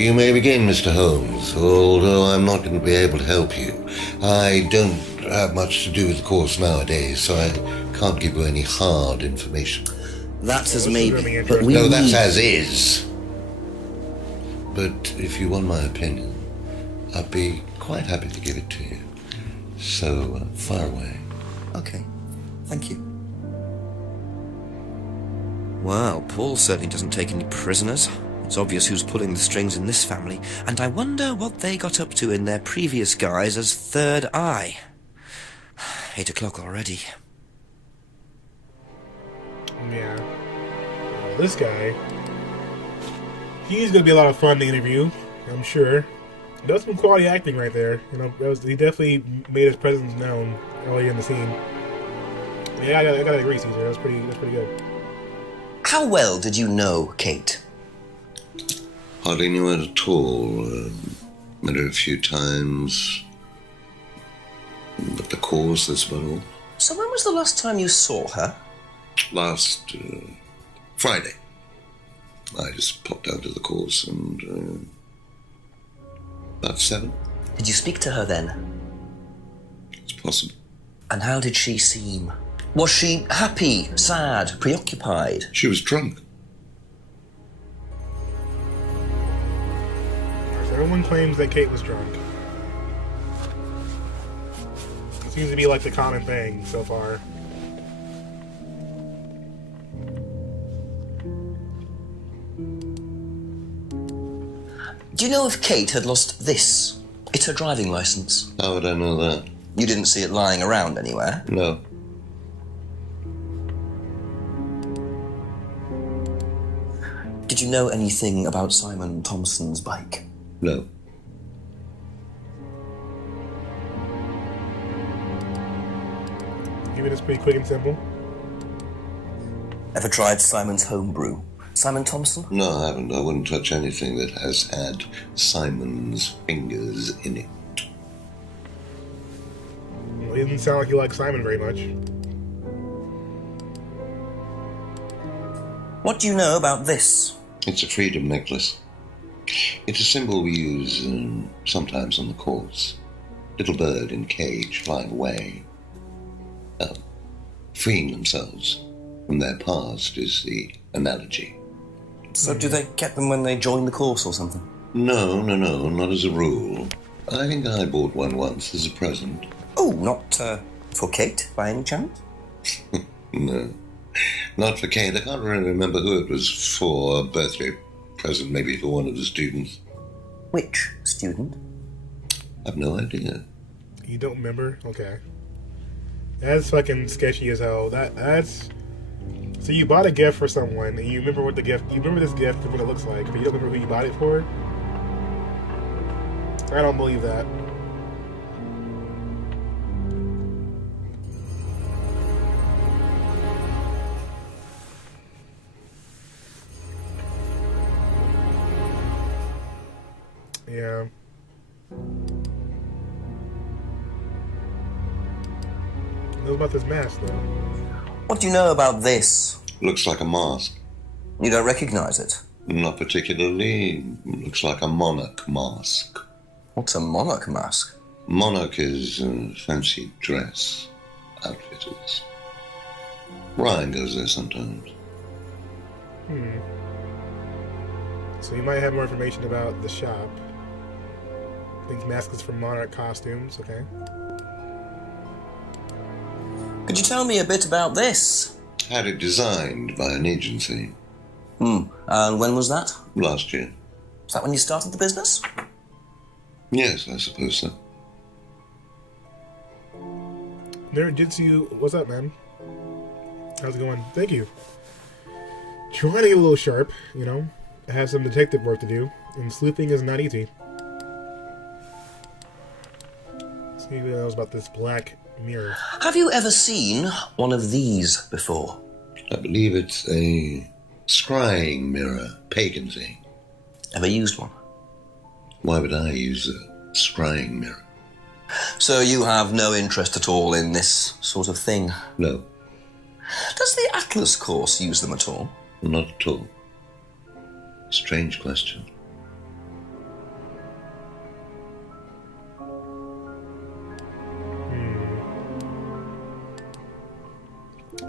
You may begin, Mr. Holmes, although I'm not going to be able to help you. I don't have much to do with the course nowadays, so I can't give you any hard information. That's as maybe, but we No, that's as is. But if you want my opinion, I'd be quite happy to give it to you. So, fire away. Okay, thank you. Well, Paul certainly doesn't take any prisoners. It's obvious who's pulling the strings in this family, and I wonder what they got up to in their previous guise as Third Eye. 8 o'clock already. Yeah. This guy, he's gonna be a lot of fun to interview, I'm sure. He does some quality acting right there. You know, he definitely made his presence known early in the scene. Yeah, I gotta agree, Caesar. That's pretty good. How well did you know Kate? Hardly knew her at all. Met her a few times. But the course, that's about all. So when was the last time you saw her? Last Friday. I just popped out to the course and about 7. Did you speak to her then? It's possible. And how did she seem? Was she happy, sad, preoccupied? She was drunk. Everyone claims that Kate was drunk. It seems to be like the common thing so far. Do you know if Kate had lost this? It's her driving license. How would I know that? You didn't see it lying around anywhere? No. Did you know anything about Simon Thompson's bike? No. Keep it pretty quick and simple. Ever tried Simon's homebrew? Simon Thompson? No, I haven't. I wouldn't touch anything that has had Simon's fingers in it. Well, he doesn't sound like you like Simon very much. What do you know about this? It's a freedom necklace. It's a symbol we use sometimes on the course. Little bird in cage flying away. Freeing themselves from their past is the analogy. So do they get them when they join the course or something? No, not as a rule. I think I bought one once as a present. Oh, not for Kate, by any chance? No, not for Kate. I can't really remember who it was for. A birthday present, maybe for one of the students. Which student? I've no idea. You don't remember? Okay. That's fucking sketchy as hell. That's... So you bought a gift for someone, and you remember what the gift... You remember this gift and what it looks like, but you don't remember who you bought it for? I don't believe that. Yeah. What about this mask, though? What do you know about this? Looks like a mask. You don't recognize it? Not particularly. Looks like a monarch mask. What's a monarch mask? Monarch is a fancy dress. Outfitters. Ryan goes there sometimes. So you might have more information about the shop. These masks from Monarch Costumes, okay. Could you tell me a bit about this? Had it designed by an agency. And when was that? Last year. Is that when you started the business? Yes, I suppose so. Jitsu, what's up, man? How's it going? Thank you. Trying to get a little sharp, you know. I have some detective work to do, and sleuthing is not easy. Let's see what else about this black mirror. Have you ever seen one of these before? I believe it's a scrying mirror, pagan thing. Ever used one? Why would I use a scrying mirror? So you have no interest at all in this sort of thing? No, Does the Atlas course use them at all? not at all. Strange question.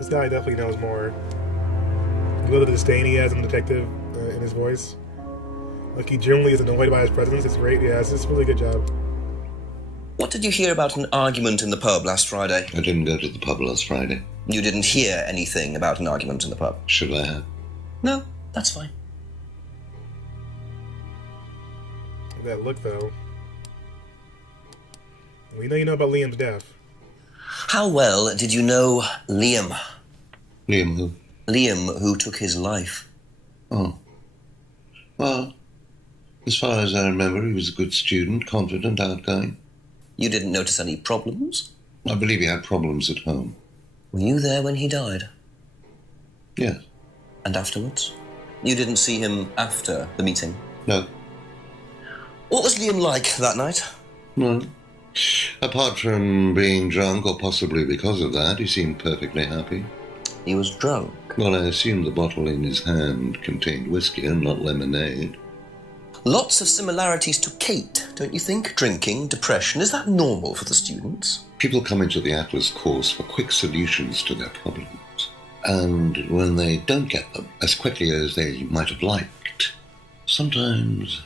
This guy definitely knows more. You know the disdain he has in the detective in his voice. Like he generally is annoyed by his presence. It's great. Yeah, it's a really good job. What did you hear about an argument in the pub last Friday? I didn't go to the pub last Friday. You didn't hear anything about an argument in the pub? Should I have? No, that's fine. That look, though. We know you know about Liam's death. How well did you know Liam? Liam who? Liam, who took his life. Oh. Well, as far as I remember, he was a good student, confident, outgoing. You didn't notice any problems? I believe he had problems at home. Were you there when he died? Yes. And afterwards? You didn't see him after the meeting? No. What was Liam like that night? No. Apart from being drunk, or possibly because of that, he seemed perfectly happy. He was drunk? Well, I assume the bottle in his hand contained whiskey and not lemonade. Lots of similarities to Kate, don't you think? Drinking, depression, is that normal for the students? People come into the Atlas course for quick solutions to their problems. And when they don't get them as quickly as they might have liked, sometimes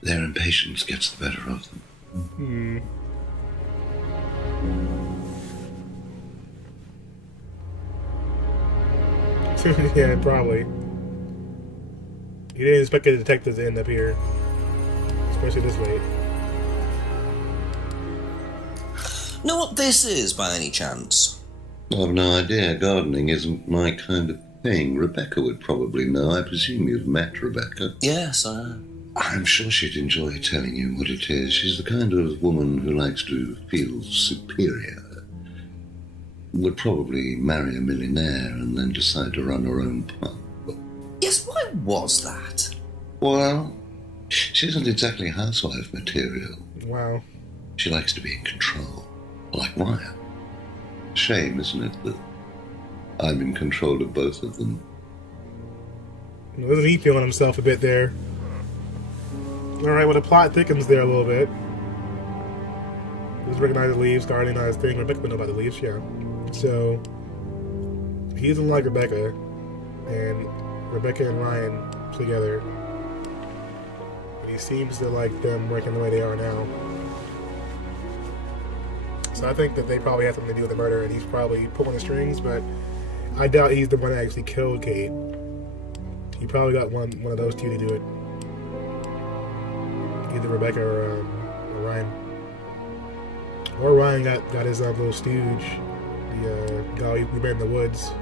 their impatience gets the better of them. Yeah, probably. You didn't expect the detectives to end up here. Especially this late. Know what this is, by any chance? I've no idea. Gardening isn't my kind of thing. Rebecca would probably know. I presume you've met Rebecca. Yes, I'm sure she'd enjoy telling you what it is. She's the kind of woman who likes to feel superior. Would probably marry a millionaire and then decide to run her own pub. Yes, why was that? Well, she isn't exactly housewife material. Wow. She likes to be in control, like Wyatt. Shame, isn't it, that I'm in control of both of them? Wasn't he feeling himself a bit there? Alright, well the plot thickens there a little bit. Just recognize the leaves, guarding on his thing. Rebecca would know about the leaves, yeah. So, he doesn't like Rebecca, and Rebecca and Ryan together. And he seems to like them working the way they are now. So I think that they probably had something to do with the murder, and he's probably pulling the strings, but I doubt he's the one that actually killed Kate. He probably got one of those two to do it. Either Rebecca or Ryan. Or Ryan got his little stooge, the guy we met in the woods,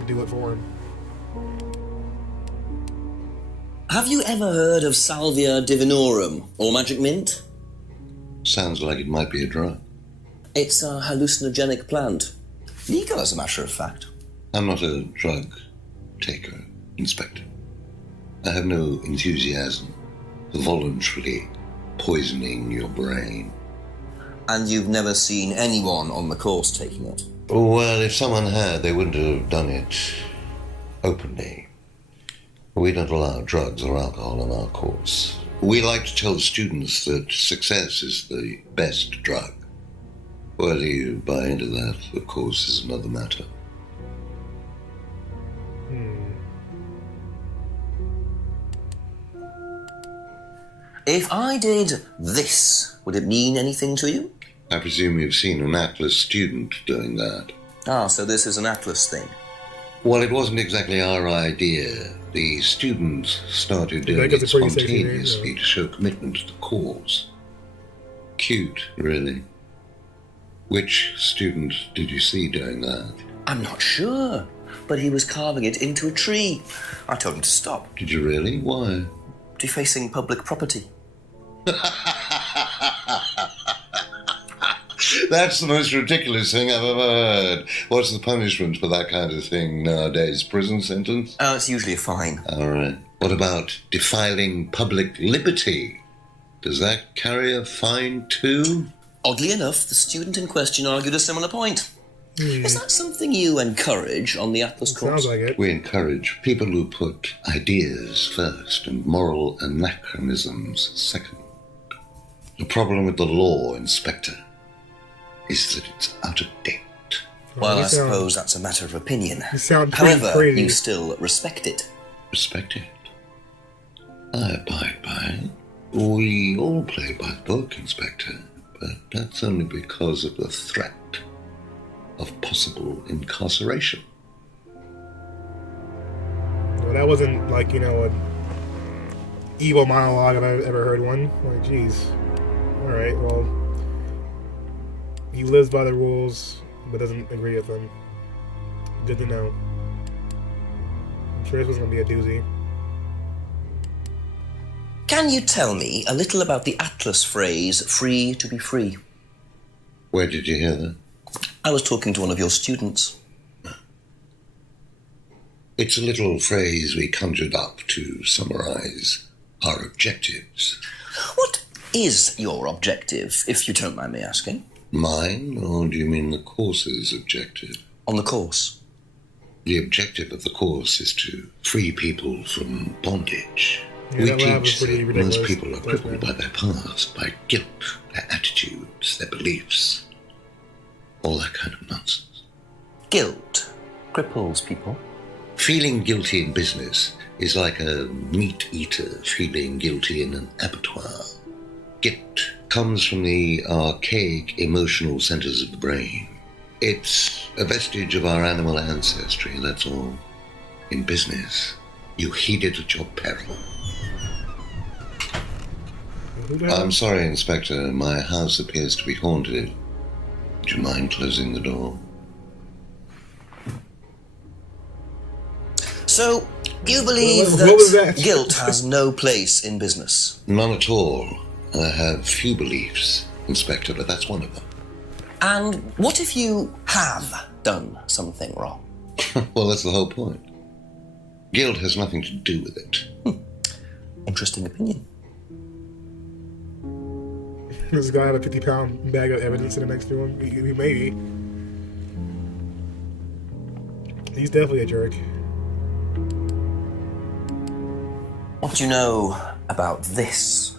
to do it for him. Have you ever heard of Salvia divinorum, or magic mint? Sounds like it might be a drug. It's a hallucinogenic plant. Legal, as a matter of fact. I'm not a drug taker, Inspector. I have no enthusiasm for voluntarily poisoning your brain. And you've never seen anyone on the course taking it? Well, if someone had, they wouldn't have done it openly. We don't allow drugs or alcohol on our course. We like to tell the students that success is the best drug. Whether you buy into that, of course, is another matter. If I did this, would it mean anything to you? I presume you've seen an Atlas student doing that. Ah, so this is an Atlas thing. Well, it wasn't exactly our idea. The students started doing Like it's it a pretty sexy name, spontaneously to show commitment to the cause. Cute, really. Which student did you see doing that? I'm not sure, but he was carving it into a tree. I told him to stop. Did you really? Why? Defacing public property. That's the most ridiculous thing I've ever heard. What's the punishment for that kind of thing nowadays? Prison sentence? Oh, it's usually a fine. All right. What about defiling public liberty? Does that carry a fine too? Oddly enough, the student in question argued a similar point. Is that something you encourage on the Atlas course? Sounds like it. We encourage people who put ideas first and moral anachronisms second. The problem with the law, Inspector, is that it's out of date. Well, I suppose that's a matter of opinion. You sound pretty However, crazy. you still respect it. Respect it. I abide by it. We all play by the book, Inspector, but that's only because of the threat of possible incarceration. Well, that wasn't like, an evil monologue if I've ever heard one. Like, geez. Alright, well, he lives by the rules, but doesn't agree with them. Good to know. I'm sure this was going to be a doozy. Can you tell me a little about the Atlas phrase, free to be free? Where did you hear that? I was talking to one of your students. It's a little phrase we conjured up to summarize our objectives. What is your objective, if you don't mind me asking? Mine, or do you mean the course's objective? On the course. The objective of the course is to free people from bondage. Yeah, We that lab was teach pretty that ridiculous. most people are crippled by their past, by guilt, their attitudes, their beliefs, all that kind of nonsense. Guilt cripples people. Feeling guilty in business is like a meat eater feeling guilty in an abattoir. Guilt comes from the archaic emotional centers of the brain. It's a vestige of our animal ancestry, that's all. In business, you heed it at your peril. Who the hell? I'm sorry, Inspector, my house appears to be haunted. Would you mind closing the door? So, you believe What was that that? guilt has no place in business? None at all. I have few beliefs, Inspector, but that's one of them. And what if you have done something wrong? Well, that's the whole point. Guilt has nothing to do with it. Interesting opinion. Does this guy have a 50-pound bag of evidence sitting next to him? He maybe. He's definitely a jerk. What do you know about this?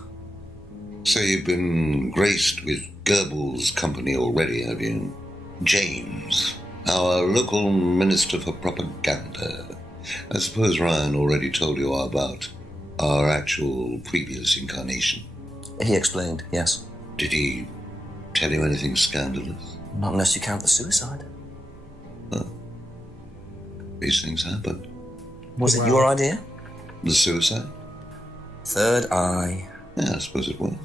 So you've been graced with Goebbels' company already, have you? James, our local minister for propaganda. I suppose Ryan already told you about our actual previous incarnation. He explained, yes. Did he tell you anything scandalous? Not unless you count the suicide. Oh. These things happen. Was it Wow. your idea? The suicide? Third eye. Yeah, I suppose it was.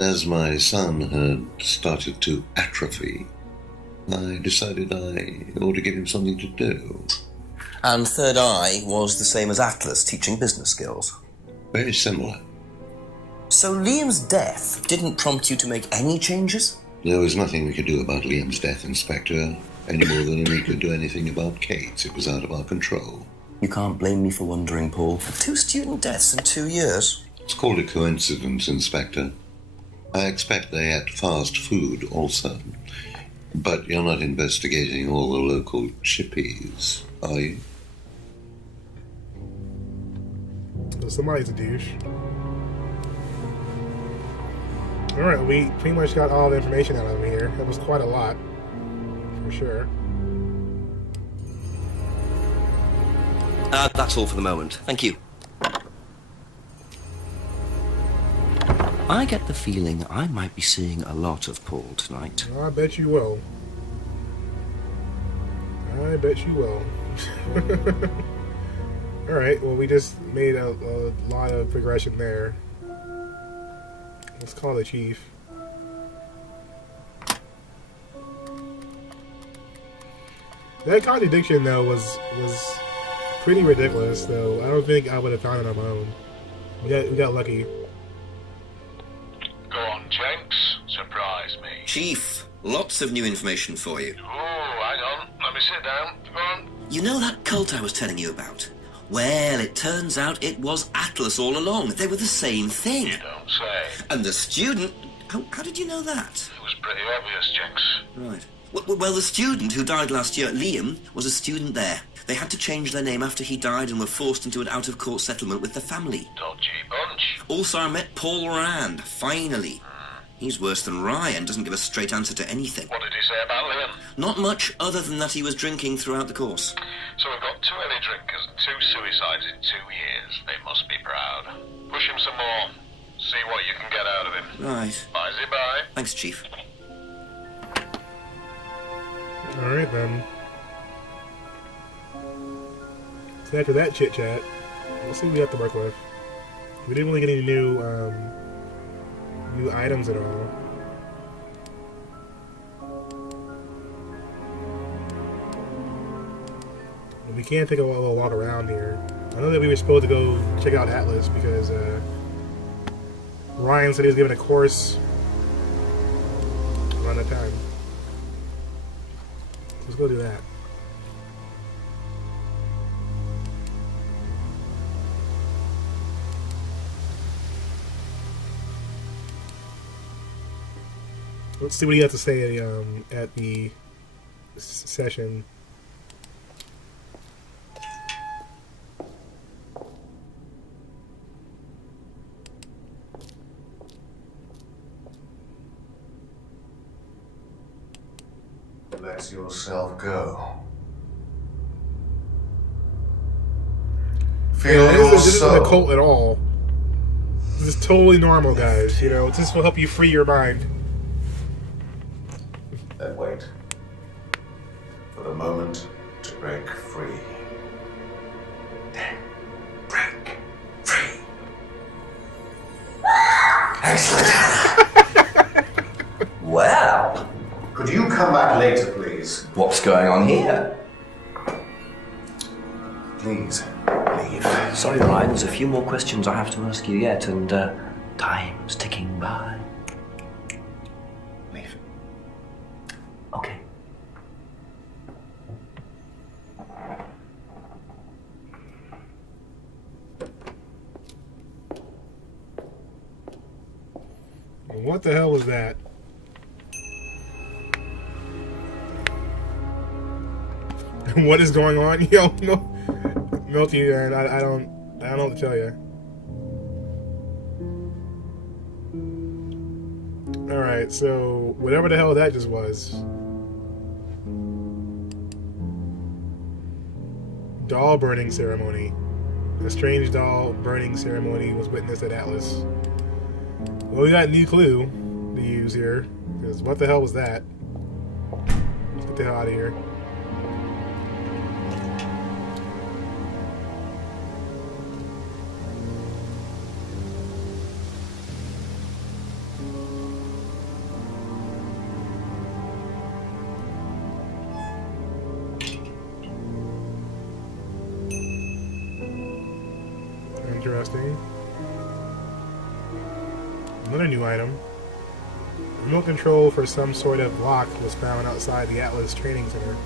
As my son had started to atrophy, I decided I ought to give him something to do. And third eye was the same as Atlas, teaching business skills. Very similar. So Liam's death didn't prompt you to make any changes? There was nothing we could do about Liam's death, Inspector, any more than we could do anything about Kate's. It was out of our control. You can't blame me for wondering, Paul. 2 student deaths in 2 years. It's called a coincidence, Inspector. I expect they ate fast food also. But you're not investigating all the local chippies, are you? So somebody's a douche. Alright, we pretty much got all the information out of him here. That was quite a lot. For sure. That's all for the moment. Thank you. I get the feeling I might be seeing a lot of Paul tonight. I bet you will. I bet you will. Alright, well, we just made a lot of progression there. Let's call the chief. That contradiction, though, was pretty ridiculous, though. I don't think I would have found it on my own. We got lucky. Go on, Jenks. Surprise me. Chief, lots of new information for you. Oh, hang on. Let me sit down. Go on. You know that cult I was telling you about? Well, it turns out it was Atlas all along. They were the same thing. You don't say. And the student... How did you know that? It was pretty obvious, Jenks. Right. Well, the student who died last year, Liam, was a student there. They had to change their name after he died and were forced into an out-of-court settlement with the family. Dodgy bunch. Also, I met Paul Rand, finally. He's worse than Ryan, doesn't give a straight answer to anything. What did he say about Liam? Not much, other than that he was drinking throughout the course. So we've got 2 heavy drinkers and 2 suicides in 2 years. They must be proud. Push him some more. See what you can get out of him. Right. Bye. Thanks, Chief. Alright then. So after that chit chat, let's see what we have to work with. We didn't really get any new items at all. But we can take a little walk around here. I know that we were supposed to go check out Atlas because Ryan said he was giving a course around that time. So let's go do that. Let's see what he has to say at the session. Let yourself go. Feel your This isn't a soul. cult at all. This is totally normal, guys. You know, this will help you free your mind. Then wait for the moment to break free. Then break free. Excellent. Well, Could you come back later, please? what's going on here? Please leave. Sorry, Ryan, there's a few more questions I have to ask you yet, and time's ticking by. Leave. Okay. What the hell was that? What is going on? Yo, no, Milty, man, I don't know what to tell you. All right, so whatever the hell that just was. Doll burning ceremony. A strange doll burning ceremony was witnessed at Atlas. Well, we got a new clue to use here. Because what the hell was that? Let's get the hell out of here. Interesting. Another new item. Remote control for some sort of lock was found outside the Atlas Training Center.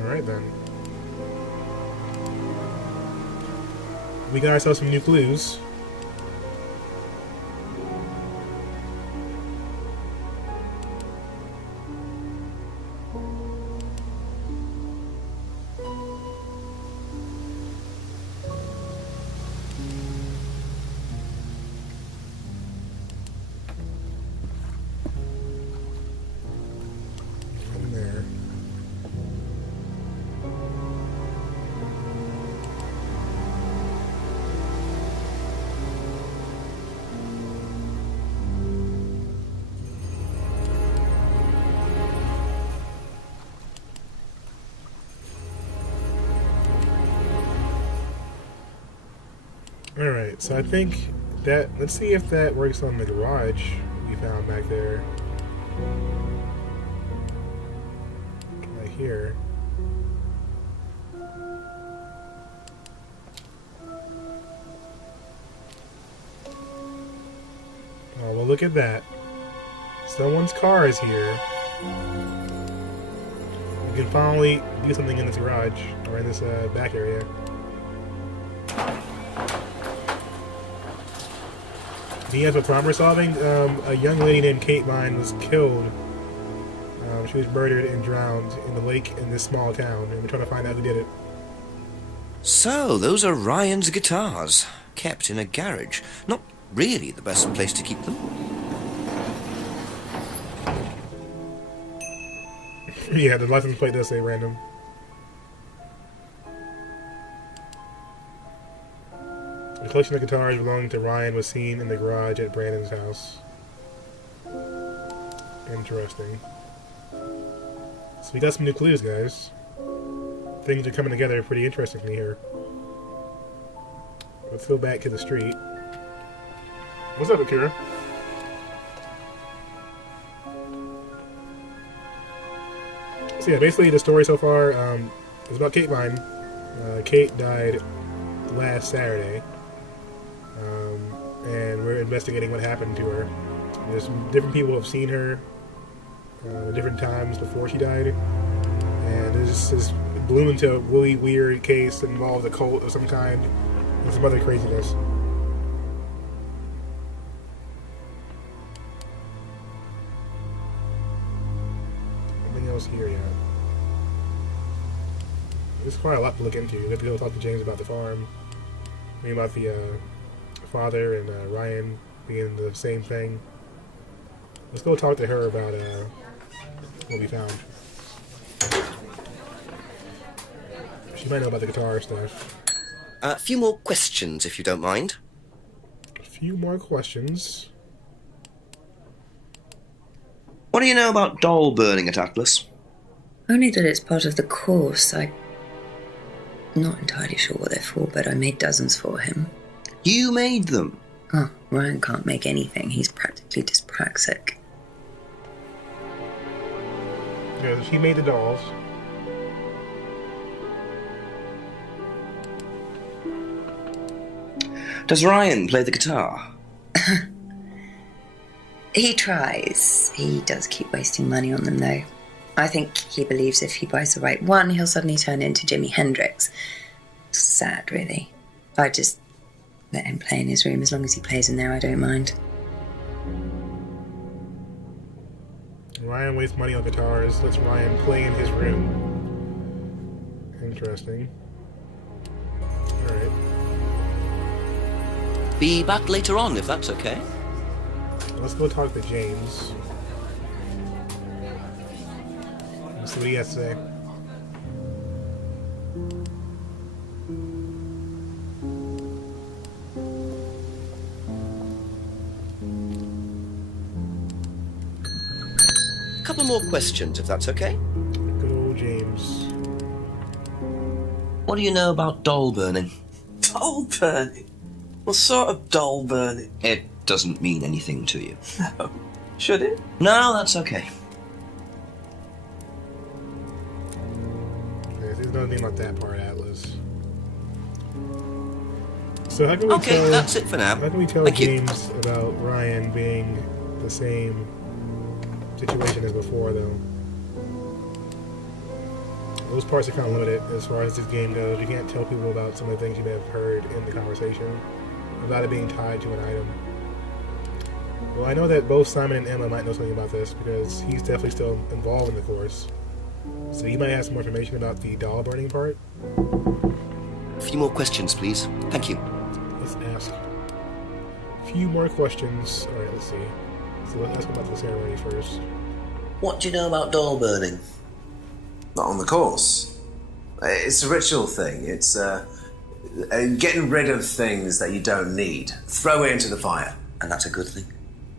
Alright then. We got ourselves some new clues. There. Alright, so I think that, let's see if that works on the garage we found back there. Right here. Oh, well, look at that. Someone's car is here. We can finally do something in this garage, or in this back area. He has a problem solving. A young lady named Kate Vine was killed. She was murdered and drowned in the lake in this small town, and we're trying to find out who did it. So, those are Ryan's guitars, kept in a garage. Not really the best place to keep them. Yeah, the license plate does say random. The collection of guitars belonging to Ryan was seen in the garage at Brandon's house. Interesting. So we got some new clues, guys. Things are coming together pretty interestingly here. Let's go back to the street. What's up, Akira? So yeah, basically the story so far is about Kate Vine. Kate died last Saturday, and we're investigating what happened to her. There's different people who have seen her at different times before she died, and this blew into a really weird case that involves a cult of some kind and some other craziness. Nothing else here yet. There's quite a lot to look into. We have to go talk to James about the farm, maybe about the father and Ryan being the same thing. Let's go talk to her about what we found. She might know about the guitar stuff. A few more questions, if you don't mind. A few more questions. What do you know about doll burning at Atlas? Only that it's part of the course. I'm not entirely sure what they're for, but I made dozens for him. You made them? Oh, Ryan can't make anything. He's practically dyspraxic. Yeah, she made the dolls. Does Ryan play the guitar? He tries. He does keep wasting money on them, though. I think he believes if he buys the right one, he'll suddenly turn into Jimi Hendrix. Sad, really. I just let him play in his room. As long as he plays in there, I don't mind. Ryan wastes money on guitars. Lets Ryan play in his room. Interesting. Alright. Be back later on, if that's okay. Let's go talk to James. Let's see what he has to say. Couple more questions, if that's okay. Good old James. What do you know about doll burning? Doll burning? What sort of doll burning? It doesn't mean anything to you. No. Should it? No, that's okay. Okay, there's nothing about that part, Atlas. So how can we Okay, tell? that's it for now. How can we tell Thank you. James about Ryan being the same situation as before, though? Those parts are kind of limited as far as this game goes. You can't tell people about some of the things you may have heard in the conversation without it being tied to an item. Well, I know that both Simon and Emma might know something about this because he's definitely still involved in the course. So he might have some more information about the doll burning part. A few more questions, please. Thank you. Let's ask a few more questions. Alright, let's see. So let's ask about the ceremony first. What do you know about doll burning? Not on the course. It's a ritual thing. It's getting rid of things that you don't need. Throw it into the fire. And that's a good thing.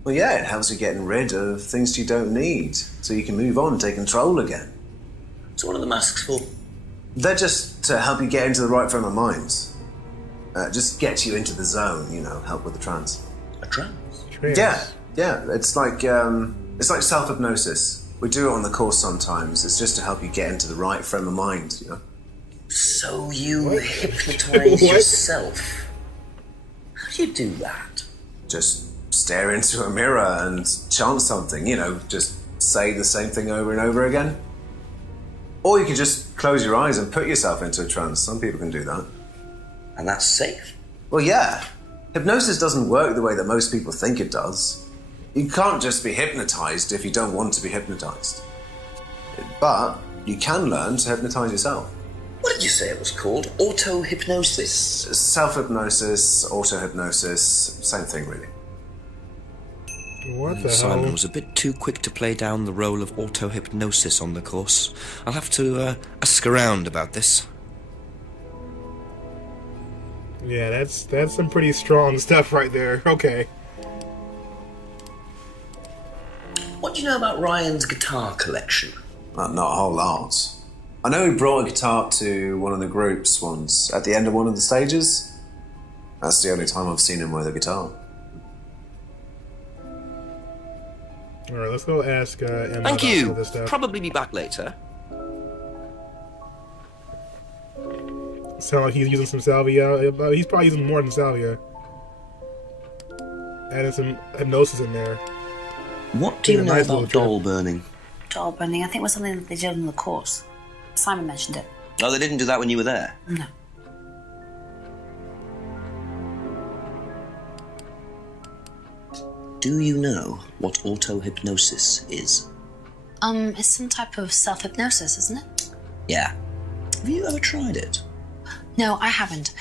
Well, yeah, it helps you getting rid of things you don't need, so you can move on and take control again. So what are the masks for? They're just to help you get into the right frame of mind. Just get you into the zone, help with the trance. A trance? Trance. Yeah. It's like self-hypnosis. We do it on the course sometimes. It's just to help you get into the right frame of mind, So you What? hypnotize What? yourself? How do you do that? Just stare into a mirror and chant something, just say the same thing over and over again. Or you could just close your eyes and put yourself into a trance. Some people can do that. And that's safe? Well, yeah. Hypnosis doesn't work the way that most people think it does. You can't just be hypnotized if you don't want to be hypnotized. But you can learn to hypnotize yourself. What did you say it was called? Auto-hypnosis. Self-hypnosis, auto-hypnosis, same thing, really. What the Simon hell? was a bit too quick to play down the role of auto-hypnosis on the course. I'll have to ask around about this. Yeah, that's some pretty strong stuff right there. Okay. What do you know about Ryan's guitar collection? Not a whole lot. I know he brought a guitar to one of the groups once, at the end of one of the stages. That's the only time I've seen him with a guitar. Alright, let's go ask Emma Thank about some you. of this stuff. Probably be back later. Sound like he's using some salvia. He's probably using more than salvia. Adding some hypnosis in there. What do you know Nice little about trip. doll burning? Doll burning, I think, was something that they did in the course. Simon mentioned it. Oh, they didn't do that when you were there? No. Do you know what auto-hypnosis is? It's some type of self-hypnosis, isn't it? Yeah. Have you ever tried it? No, I haven't.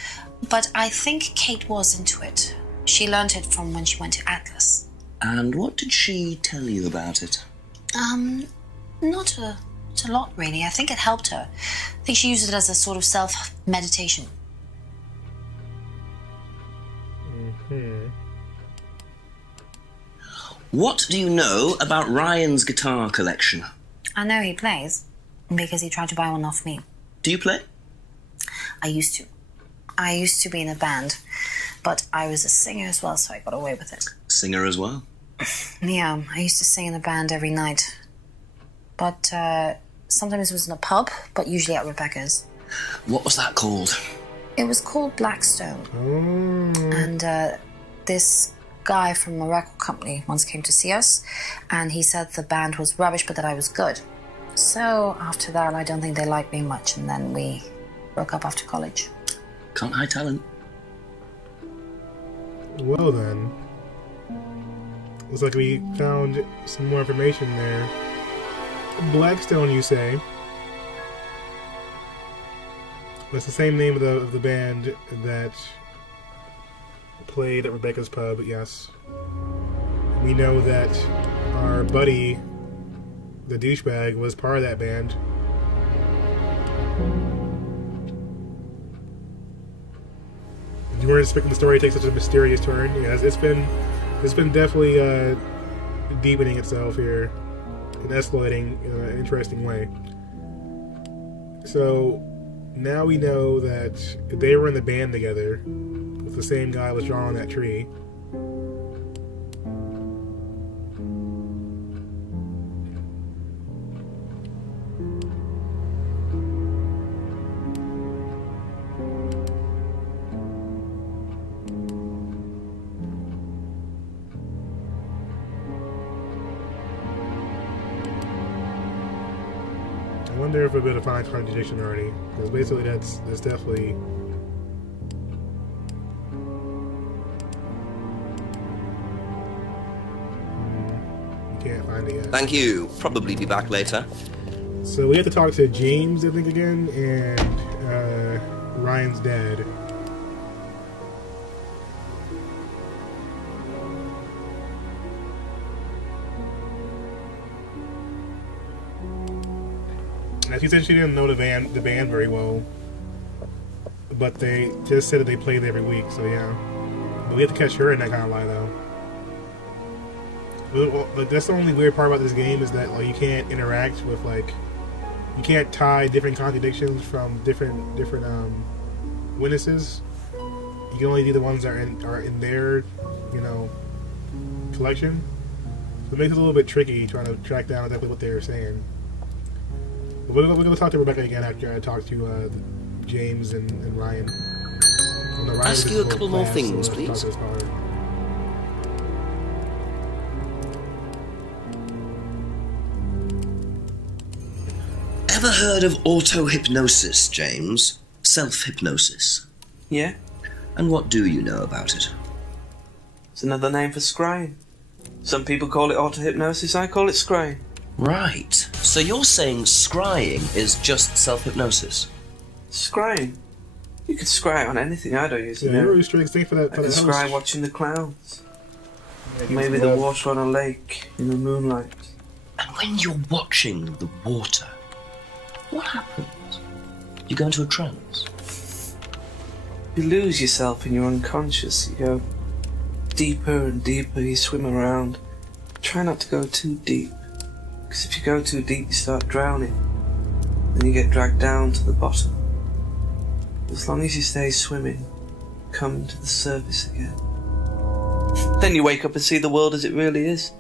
But I think Kate was into it. She learned it from when she went to Atlas. And what did she tell you about it? Not a lot, really. I think it helped her. I think she used it as a sort of self-meditation. What do you know about Ryan's guitar collection? I know he plays, because he tried to buy one off me. Do you play? I used to. I used to be in a band, but I was a singer as well, so I got away with it. Singer as well? Yeah, I used to sing in a band every night. But sometimes it was in a pub, but usually at Rebecca's. What was that called? It was called Blackstone. Oh. And this guy from a record company once came to see us, and he said the band was rubbish, but that I was good. So after that, I don't think they liked me much, and then we broke up after college. Can't hide talent. Well then. Looks like we found some more information there. Blackstone, you say? That's the same name of the band that played at Rebecca's pub, yes. We know that our buddy, the douchebag, was part of that band. You weren't expecting the story to take such a mysterious turn. Yeah, it's been definitely deepening itself here and escalating in an interesting way. So now we know that they were in the band together with the same guy was drawing that tree. I wonder if we're going to find contradiction already, because basically that's definitely. You can't find it yet. Thank you. Probably be back later. So we have to talk to James, I think, again, and Ryan's dad. Now, she said she didn't know the band very well, but they just said that they played every week, so yeah. But we have to catch her in that kind of lie, though. Well, that's the only weird part about this game is that like you can't interact with you can't tie different contradictions from different witnesses. You can only do the ones that are in their collection. So it makes it a little bit tricky trying to track down exactly what they're saying. But we're going to talk to Rebecca again after I talk to James and Ryan. Oh, no, Ryan Ask is you a in couple more class, things, so let's please. talk to his father. Ever heard of auto-hypnosis, James? Self-hypnosis. Yeah, And what do you know about it? it's another name for scrying. Some people call it auto-hypnosis, I call it scrying. Right. So you're saying scrying is just self-hypnosis? Scrying. You could scry on anything. I don't use Yeah, the mirror. you're restricted. Stay for that. I can scry watching the clouds. Maybe the water on a lake in the moonlight. And when you're watching the water, what happens? You go into a trance. You lose yourself and you're unconscious. You go deeper and deeper. You swim around. Try not to go too deep. Because if you go too deep, you start drowning. Then you get dragged down to the bottom. As long as you stay swimming, come to the surface again. Then you wake up and see the world as it really is.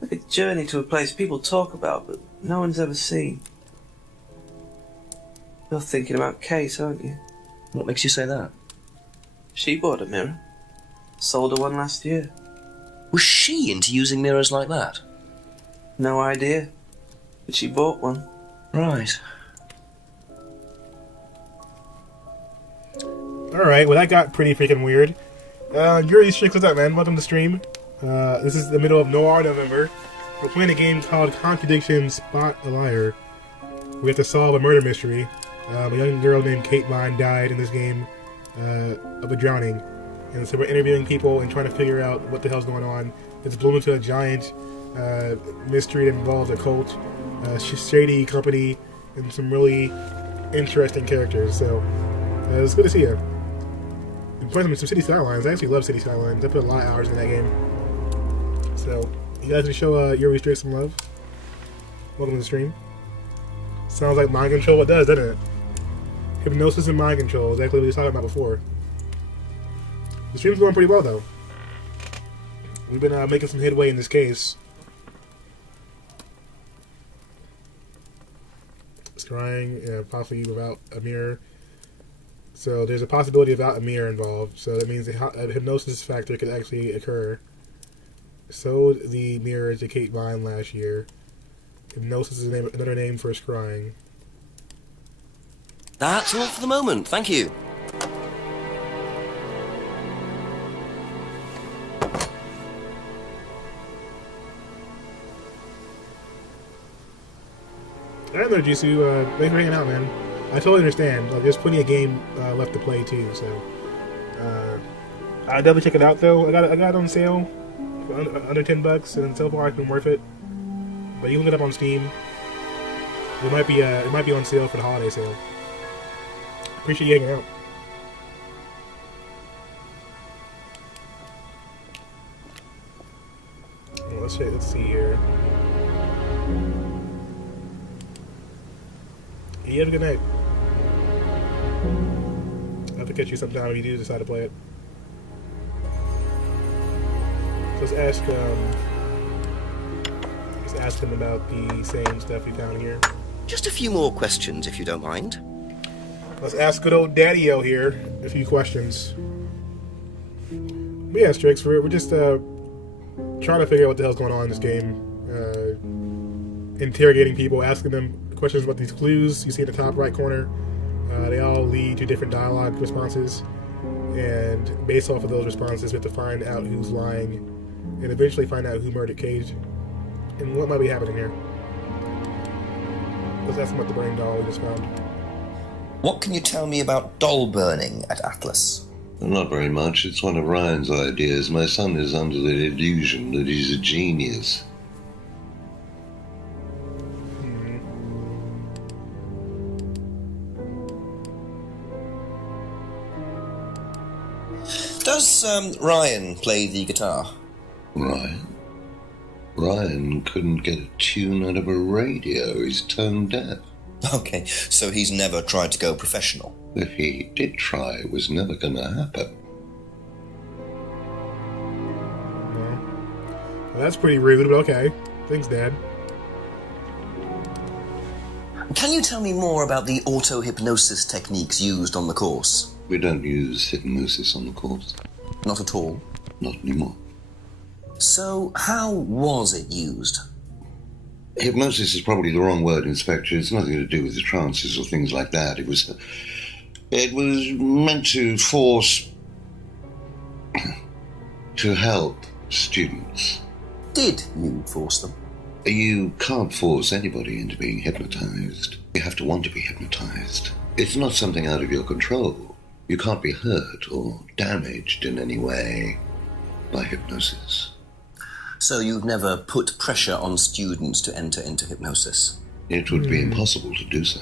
Like a journey to a place people talk about, but no one's ever seen. You're thinking about Kate, aren't you? What makes you say that? She bought a mirror. Sold her one last year. Was she into using mirrors like that? No idea. But she bought one. Right. Alright, well that got pretty freaking weird. Yuri Strix, what's up, man? Welcome to the stream. This is the middle of Noir November. We're playing a game called Contradiction, Spot a Liar. We have to solve a murder mystery. A young girl named Kate Vine died in this game of a drowning. And so we're interviewing people and trying to figure out what the hell's going on. It's blown into a giant mystery that involves a cult, shady company, and some really interesting characters. So it's good to see you. I'm playing some City Skylines. I actually love City Skylines. I put a lot of hours in that game. So, you guys can show Yuri Strix some love. Welcome to the stream. Sounds like mind control. It does, doesn't it? Hypnosis and mind control. Exactly what we were talking about before. The stream's going pretty well, though. We've been making some headway in this case. Scrying, possibly without a mirror. So there's a possibility without a mirror involved. So that means a hypnosis factor could actually occur. Sold the mirror to Kate Vine last year. Hypnosis is another name for scrying. That's all for the moment. Thank you. Alright there, Jisoo. Thanks for hanging out, man. I totally understand. There's plenty of game left to play too, so I'll definitely check it out though. I got it on sale for under $10, and so far it's been worth it. But you can look it up on Steam. It might be on sale for the holiday sale. Appreciate you hanging out. Well, let's see here. You have a good night. I'll have to catch you sometime if you do decide to play it. So let's ask him about the same stuff we found here. Just a few more questions, if you don't mind. Let's ask good old Daddy-O here a few questions. But yeah, Strix, we're just trying to figure out what the hell's going on in this game. Interrogating people, asking them questions about these clues you see in the top right corner. They all lead to different dialogue responses, and based off of those responses, we have to find out who's lying, and eventually find out who murdered Kate, and what might be happening here. Let's ask him about the brain doll we just found. What can you tell me about doll burning at Atlas? Not very much. It's one of Ryan's ideas. My son is under the illusion that he's a genius. Does Ryan play the guitar? Ryan couldn't get a tune out of a radio. He's tone deaf. Okay, so he's never tried to go professional. If he did try, it was never going to happen. Well, that's pretty rude, but okay. Thanks, Dad. Can you tell me more about the auto-hypnosis techniques used on the course? We don't use hypnosis on the course. Not at all? Not anymore. So, how was it used? Hypnosis is probably the wrong word, Inspector. It's nothing to do with the trances or things like that. It was meant to force... to help students. Did you force them? You can't force anybody into being hypnotized. You have to want to be hypnotized. It's not something out of your control. You can't be hurt or damaged in any way by hypnosis. So you've never put pressure on students to enter into hypnosis? It would be impossible to do so.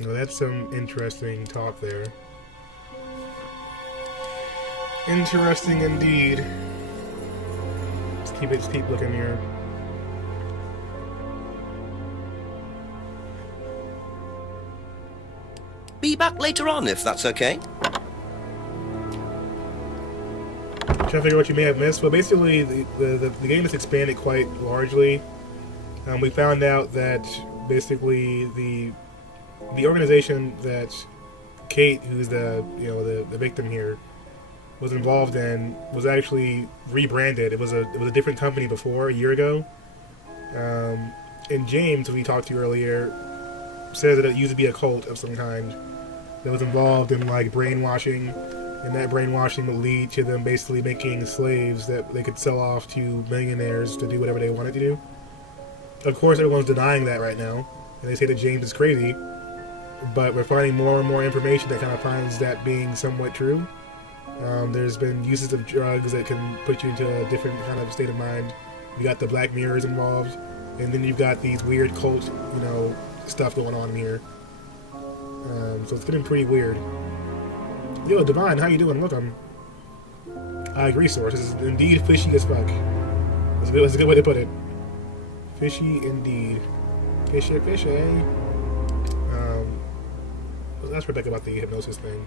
Well, that's some interesting talk there. Interesting indeed. Let's keep looking here. Be back later on, if that's okay. Trying to figure out what you may have missed. Well, basically, the game has expanded quite largely. We found out that basically the organization that Kate, who's the victim here, was involved in, was actually rebranded. It was a different company before, a year ago. And James, who we talked to earlier, says that it used to be a cult of some kind that was involved in like brainwashing, and that brainwashing would lead to them basically making slaves that they could sell off to millionaires to do whatever they wanted to do. Of course, everyone's denying that right now, and they say that James is crazy, but we're finding more and more information that kind of finds that being somewhat true. There's been uses of drugs that can put you into a different kind of state of mind. You got the Black Mirrors involved, and then you've got these weird cult, stuff going on here. So it's getting pretty weird. Yo, Divine, how you doing? Look, I agree, Source. This is indeed fishy as fuck. That's a good way to put it. Fishy indeed. Fishy. Let's ask Rebecca about the hypnosis thing.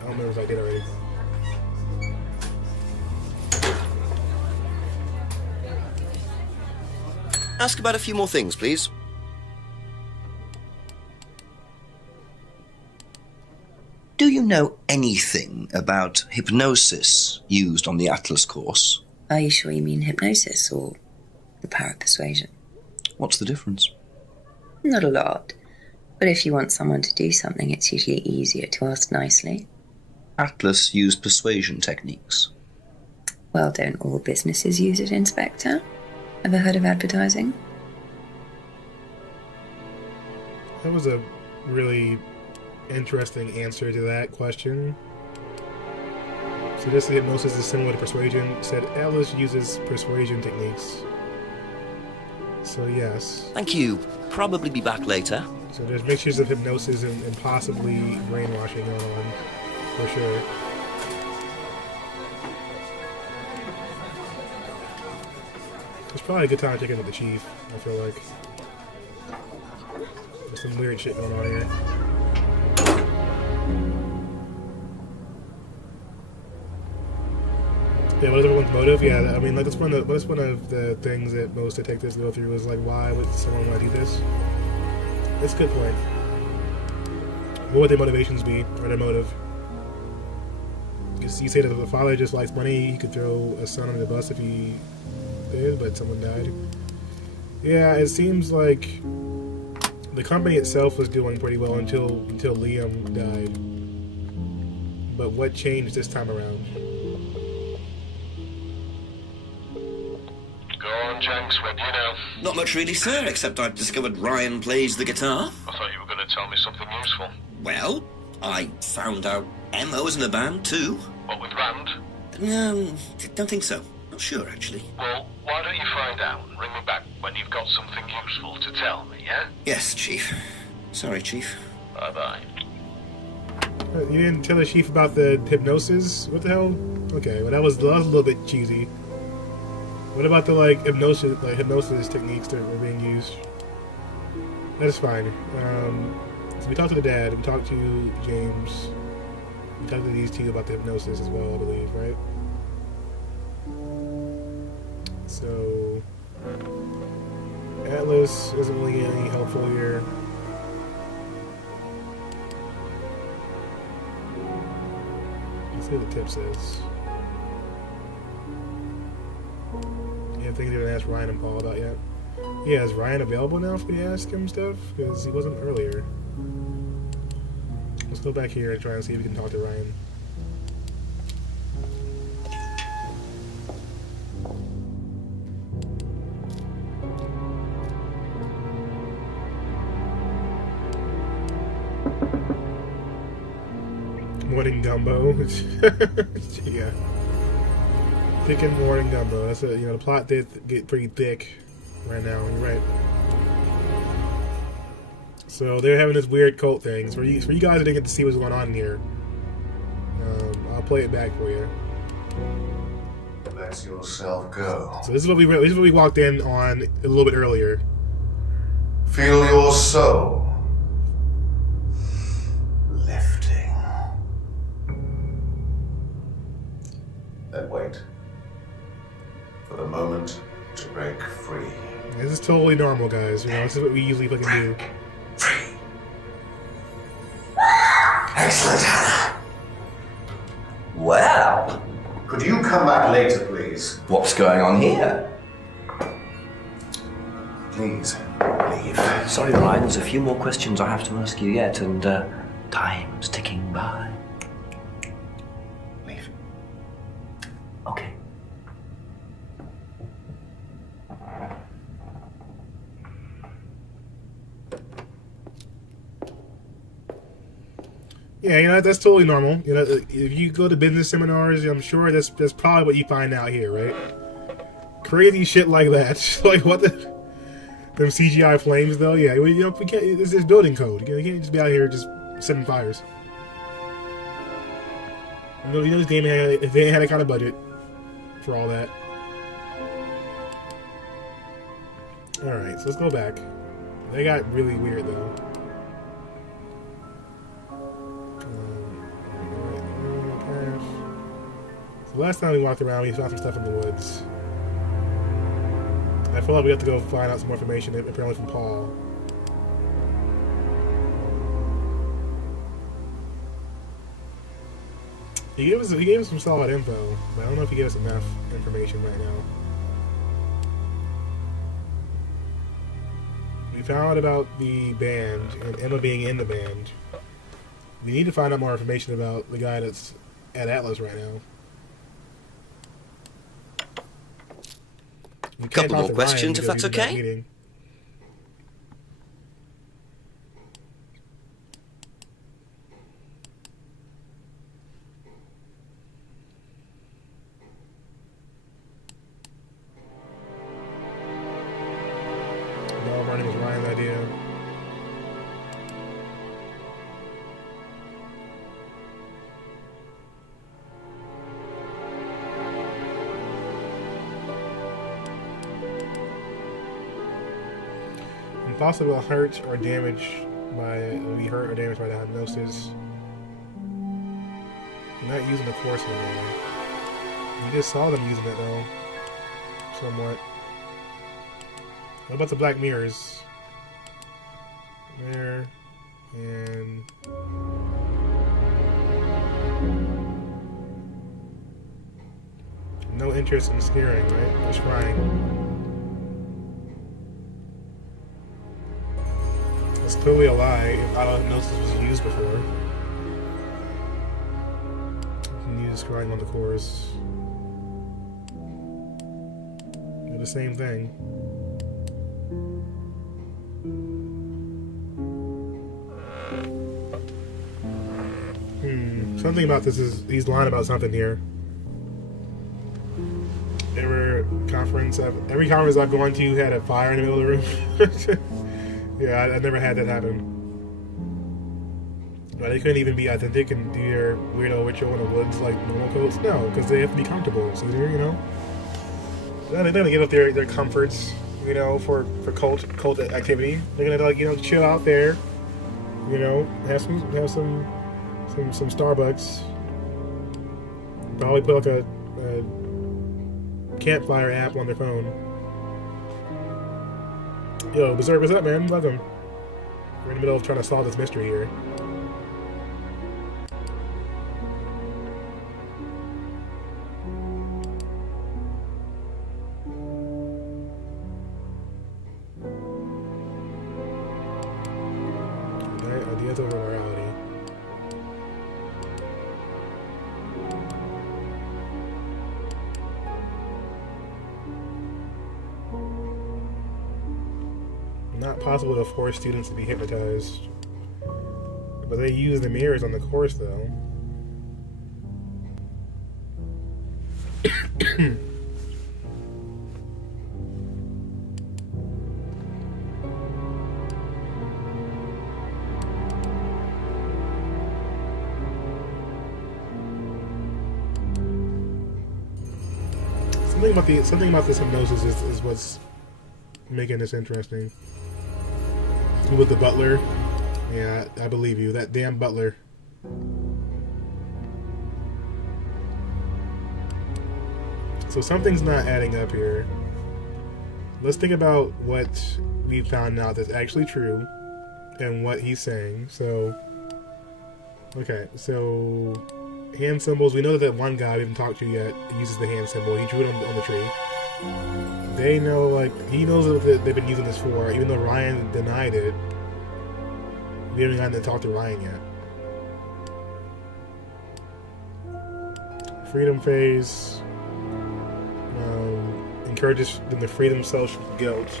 I don't remember if I did already. Ask about a few more things, please. Do you know anything about hypnosis used on the Atlas course? Are you sure you mean hypnosis or the power of persuasion? What's the difference? Not a lot. But if you want someone to do something, it's usually easier to ask nicely. Atlas used persuasion techniques. Well, don't all businesses use it, Inspector? Ever heard of advertising? That was a really interesting answer to that question. So this hypnosis is similar to persuasion. Said Atlas uses persuasion techniques. So yes. Thank you. Probably be back later. So there's mixtures of hypnosis and possibly brainwashing going on, for sure. It's probably a good time to check in with the chief, I feel like. There's some weird shit going on here. Yeah, what is everyone's motive? Yeah, I mean, like that's one of the things that most detectives go through is like, why would someone want to do this? That's a good point. What would their motivations be, or their motive? Because you say that if the father just likes money, he could throw a son under the bus if he did, but someone died. Yeah, it seems like the company itself was doing pretty well until Liam died. But what changed this time around? Jenks, what do you know? Not much really, sir, except I've discovered Ryan plays the guitar. I thought you were going to tell me something useful. Well, I found out Emma was in the band, too. What, with Rand? Don't think so. Not sure, actually. Well, why don't you find out and ring me back when you've got something useful to tell me, yeah? Yes, Chief. Sorry, Chief. Bye-bye. You didn't tell the chief about the hypnosis? What the hell? Okay, well that was a little bit cheesy. What about the hypnosis techniques that were being used? That's fine. So we talked to the dad, we talked to James, we talked to these two about the hypnosis as well, I believe, right? So Atlas isn't really any helpful here. Let's see what the tip says. Things you didn't ask Ryan and Paul about yet. Yeah, is Ryan available now for me to ask him stuff? Because he wasn't earlier. Let's go back here and try and see if we can talk to Ryan. morning gumbo. Yeah. Chicken morning gumbo. That's it. The plot did get pretty thick right now. You're right. So they're having this weird cult thing. So for you guys that didn't get to see what's going on here, I'll play it back for you. Let yourself go. So this is what we walked in on a little bit earlier. Feel your soul lifting. Then wait for the moment to break free. This is totally normal, guys. This is what we usually fucking do. Free. Excellent, Hannah. Well, Could you come back later, please? what's going on here? Please, leave. Sorry, Ryan, there's a few more questions I have to ask you yet, and time's ticking by. Leave. Okay. Yeah, that's totally normal. If you go to business seminars, I'm sure that's probably what you find out here, right? Crazy shit like that. Like what the them CGI flames though? Yeah, we can't. It's building code. You can't just be out here just setting fires. This game had a kind of budget for all that. All right, so let's go back. They got really weird though. So last time we walked around, we found some stuff in the woods. I feel like we have to go find out some more information, apparently from Paul. He gave us some solid info, but I don't know if he gave us enough information right now. We found out about the band and Emma being in the band. We need to find out more information about the guy that's at Atlas right now. A couple more questions, if that's okay? No, running was Ryan's idea. Possible hurt or damage by the hypnosis. You're not using the course anymore. You just saw them using it though, somewhat. What about the black mirrors? There and no interest in scaring, right? Or scrying. It's clearly a lie if hypnosis was used before. You can use scrying on the course. They're the same thing. Something about this is he's lying about something here. Every conference I've gone to had a fire in the middle of the room. Yeah, I never had that happen. But they couldn't even be authentic and do their weirdo ritual in the woods like normal cults. No, because they have to be comfortable. So they're, they're gonna give up their comforts, for cult activity. They're gonna chill out there, have some Starbucks. Probably put like a campfire app on their phone. Yo, Berserk, what's up, man? Welcome. We're in the middle of trying to solve this mystery here. Ideas over morality. Not possible to force students to be hypnotized. But they use the mirrors on the course, though. Something about this hypnosis is what's making this interesting. With the butler, yeah, I believe you. That damn butler. So something's not adding up here. Let's think about what we found out that's actually true and what he's saying. So, okay, so hand symbols. We know that one guy we haven't talked to yet uses the hand symbol. He drew it on the tree. They know, like, he knows what they've been using this for, even though Ryan denied it. We haven't gotten to talk to Ryan yet. Freedom phase encourages them to free themselves from guilt.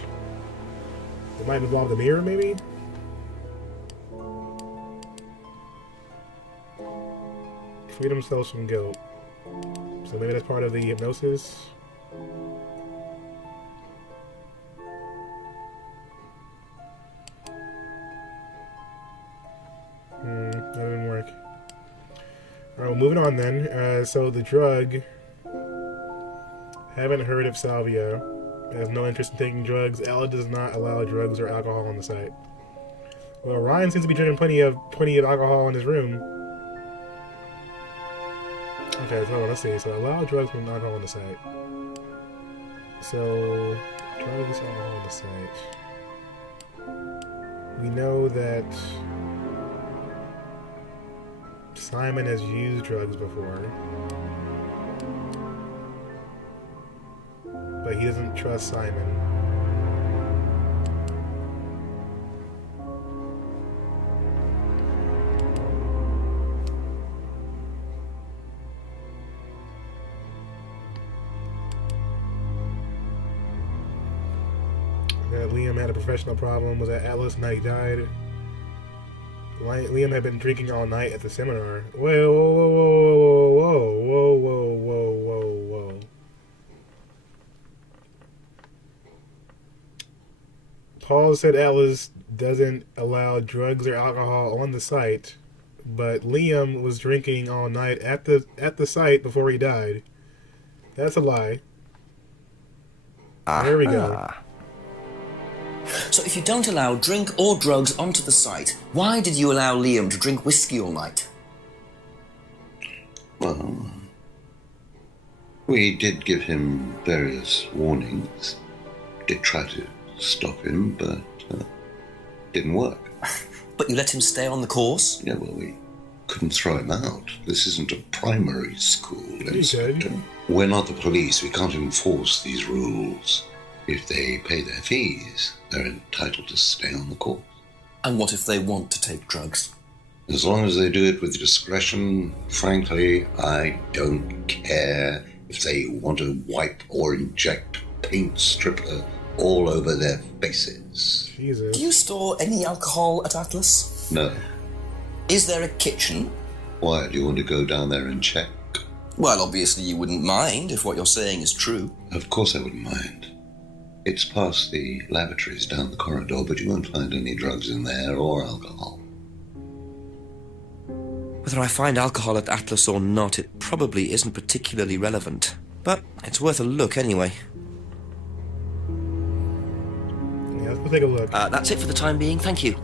It might involve the mirror, maybe? Free themselves from guilt. So maybe that's part of the hypnosis? That didn't work. Alright, well, moving on then. So the drug... Haven't heard of Salvia. Has no interest in taking drugs. Ella does not allow drugs or alcohol on the site. Well, Ryan seems to be drinking plenty of alcohol in his room. Okay, so let's see. So allow drugs and alcohol on the site. So drugs, alcohol on the site. We know that Simon has used drugs before. But he doesn't trust Simon. Liam had a professional problem. Was at Atlas and he died. Liam had been drinking all night at the seminar. Whoa, whoa, whoa, whoa, whoa, whoa, whoa, whoa, whoa. Paul said Atlas doesn't allow drugs or alcohol on the site, but Liam was drinking all night at the site before he died. That's a lie. There we go. So if you don't allow drink or drugs onto the site, why did you allow Liam to drink whiskey all night? Well, we did give him various warnings. Did try to stop him, but didn't work. But you let him stay on the course? Yeah, well, we couldn't throw him out. This isn't a primary school, Inspector. We're not the police. We can't enforce these rules. If they pay their fees, they're entitled to stay on the course. And what if they want to take drugs? As long as they do it with discretion, frankly, I don't care if they want to wipe or inject paint stripper all over their faces. Jesus. Do you store any alcohol at Atlas? No. Is there a kitchen? Why, do you want to go down there and check? Well, obviously you wouldn't mind if what you're saying is true. Of course I wouldn't mind. It's past the lavatories down the corridor, but you won't find any drugs in there or alcohol. Whether I find alcohol at Atlas or not, it probably isn't particularly relevant. But it's worth a look anyway. Yeah, let's go take a look. That's it for the time being, thank you.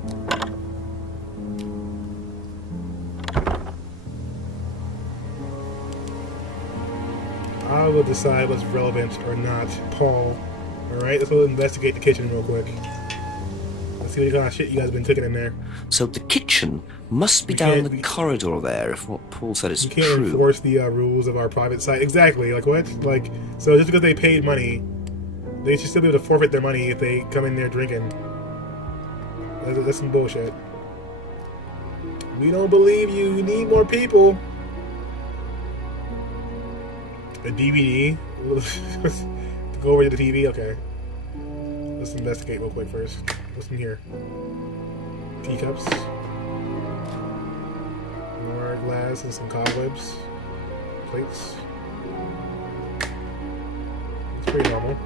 I will decide what's relevant or not. Paul. Alright, let's go investigate the kitchen real quick. Let's see what kind of shit you guys have been cooking in there. So the kitchen must be down the corridor there, if what Paul said is true. You can't enforce the rules of our private site. Exactly, like what? Like, so just because they paid money, they should still be able to forfeit their money if they come in there drinking. That's some bullshit. We don't believe you. We need more people. A DVD? Go over to the TV? Okay. Let's investigate real quick first. What's in here? Teacups. More glass and some cobwebs. Plates. pretty normal.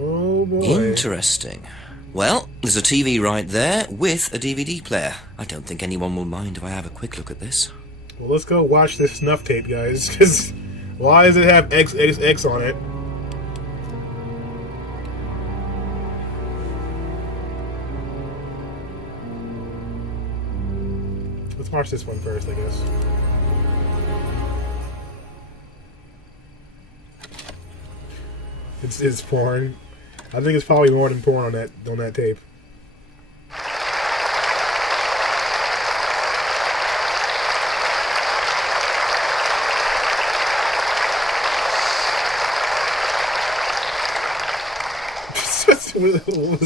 Oh boy. Interesting. Well, there's a TV right there with a DVD player. I don't think anyone will mind if I have a quick look at this. Well, let's go watch this snuff tape, guys. Because why does it have XXX on it? Let's watch this one first, I guess. It's porn. I think it's probably more than porn on that tape.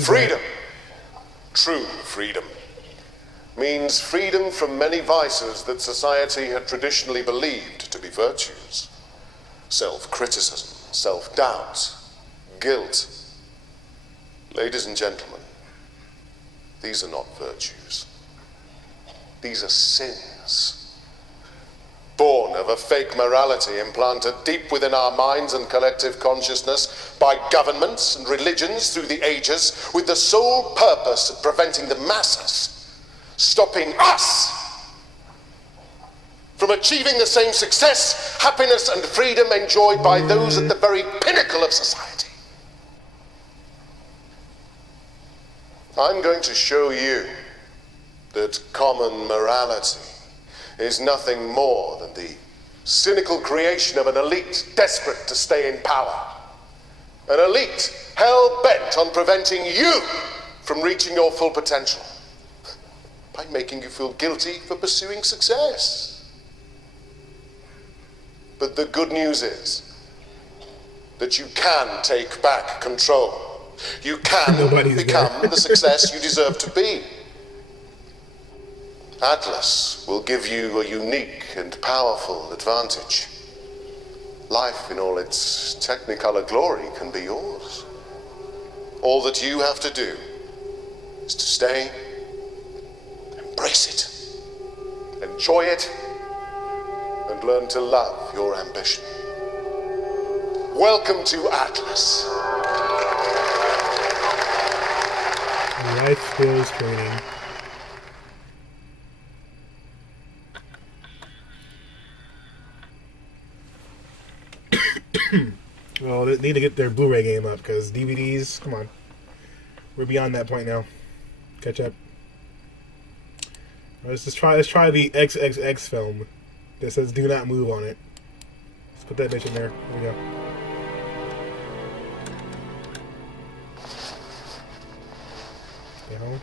Freedom, true freedom, means freedom from many vices that society had traditionally believed to be virtues. Self-criticism, self-doubt, guilt. Ladies and gentlemen, these are not virtues. These are sins. Born of a fake morality implanted deep within our minds and collective consciousness by governments and religions through the ages, with the sole purpose of preventing the masses, stopping us from achieving the same success, happiness, and freedom enjoyed by those at the very pinnacle of society. I'm going to show you that common morality is nothing more than the cynical creation of an elite desperate to stay in power. An elite hell-bent on preventing you from reaching your full potential by making you feel guilty for pursuing success. But the good news is that you can take back control. You can become the success you deserve to be. Atlas will give you a unique and powerful advantage. Life in all its technicolor glory can be yours. All that you have to do is to stay, embrace it, enjoy it, and learn to love your ambition. Welcome to Atlas. Life skills training. Well, they need to get their Blu-ray game up because DVDs, come on, we're beyond that point now. Catch up. Let's try the XXX film that says "Do not move" on it. Let's put that bitch in there. There we go. Stay home.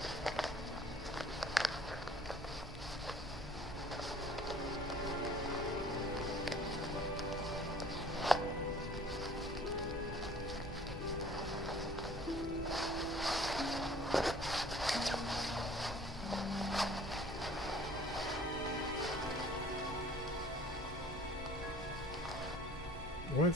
What?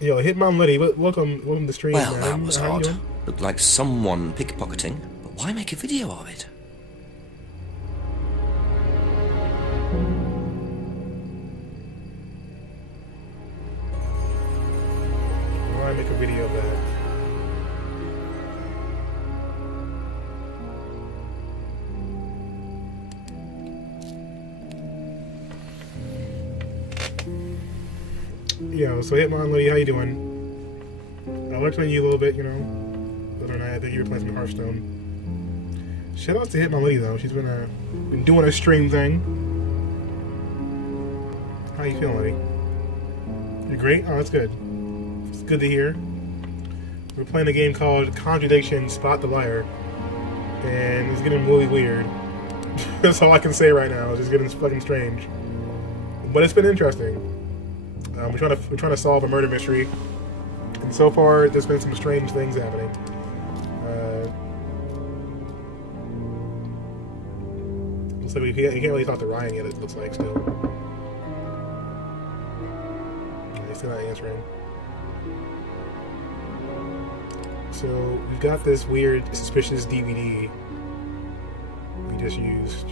Yo, Hitmon Liddy, welcome to the stream, Well, man. that was How you odd. doing? Looked like someone pickpocketing, but why make a video of it? Why make a video of that? Yo, so Hitmon Liddy, how you doing? I looked on you a little bit, you know. The other night, I think you were playing some Hearthstone. Shout out to Hitmon Liddy, though. She's been doing her stream thing. How you feeling, Liddy? You're great? Oh, that's good. It's good to hear. We're playing a game called Contradiction, Spot the Liar. And it's getting really weird. That's all I can say right now. It's just getting fucking strange. But it's been interesting. We're trying to solve a murder mystery, and so far there's been some strange things happening. So you can't really talk to Ryan yet. It looks like still. He's still not answering. So we've got this weird, suspicious DVD he just used.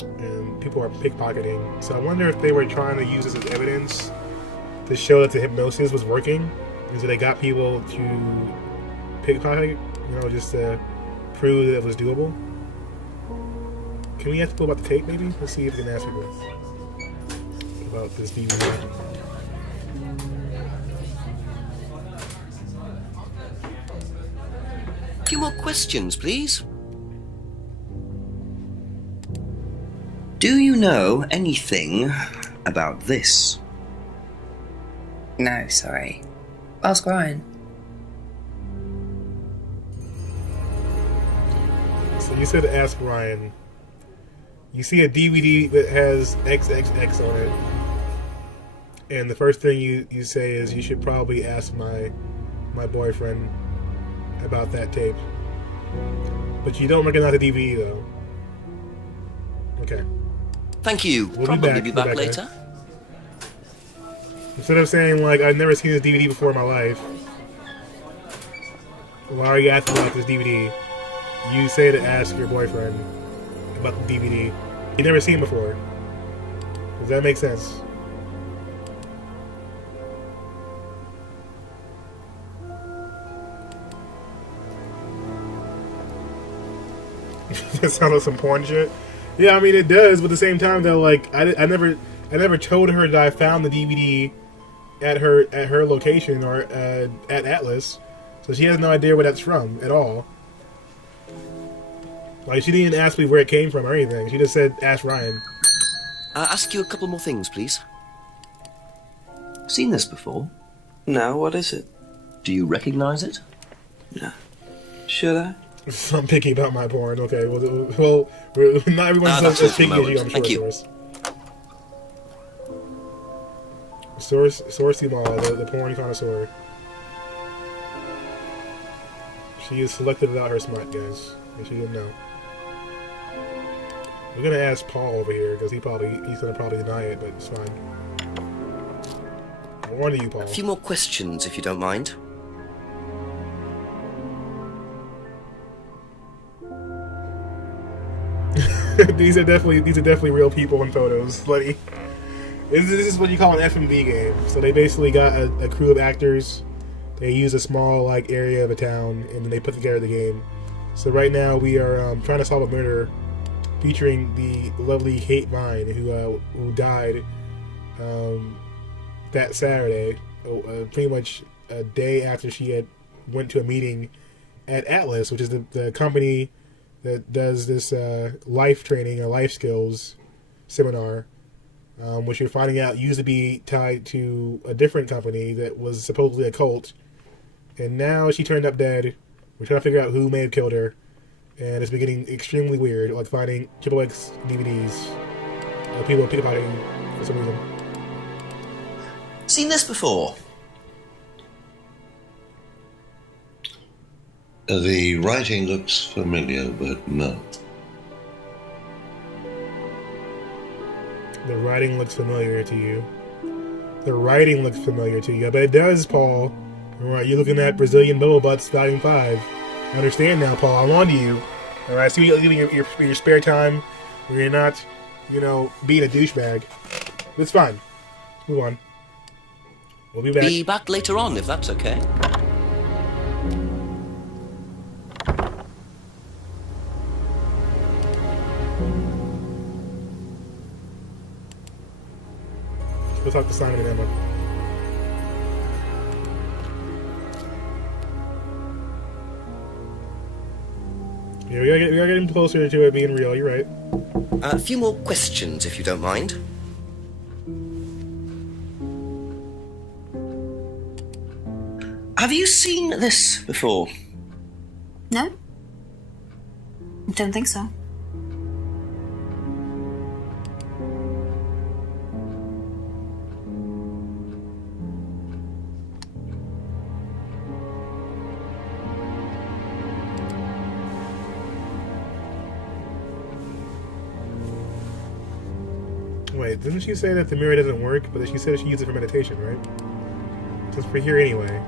And people are pickpocketing. So I wonder if they were trying to use this as evidence to show that the hypnosis was working. And so they got people to pickpocket, you know, just to prove that it was doable. Can we ask people about the tape, maybe? Let's see if we can ask people about this DVD. A few more questions, please. Do you know anything about this? No, sorry. Ask Ryan. So you said ask Ryan. You see a DVD that has XXX on it. And the first thing you say is you should probably ask my boyfriend about that tape. But you don't recognize the DVD though. Okay. Thank you. We'll Probably be be back back guys. later. Instead of saying like I've never seen this DVD before in my life, why are you asking about this DVD? You say to ask your boyfriend about the DVD you never seen before. Does that make sense? That sounds like some porn shit. Yeah, I mean it does, but at the same time though, like I never told her that I found the DVD at her location or at Atlas, so she has no idea where that's from at all. Like she didn't even ask me where it came from or anything. She just said, "Ask Ryan." I'll ask you a couple more things, please. Seen this before? No, what is it? Do you recognize it? No. Should I? I'm picky about my porn. Okay, well not everyone's as picky as you, I'm sure. Thank you. Sourcey Mall, the porn connoisseur. She is selected without her smut, guys. If you didn't know. We're gonna ask Paul over here because he's gonna probably deny it, but it's fine. I warn you, Paul. A few more questions, if you don't mind. These are definitely real people in photos, buddy. This is what you call an FMV game. So they basically got a crew of actors. They use a small like area of a town, and then they put together the game. So right now we are trying to solve a murder, featuring the lovely Kate Vine, who died that Saturday, pretty much a day after she had went to a meeting at Atlas, which is the company that does this life training or life skills seminar, which you're finding out used to be tied to a different company that was supposedly a cult. And now she turned up dead. We're trying to figure out who may have killed her. And it's getting extremely weird, like finding XXX DVDs of people pickpocketing for some reason. Seen this before? The writing looks familiar, but no. The writing looks familiar to you. The writing looks familiar to you. I bet it does, Paul. Alright, you're looking at Brazilian Bubble Butts Volume 5. I understand now, Paul. I'm on to you. Alright, see what you're doing your spare time where you're not, being a douchebag. It's fine. Move on. We'll be back. Be back later on, if that's okay. Let's talk to Simon and Emma. Yeah, we are getting closer to it being real, you're right. A few more questions, if you don't mind. Have you seen this before? No? I don't think so. Wait, didn't she say that the mirror doesn't work, but that she said she used it for meditation, right? Just for here anyway.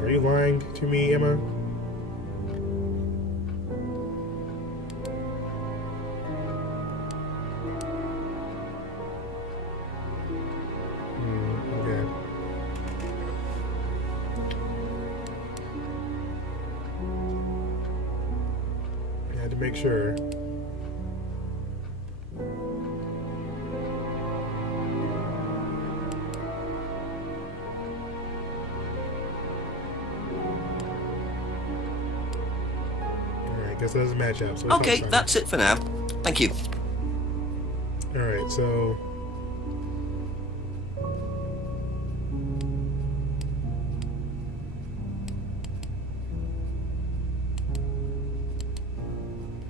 Are you lying to me, Emma? Okay. I had to make sure. Guess that doesn't match up. So Okay, that's it for now. Thank you. Alright, so...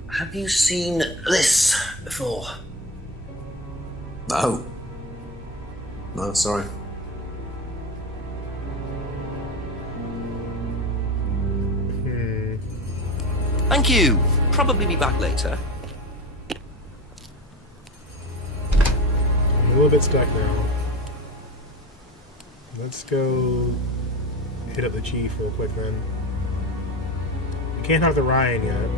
Have you seen this before? No. No, sorry. Thank you. Probably be back later. I'm a little bit stuck now. Let's go hit up the chief real quick then. We can't talk to Ryan yet.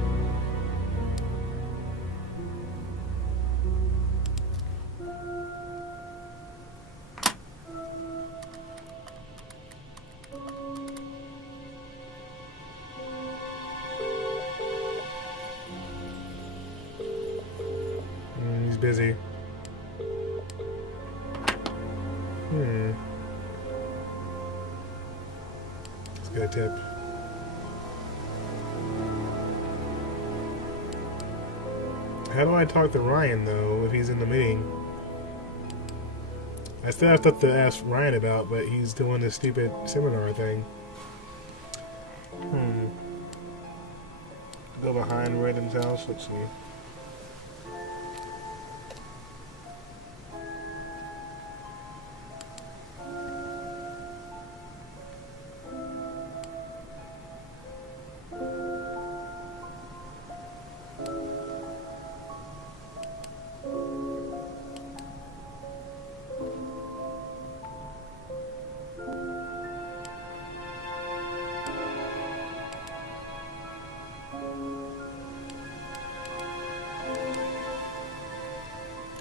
He's busy. Let's get a tip. How do I talk to Ryan, though, if he's in the meeting? I still have stuff to ask Ryan about, but he's doing this stupid seminar thing. Go behind Randon's house, let's see.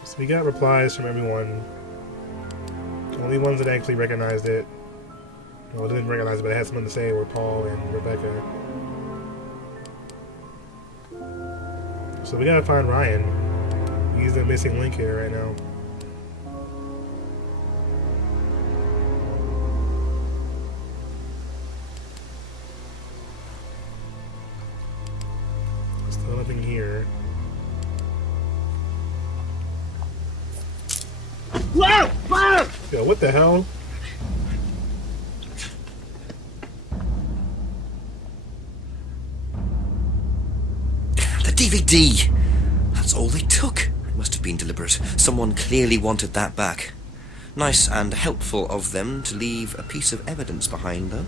So we got replies from everyone. The only ones that actually recognized it, well, didn't recognize it, but it had something to say were Paul and Rebecca. So we gotta find Ryan. He's the missing link here right now. Still nothing here. Yo, what the hell? The DVD! That's all they took. It must have been deliberate. Someone clearly wanted that back. Nice and helpful of them to leave a piece of evidence behind, though.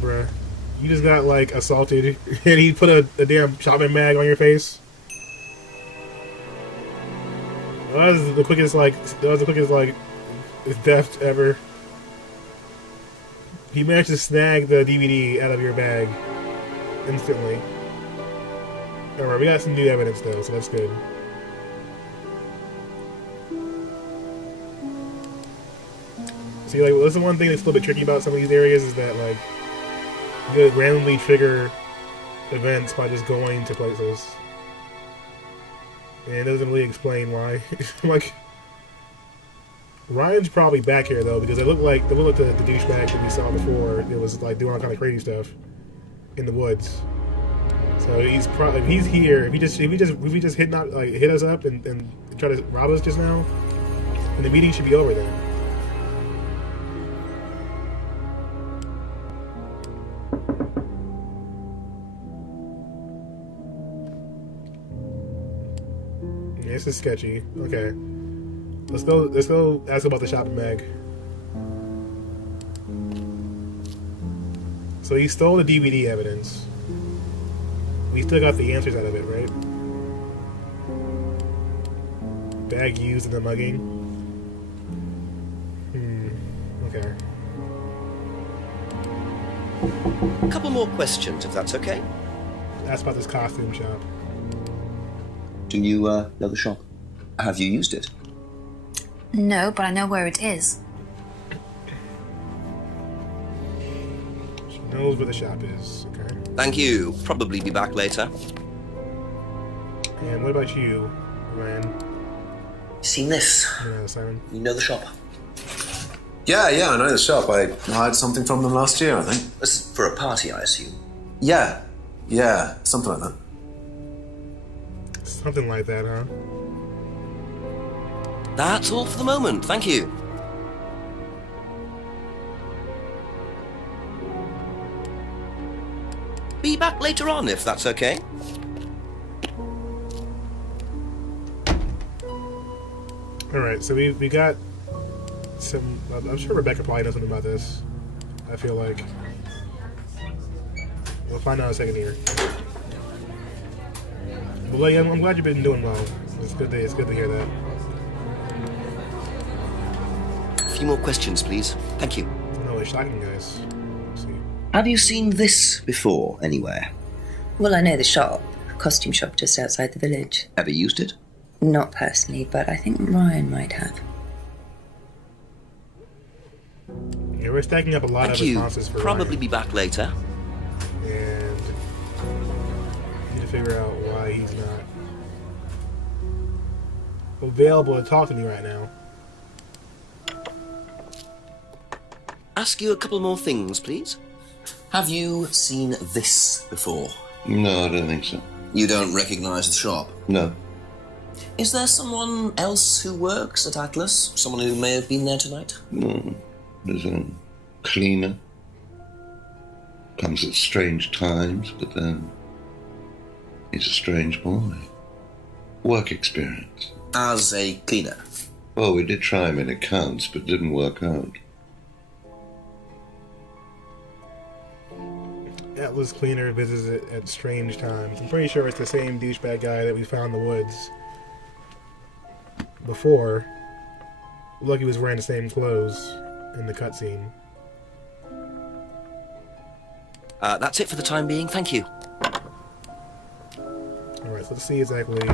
Bruh, you just got, like, assaulted, and he put a damn shopping mag on your face? That was the quickest, like, theft ever. He managed to snag the DVD out of your bag instantly. Alright, we got some new evidence though, so that's good. See, like, that's the one thing that's a little bit tricky about some of these areas is that, like, you could randomly trigger events by just going to places. And it doesn't really explain why. Like, Ryan's probably back here though, because it looked like the douchebag that we saw before. It was like doing all kind of crazy stuff in the woods. So he's probably, if he's here, if he just hit us up and try to rob us just now, then the meeting should be over then. Yeah, this is sketchy. Okay. Let's go ask about the shopping bag. So he stole the DVD evidence. We still got the answers out of it, right? Bag used in the mugging. Okay. A couple more questions, if that's okay. That's about this costume shop. Do you know the shop? Have you used it? No, but I know where it is. She knows where the shop is. Okay. Thank you. Probably be back later. And what about you, Ryan? Seen this? Yeah, Simon. You know the shop? Yeah, I know the shop. I hired something from them last year, I think. This is for a party, I assume. Yeah, something like that. Something like that, huh? That's all for the moment. Thank you. Be back later on, if that's okay. Alright, so we got some... I'm sure Rebecca probably knows something about this. I feel like. We'll find out in a second here. But like, I'm glad you've been doing well. It's good to hear that. A few more questions, please. Thank you. No, it's shocking, guys. Let's see. Have you seen this before, anywhere? Well, I know the shop, a costume shop just outside the village. Ever used it? Not personally, but I think Ryan might have. Yeah, we're stacking up a lot Thank of you. responses for Probably Ryan. be back later. And need to figure out why he's not available to talk to me right now. Ask you a couple more things, please. Have you seen this before? No, I don't think so. You don't recognise the shop? No. Is there someone else who works at Atlas? Someone who may have been there tonight? No. There's a cleaner. Comes at strange times, but then he's a strange boy. Work experience. As a cleaner? Well, we did try him in accounts, but didn't work out. Atlas Cleaner visits it at strange times. I'm pretty sure it's the same douchebag guy that we found in the woods before. Look, he was wearing the same clothes in the cutscene. That's it for the time being. Thank you. Alright, so let's see exactly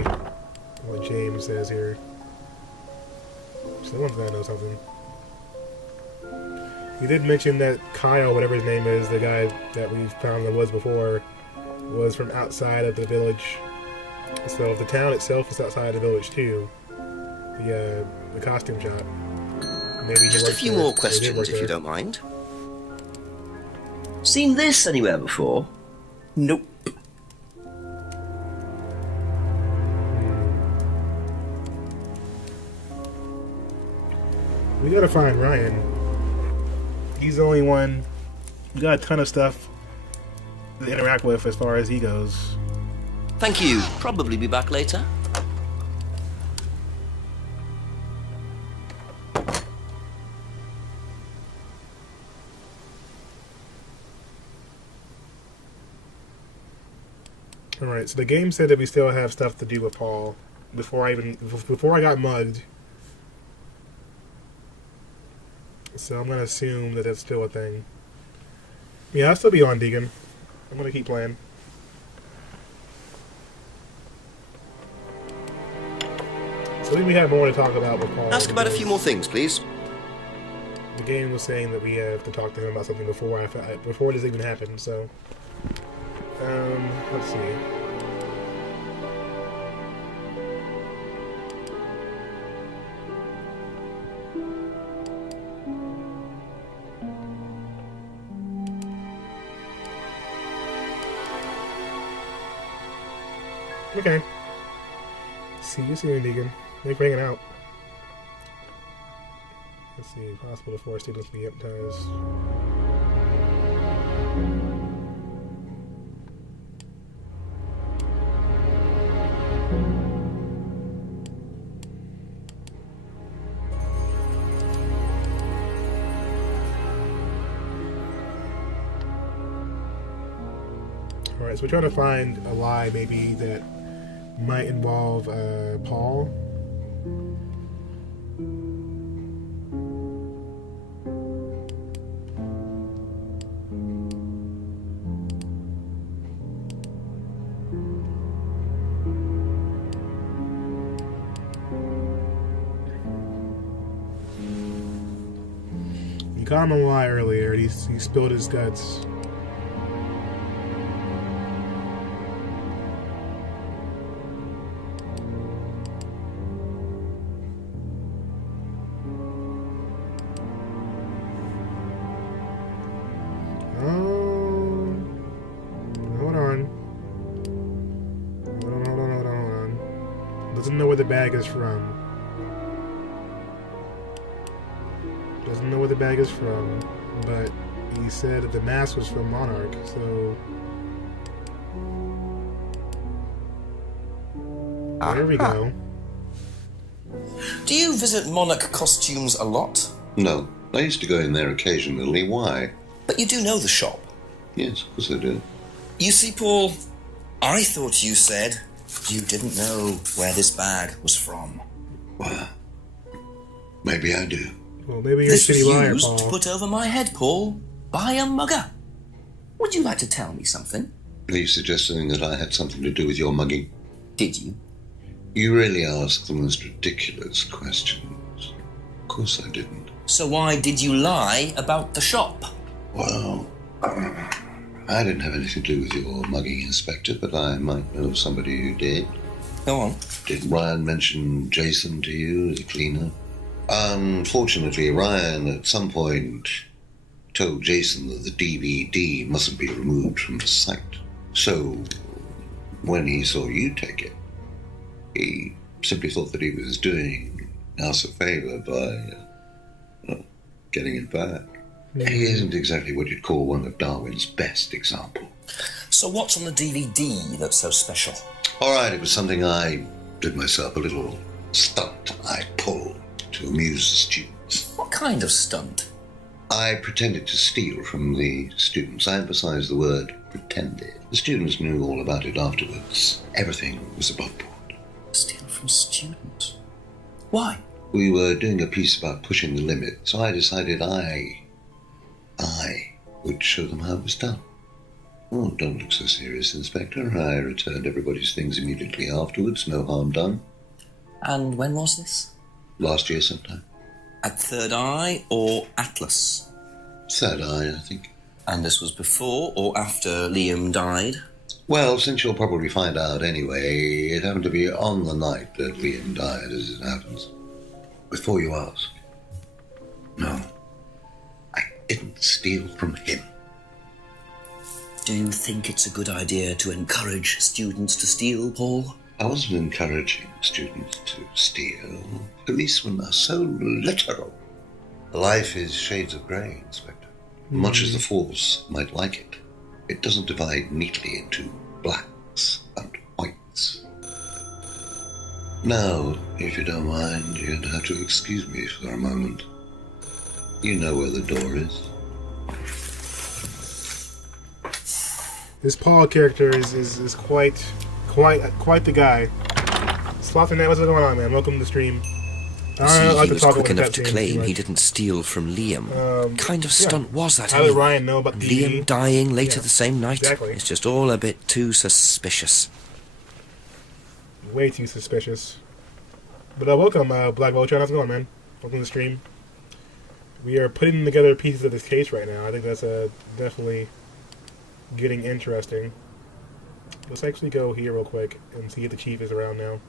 what James says here. Someone's gotta know something. He did mention that Kyle, whatever his name is, the guy that we found in the woods before, was from outside of the village. So if the town itself is outside the village too, the costume shop, maybe he Just a works few there, more or did questions, work if you there. don't mind. Seen this anywhere before? Nope. We gotta find Ryan. He's the only one. We got a ton of stuff to interact with as far as he goes. Thank you. Probably be back later. Alright, so the game said that we still have stuff to do with Paul before I got mugged. So I'm gonna assume that that's still a thing. Yeah, I'll still be on Deegan. I'm gonna keep playing. So I think we have more to talk about with Paul. Ask about a few more things, please. The game was saying that we have to talk to him about something before this even happened, so... let's see. Okay. See you soon, Deegan. Thanks for hanging out. Let's see. Possible to force students to be hypnotized. Alright, so we're trying to find a lie maybe that might involve Paul. caught him a lie earlier. He spilled his guts. Doesn't know where the bag is from. Doesn't know where the bag is from, but he said that the mask was from Monarch, so... There we go. Do you visit Monarch costumes a lot? No. I used to go in there occasionally. Why? But you do know the shop. Yes, of course I do. You see, Paul, I thought you said you didn't know where this bag was from. Well, maybe I do. Well, maybe you're This a was shitty liar, used Paul. to put over my head, Paul, by a mugger. Would you like to tell me something? Are you suggesting that I had something to do with your mugging? Did you? You really ask the most ridiculous questions. Of course I didn't. So why did you lie about the shop? Well, I didn't have anything to do with your mugging, Inspector, but I might know somebody who did. Go on. Did Ryan mention Jason to you as a cleaner? Unfortunately, Ryan at some point told Jason that the DVD mustn't be removed from the site. So, when he saw you take it, he simply thought that he was doing us a favor by getting it back. He isn't exactly what you'd call one of Darwin's best examples. So what's on the DVD that's so special? All right, it was something I did myself, a little stunt I pulled to amuse the students. What kind of stunt? I pretended to steal from the students. I emphasize the word pretended. The students knew all about it afterwards. Everything was above board. Steal from students? Why? We were doing a piece about pushing the limit, so I decided I would show them how it was done. Oh, don't look so serious, Inspector. I returned everybody's things immediately afterwards. No harm done. And when was this? Last year sometime. At Third Eye or Atlas? Third Eye, I think. And this was before or after Liam died? Well, since you'll probably find out anyway, it happened to be on the night that Liam died, as it happens. Before you ask. No. I didn't steal from him. Do you think it's a good idea to encourage students to steal, Paul? I wasn't encouraging students to steal. Policemen are so literal. Life is shades of grey, Inspector. Much as the Force might like it, it doesn't divide neatly into blacks and whites. Now, if you don't mind, you'd have to excuse me for a moment. You know where the door is. This Paul character is quite the guy. Slothernet, what's going on, man? Welcome to the stream. He was quick enough to claim he didn't steal from Liam. Kind of stunt was that? How did Ryan know about the Liam dying later the same night? Exactly. It's just all a bit too suspicious. Way too suspicious. But welcome, Black Vulture. How's it going, man? Welcome to the stream. We are putting together pieces of this case right now. I think that's definitely getting interesting. Let's actually go here real quick and see if the chief is around now.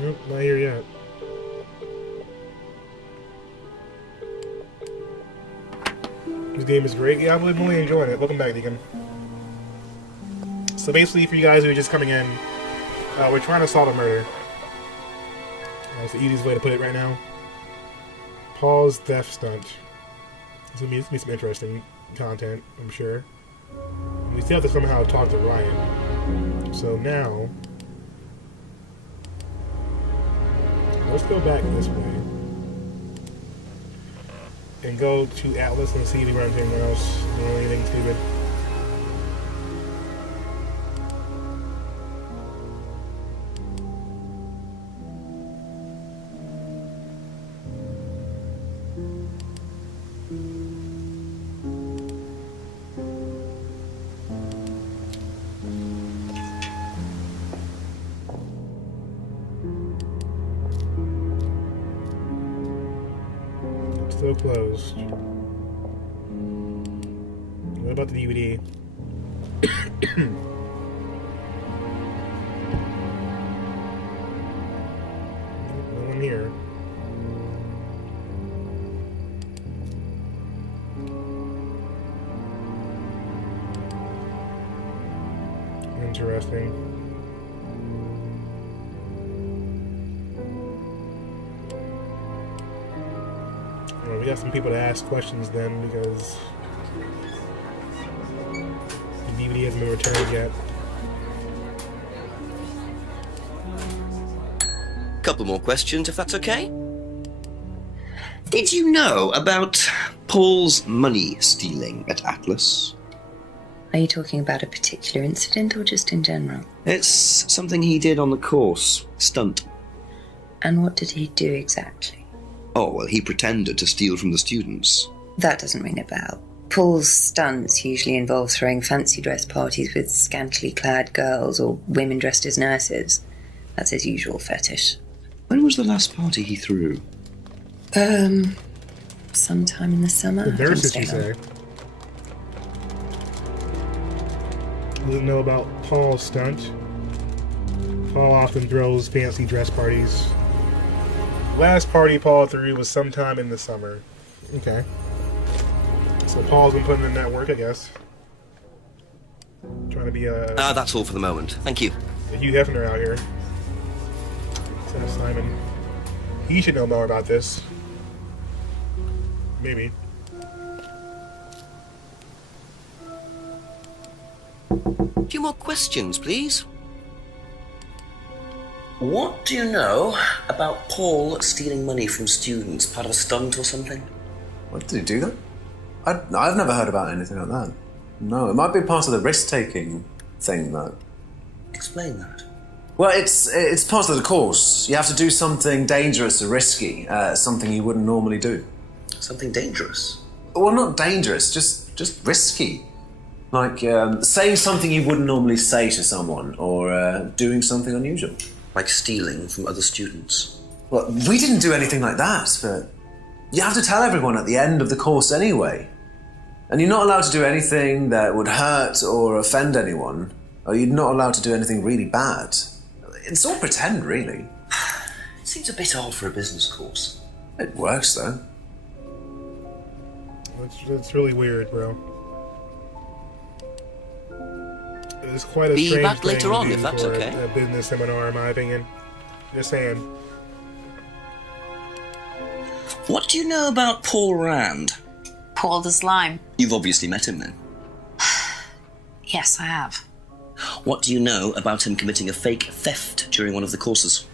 Nope, not here yet. This game is great. Yeah, I'm really enjoying it. Welcome back, Deacon. So basically, for you guys who are just coming in, we're trying to solve a murder. That's the easiest way to put it right now. Paul's death stunt. It's gonna be some interesting content, I'm sure. We still have to somehow talk to Ryan. So now, let's go back this way and go to Atlas and see if he runs anyone else doing anything stupid. So close. What about the DVD? No one here. Interesting. Well, we got some people to ask questions then, because the DVD hasn't been returned yet. Couple more questions, if that's okay. Did you know about Paul's money stealing at Atlas? Are you talking about a particular incident or just in general? It's something he did on the course. Stunt. And what did he do exactly? Oh, well, he pretended to steal from the students. That doesn't ring a bell. Paul's stunts usually involve throwing fancy dress parties with scantily clad girls or women dressed as nurses. That's his usual fetish. When was the last party he threw? Sometime in the summer. The nurses, you say? Doesn't know about Paul's stunt. Paul often throws fancy dress parties. Last party Paul threw was sometime in the summer. Okay. So Paul's been putting in that work, I guess. Trying to be a... That's all for the moment. Thank you. Hugh Hefner out here. Instead of Simon. He should know more about this. Maybe. A few more questions, please. What do you know about Paul stealing money from students? Part of a stunt or something? What, did he do that? I've never heard about anything like that. No, it might be part of the risk-taking thing, though. Explain that. Well, it's part of the course. You have to do something dangerous or risky, something you wouldn't normally do. Something dangerous? Well, not dangerous, just risky. Like saying something you wouldn't normally say to someone, or doing something unusual. Like stealing from other students? Well, we didn't do anything like that, but you have to tell everyone at the end of the course anyway. And you're not allowed to do anything that would hurt or offend anyone, or you're not allowed to do anything really bad. It's all pretend, really. It seems a bit odd for a business course. It works, though. It's really weird, bro. It's quite a Be strange back thing later to on, do if that's for okay. a business seminar, in my opinion. Just saying. What do you know about Paul Rand? Paul the Slime. You've obviously met him then. Yes, I have. What do you know about him committing a fake theft during one of the courses?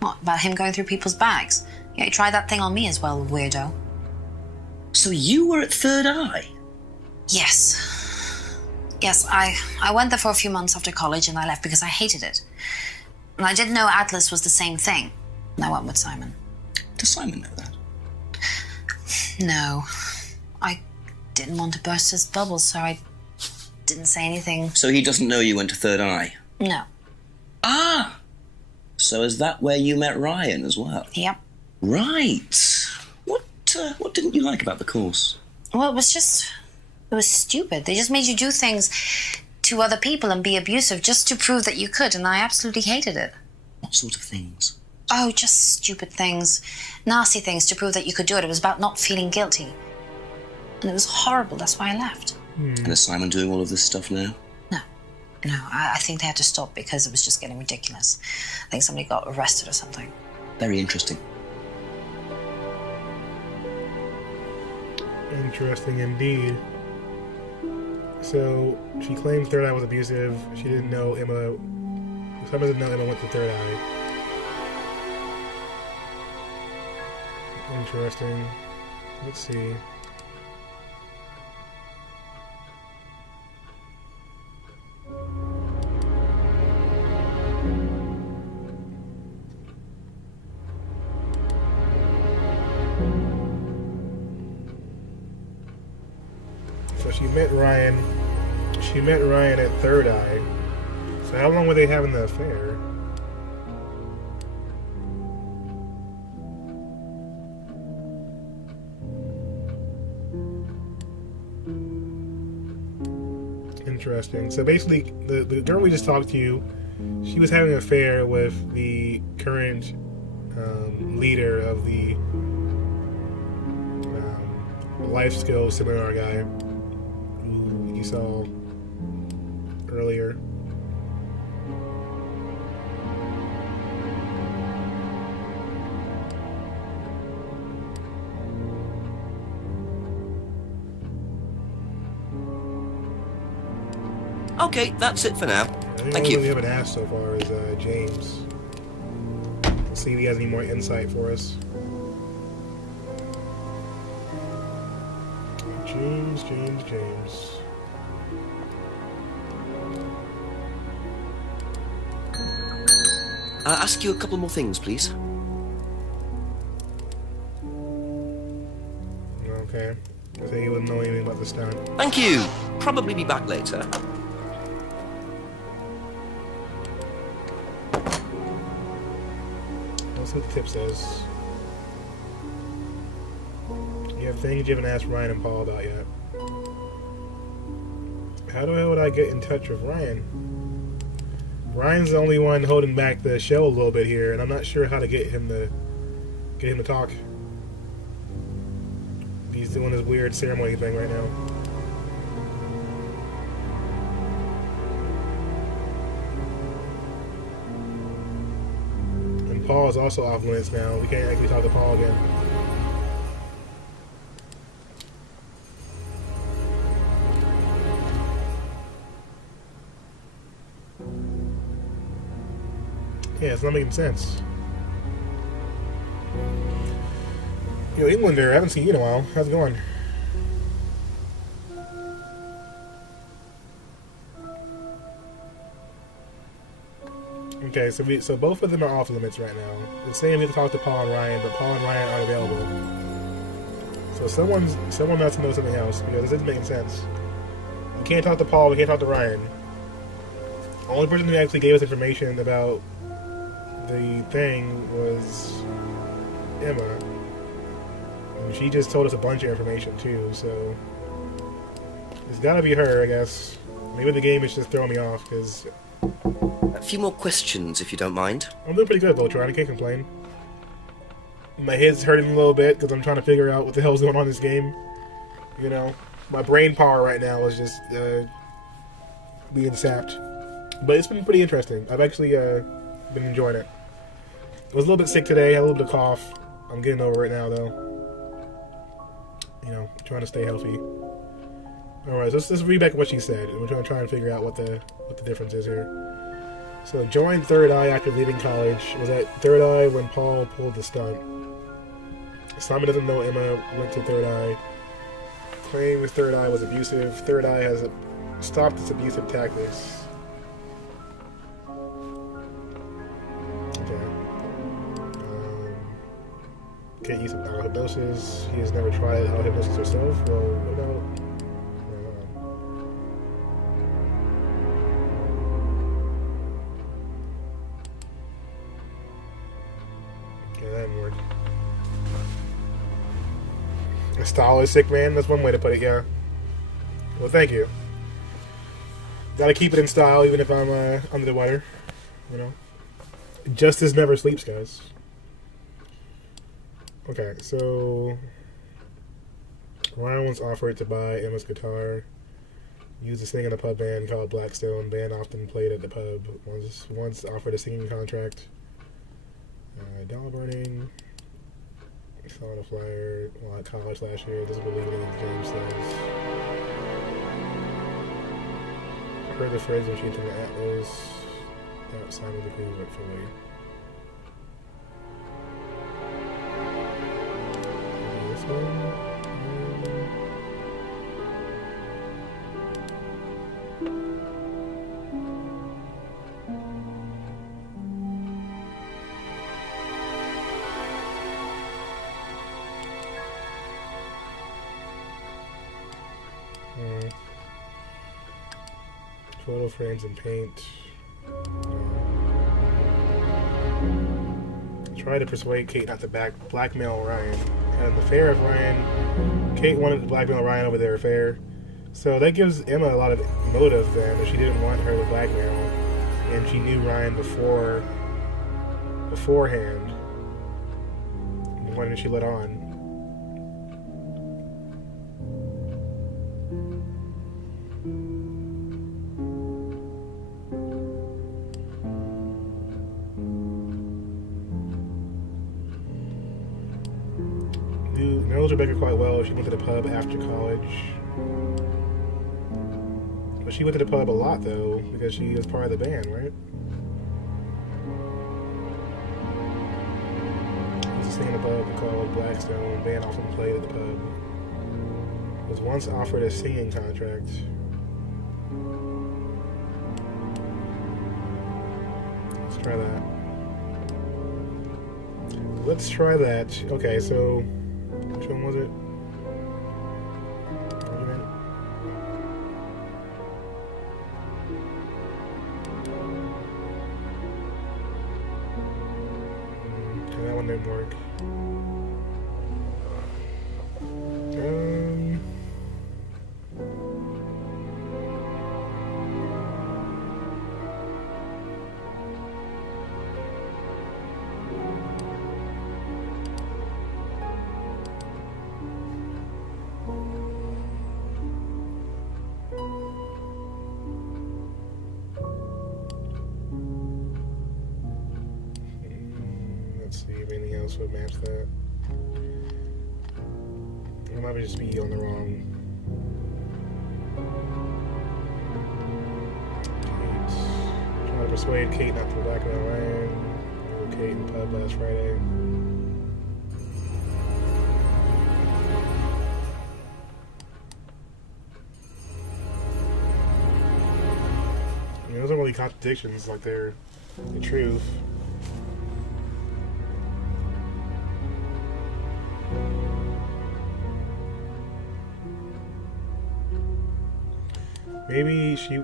What, about him going through people's bags? Yeah, he tried that thing on me as well, weirdo. So you were at Third Eye? Yes. Yes, I went there for a few months after college and I left because I hated it. And I didn't know Atlas was the same thing. And I went with Simon. Does Simon know that? No. I didn't want to burst his bubble, so I didn't say anything. So he doesn't know you went to Third Eye? No. Ah! So is that where you met Ryan as well? Yep. Right. What didn't you like about the course? Well, it was stupid. They just made you do things to other people and be abusive just to prove that you could, and I absolutely hated it. What sort of things? Oh, just stupid things. Nasty things to prove that you could do it. It was about not feeling guilty. And it was horrible. That's why I left. And is Simon doing all of this stuff now? No, I think they had to stop because it was just getting ridiculous. I think somebody got arrested or something. Very interesting. Interesting indeed. So, she claimed Third Eye was abusive. She didn't know Emma... Simon didn't know Emma went to Third Eye. Interesting. Let's see. So she met Ryan at Third Eye. So how long were they having the affair? Interesting. So basically, the girl we just talked to, she was having an affair with the current leader of the life skills seminar guy who you saw earlier. Okay, that's it for now. Thank All you. we haven't asked so far is James. Let's see if he has any more insight for us. James. I'll ask you a couple more things, please. Okay. I think he wouldn't know anything about the stunt. Thank you. Probably be back later. Let's see what the tip says. You have things you haven't asked Ryan and Paul about yet. How the hell would I get in touch with Ryan? Ryan's the only one holding back the show a little bit here, and I'm not sure how to get him to talk. He's doing this weird ceremony thing right now. And Paul is also off limits now. We can't actually talk to Paul again. Yeah, it's not making sense. Yo, Englander, I haven't seen you in a while. How's it going? Okay, so both of them are off limits right now. It's saying we have to talk to Paul and Ryan, but Paul and Ryan aren't available. So someone has to know something else, because this isn't making sense. We can't talk to Paul, we can't talk to Ryan. The only person who actually gave us information about the thing was Emma. And she just told us a bunch of information too, so it's gotta be her, I guess. Maybe the game is just throwing me off, because A few more questions, if you don't mind. I'm doing pretty good, Voltron. I can't complain. My head's hurting a little bit because I'm trying to figure out what the hell's going on in this game. You know, my brain power right now is just being sapped. But it's been pretty interesting. I've actually been enjoying it. I was a little bit sick today, had a little bit of cough. I'm getting over it now, though. You know, trying to stay healthy. Alright, so let's read back what she said. We're trying to try and figure out what the difference is here. So, joined Third Eye after leaving college. Was at Third Eye when Paul pulled the stunt. Simon doesn't know Emma went to Third Eye. Claims Third Eye was abusive. Third Eye has stopped its abusive tactics. Okay. Can't use auto-hypnosis. He has never tried auto-hypnosis herself. Well, what about... Yeah, that didn't work. A style is sick, man. That's one way to put it, yeah. Well, thank you. Gotta keep it in style, even if I'm under the weather. You know? Justice never sleeps, guys. Okay, so... Ryan once offered to buy Emma's guitar. Used to sing in a pub band called Blackstone. Band often played at the pub. Once offered a singing contract. Dollar burning. Saw on a flyer while at college last year. Doesn't believe anything James says. Heard the phrase when she took the Atlas. That Simon the Queen went fully. This one. Photo frames and paint. Try to persuade Kate not to blackmail Ryan. Had an affair with Ryan. Kate wanted to blackmail Ryan over their affair. So that gives Emma a lot of motive then, that she didn't want her to blackmail, and she knew Ryan beforehand. When did she let on? Who knows Rebecca quite well. She went to the pub after college. But she went to the pub a lot, though, because she was part of the band, right? There's a scene in a pub called Blackstone. Band often played at the pub. Was once offered a singing contract. Let's try that. Let's try that. Okay, so which one was it? That one didn't work. Let's see if anything else would match that. I might just be on the wrong. Kate. Trying to persuade Kate not to blackmail Ryan. Kate in the pub last Friday. I mean, those aren't really contradictions, like they're the truth.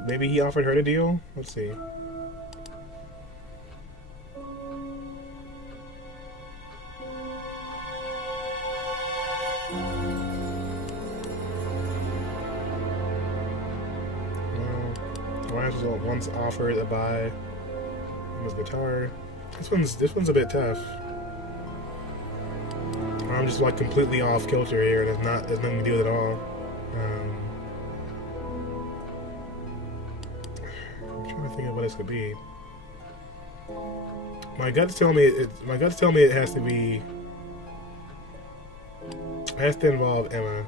Maybe he offered her the deal? Let's see. Ryan was once offered to buy his guitar. This one's a bit tough. I'm just like completely off kilter here, and it's nothing to do with it at all. I'm trying to think of what this could be. My guts tell me it has to be. It has to involve Emma,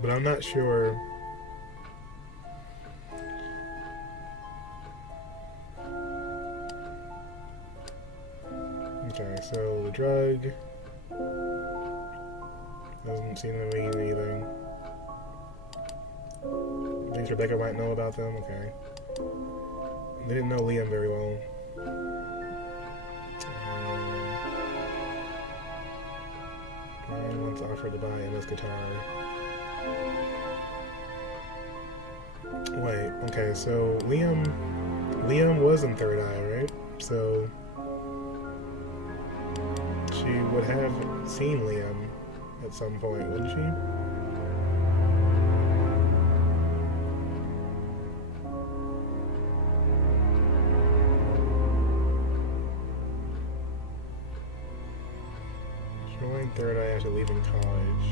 but I'm not sure. Okay, so the drug doesn't seem to mean anything. Thinks Rebecca might know about them. Okay. They didn't know Liam very well. Ryan once offered to buy Emma's guitar. Wait, okay, so Liam was in Third Eye, right? So she would have seen Liam at some point, wouldn't she? Joined Third Eye after leaving college.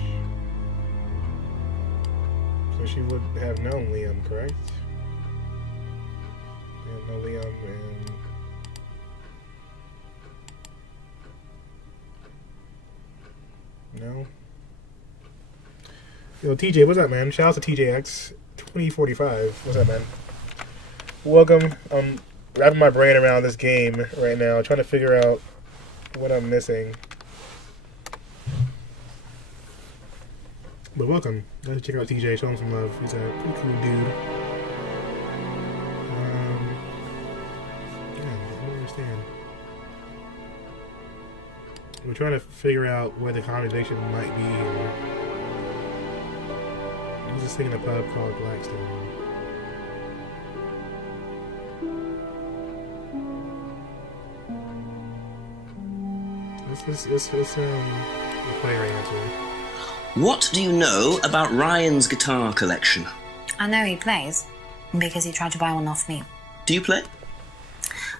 So she would have known Liam, correct? And know Liam and... No? Yo, TJ, what's up, man? Shout out to TJX 2045. What's up, man? Welcome. I'm wrapping my brain around this game right now, trying to figure out what I'm missing. But welcome. Let's check out TJ. Show him some love. He's a pretty cool dude. Yeah, I don't understand. We're trying to figure out where the contradiction might be here. He's just singing a pub called Blackstone. Let's play our answer. What do you know about Ryan's guitar collection? I know he plays, because he tried to buy one off me. Do you play?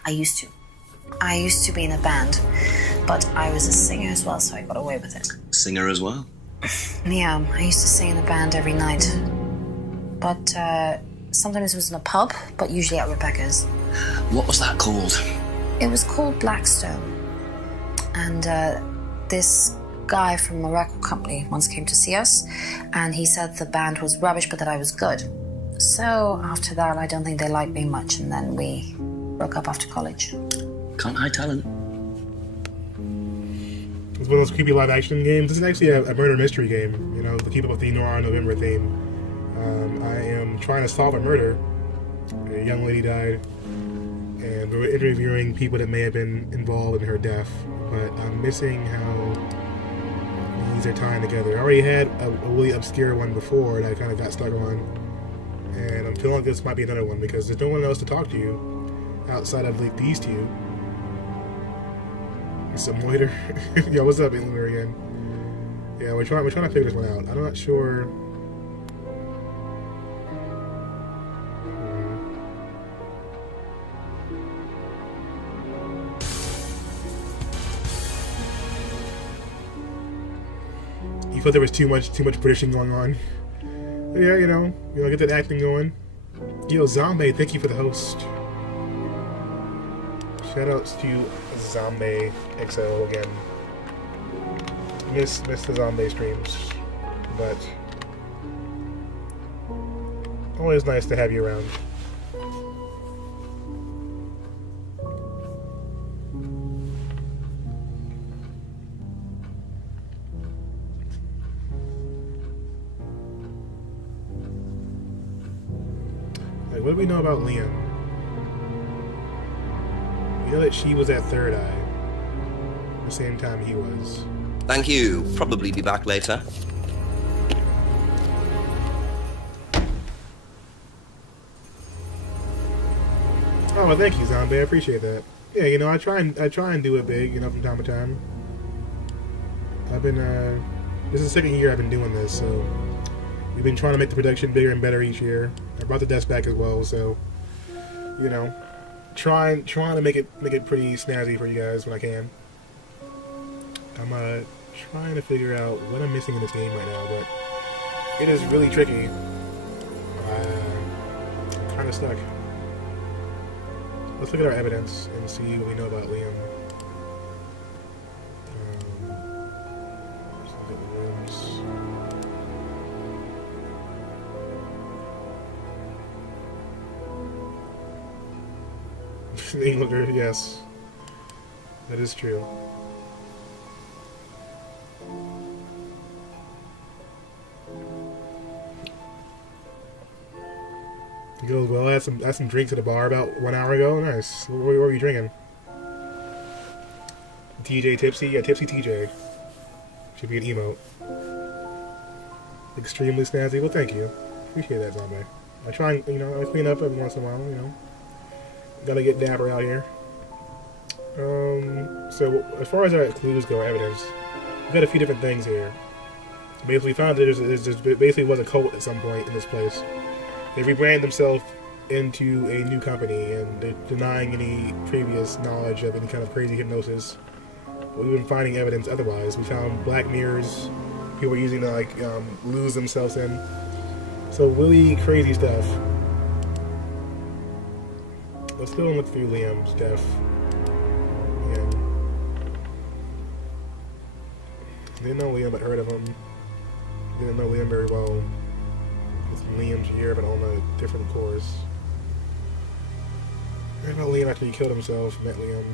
I used to. I used to be in a band, but I was a singer as well, so I got away with it. Singer as well? Yeah, I used to sing in a band every night. But sometimes it was in a pub, but usually at Rebecca's. What was that called? It was called Blackstone. And this guy from a record company once came to see us, and he said the band was rubbish, but that I was good. So after that, I don't think they liked me much, and then we broke up after college. Can't hide talent. It's one of those creepy live action games. This is actually a murder mystery game, you know, to keep up with the Noir November theme. I am trying to solve a murder. A young lady died, and we're interviewing people that may have been involved in her death, but I'm missing how these are tying together. I already had a really obscure one before that I kind of got stuck on, and I'm feeling like this might be another one because there's no one else to talk to outside of like these two. Some waiter. Yo, what's up, Englander again? Yeah, we're trying to figure this one out. I'm not sure. You felt there was too much Britishin going on. But yeah, you know, get that acting going. Yo, Zombie, thank you for the host. Shoutouts to Zombie XO again. Miss the Zombie streams, but always nice to have you around. Like, what do we know about Liam? We know that she was at Third Eye the same time he was. Thank you. Probably be back later. Oh, well, thank you, Zombie. I appreciate that. Yeah, you know, I try and do it big, you know, from time to time. I've been this is the second year I've been doing this, so we've been trying to make the production bigger and better each year. I brought the desk back as well, so you know. Trying to make it pretty snazzy for you guys when I can. I'm trying to figure out what I'm missing in this game right now, but it is really tricky. I'm kind of stuck. Let's look at our evidence and see what we know about Liam. Let's look at the rooms. Englander, yes. That is true. Good. Well, I had some drinks at the bar about 1 hour ago. Nice. What were you drinking? TJ Tipsy? Yeah, Tipsy TJ. Should be an emote. Extremely snazzy. Well, thank you. Appreciate that, Zombie. I try and, you know, I clean up every once in a while, you know. Gotta get dapper out here. So as far as our clues go, evidence, we've got a few different things here. Basically, we found that there basically was a cult at some point in this place. They rebranded themselves into a new company, and they're denying any previous knowledge of any kind of crazy hypnosis. But we've been finding evidence otherwise. We found black mirrors people were using to like lose themselves in. So really crazy stuff. Let's go and look through Liam's death. And didn't know Liam, but heard of him. Didn't know Liam very well. It's Liam's year, but on a different course. Heard about Liam after he killed himself. Met Liam.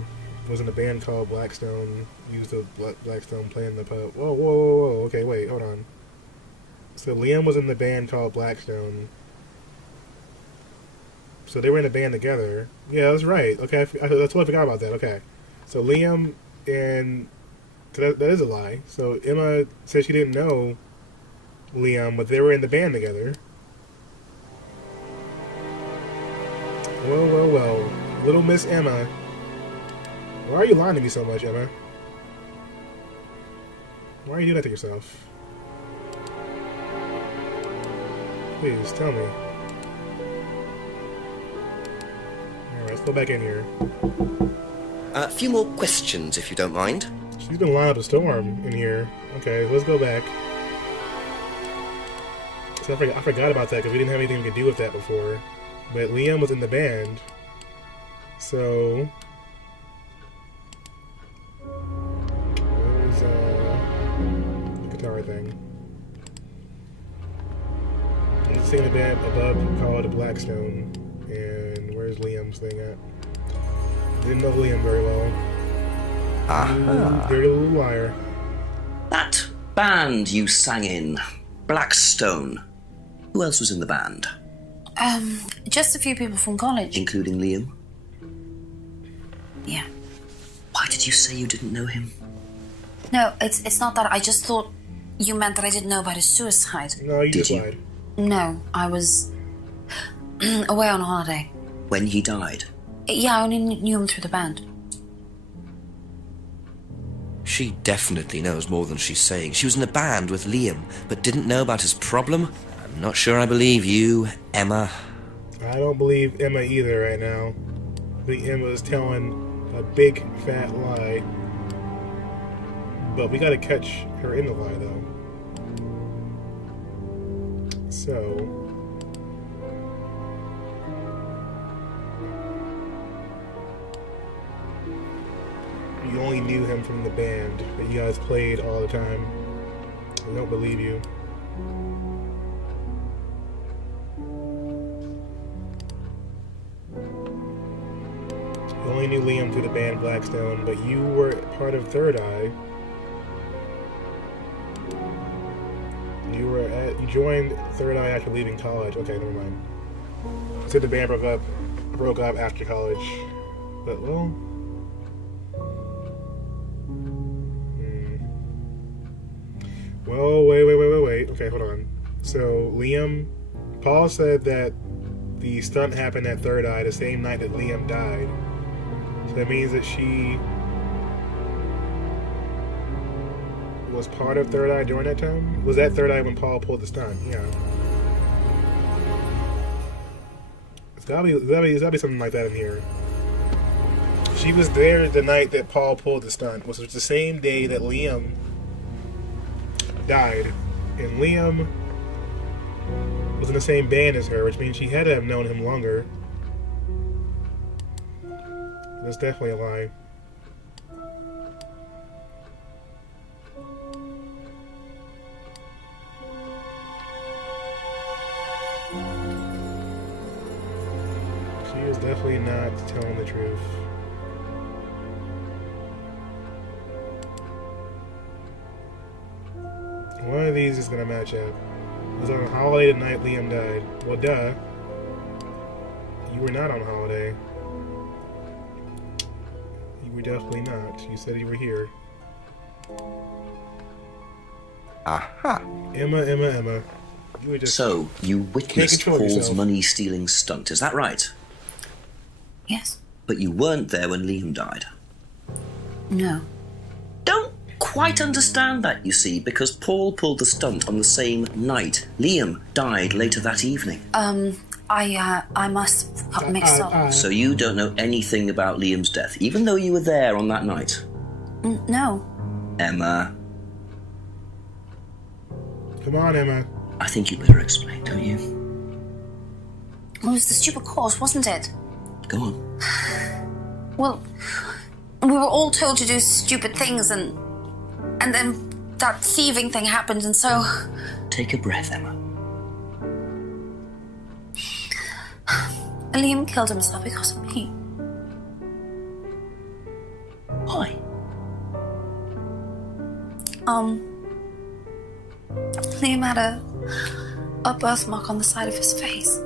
Was in a band called Blackstone. Used the Blackstone playing the pub. Whoa. Okay, wait, hold on. So Liam was in the band called Blackstone. So they were in a band together. Yeah, that's right. Okay, that's what I forgot about that. Okay. So Liam and... that is a lie. So Emma said she didn't know Liam, but they were in the band together. Well. Little Miss Emma. Why are you lying to me so much, Emma? Why are you doing that to yourself? Please, tell me. go back in here. A few more questions, if you don't mind. She's been lined up a storm in here. Okay, let's go back. So I forgot about that because we didn't have anything we could do with that before. But Liam was in the band. So... where's the guitar thing? He's singing the band above called Blackstone. And where's Liam's thing at? Didn't know Liam very well. Dirty little liar. That band you sang in, Blackstone. Who else was in the band? Just a few people from college. Including Liam? Yeah. Why did you say you didn't know him? No, it's not that. I just thought you meant that I didn't know about his suicide. No, you just lied. No, I was away on holiday. When he died? Yeah, I only knew him through the band. She definitely knows more than she's saying. She was in a band with Liam, but didn't know about his problem? I'm not sure I believe you, Emma. I don't believe Emma either right now. I think Emma is telling a big fat lie. But we gotta catch her in the lie though. So... you only knew him from the band that you guys played all the time. I don't believe you. You only knew Liam through the band Blackstone, but you were part of Third Eye. You joined Third Eye after leaving college. Okay, never mind. You said the band broke up after college. But, well... Well, wait. Okay, hold on. So, Paul said that the stunt happened at Third Eye the same night that Liam died. So that means that she was part of Third Eye during that time? Was that Third Eye when Paul pulled the stunt? Yeah. It's gotta be something like that in here. She was there the night that Paul pulled the stunt, which was the same day that Liam died, and Liam was in the same band as her, which means she had to have known him longer. That's definitely a lie. She is definitely not telling the truth. One of these is gonna match up. It was on a holiday the night Liam died. Well, duh. You were not on holiday. You were definitely not. You said you were here. Aha. Emma. You were just... So, you witnessed Paul's yourself. money-stealing stunt, is that right? Yes. But you weren't there when Liam died. No. Don't quite understand that, you see, because Paul pulled the stunt on the same night. Liam died later that evening. I must have got mixed up. So you don't know anything about Liam's death, even though you were there on that night? No. Emma. Come on, Emma. I think you better explain, don't you? It was the stupid course, wasn't it? Go on. Well, we were all told to do stupid things, and then that thieving thing happened, and so... Take a breath, Emma. Liam killed himself because of me. Why? Liam had a birthmark on the side of his face.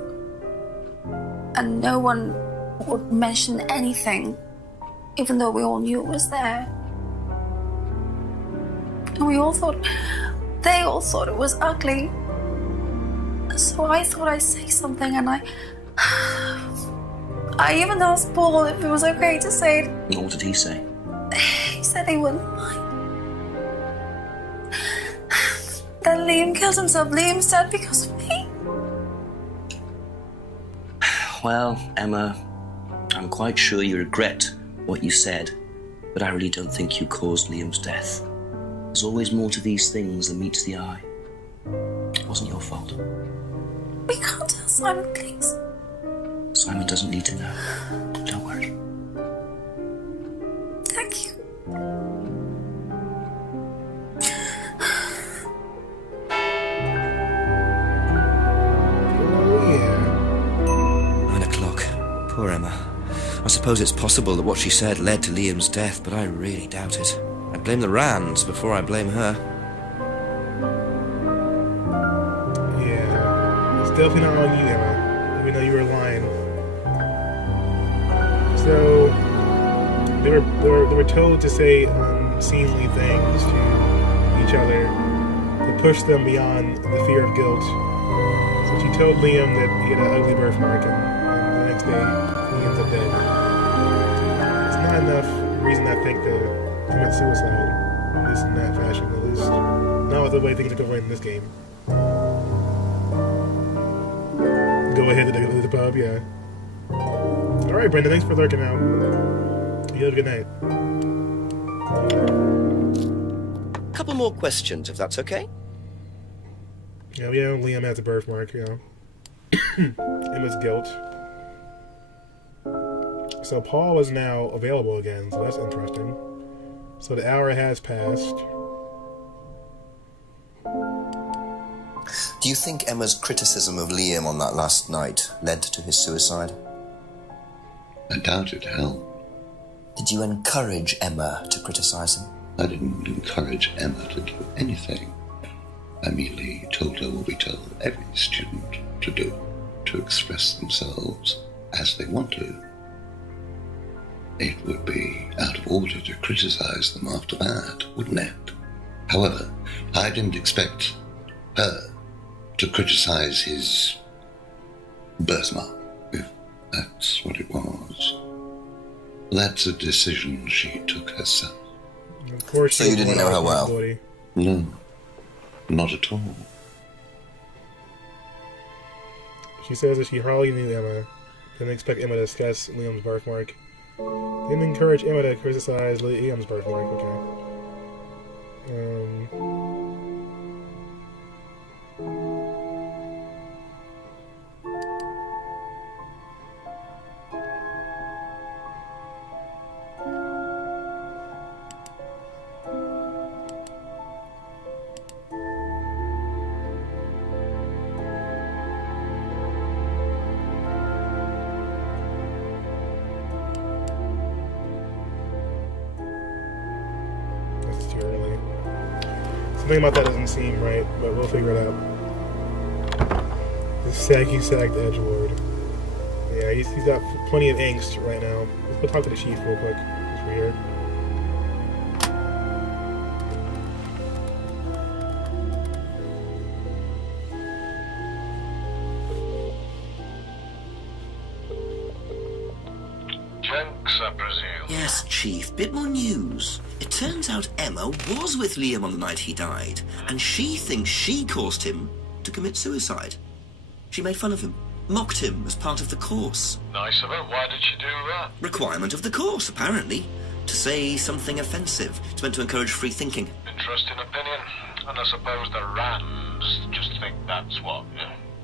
And no one would mention anything, even though we all knew it was there. And they all thought it was ugly. So I thought I'd say something, and I even asked Paul if it was okay to say it. What did he say? He said he wouldn't mind. Then Liam killed himself. Liam's dead because of me. Well, Emma, I'm quite sure you regret what you said, but I really don't think you caused Liam's death. There's always more to these things than meets the eye. It wasn't your fault. We can't tell Simon, please. Simon doesn't need to know. Don't worry. Thank you. Oh, yeah. 9 o'clock. Poor Emma. I suppose it's possible that what she said led to Liam's death, but I really doubt it. I blame the Rands before I blame her. Yeah. It's definitely not on you, Emma. Even though you were lying. So they were told to say unseemly things to each other to push them beyond the fear of guilt. So she told Liam that he had an ugly birthmark, and the next day he ends up dead. It's not enough reason, I think, to commit suicide, at least in that fashion, at least not with the way things are going in this game. Go ahead to the pub, yeah. Alright, Brenda, thanks for lurking out. You have a good night. Couple more questions, if that's okay. Yeah, Liam has a birthmark, Emma's guilt. So Paul is now available again, so that's interesting. So the hour has passed. Do you think Emma's criticism of Liam on that last night led to his suicide? I doubt it, Hal. Did you encourage Emma to criticize him? I didn't encourage Emma to do anything. I merely told her what we tell every student to do, to express themselves as they want to. It would be out of order to criticize them after that, wouldn't it? However, I didn't expect her to criticize his birthmark, if that's what it was. That's a decision she took herself. Of course. So you didn't know her well? No, not at all. She says that she hardly knew Emma. Didn't expect Emma to discuss Liam's birthmark. Didn't encourage Emma to criticize Liam's birthmark. Okay. Something about that doesn't seem right, but we'll figure it out. The saggy sagged Edgelord. Yeah, he's got plenty of angst right now. Let's go talk to the chief real quick, since we're here. Jenks, I presume. Yes, Chief. Bit more news. It turns out Emma was with Liam on the night he died, and she thinks she caused him to commit suicide. She made fun of him, mocked him as part of the course. Nice of her. Why did she do that? Requirement of the course, apparently. To say something offensive. It's meant to encourage free thinking. Interesting opinion. And I suppose the Rands just think that's what,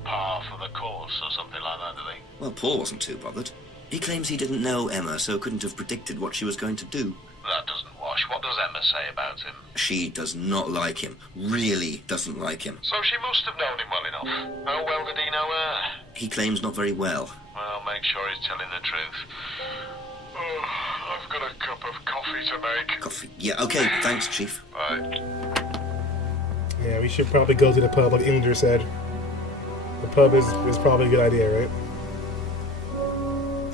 par for the course or something like that, do they? Well, Paul wasn't too bothered. He claims he didn't know Emma, so couldn't have predicted what she was going to do. That doesn't wash. What does Emma say about him? She does not like him. Really doesn't like him. So she must have known him well enough. How well did he know her? He claims not very well. Well, make sure he's telling the truth. Oh, I've got a cup of coffee to make. Coffee? Yeah, okay. Thanks, Chief. Bye. Yeah, we should probably go to the pub, like Inger said. The pub is probably a good idea, right?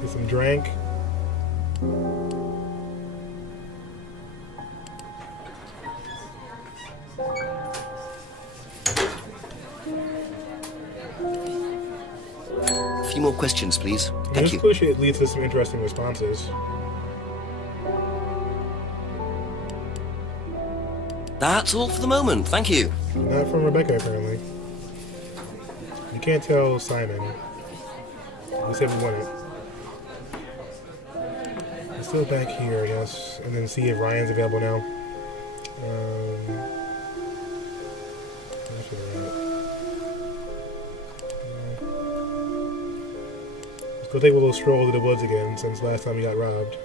Get some drink. A few more questions, please. Thank you. This clue should lead to some interesting responses. That's all for the moment. Thank you. Not from Rebecca, apparently. You can't tell Simon. At least haven't won it. Let's go back here, I guess, and then see if Ryan's available now. That's where we're at. Let's go take a little stroll through the woods again, since last time we got robbed.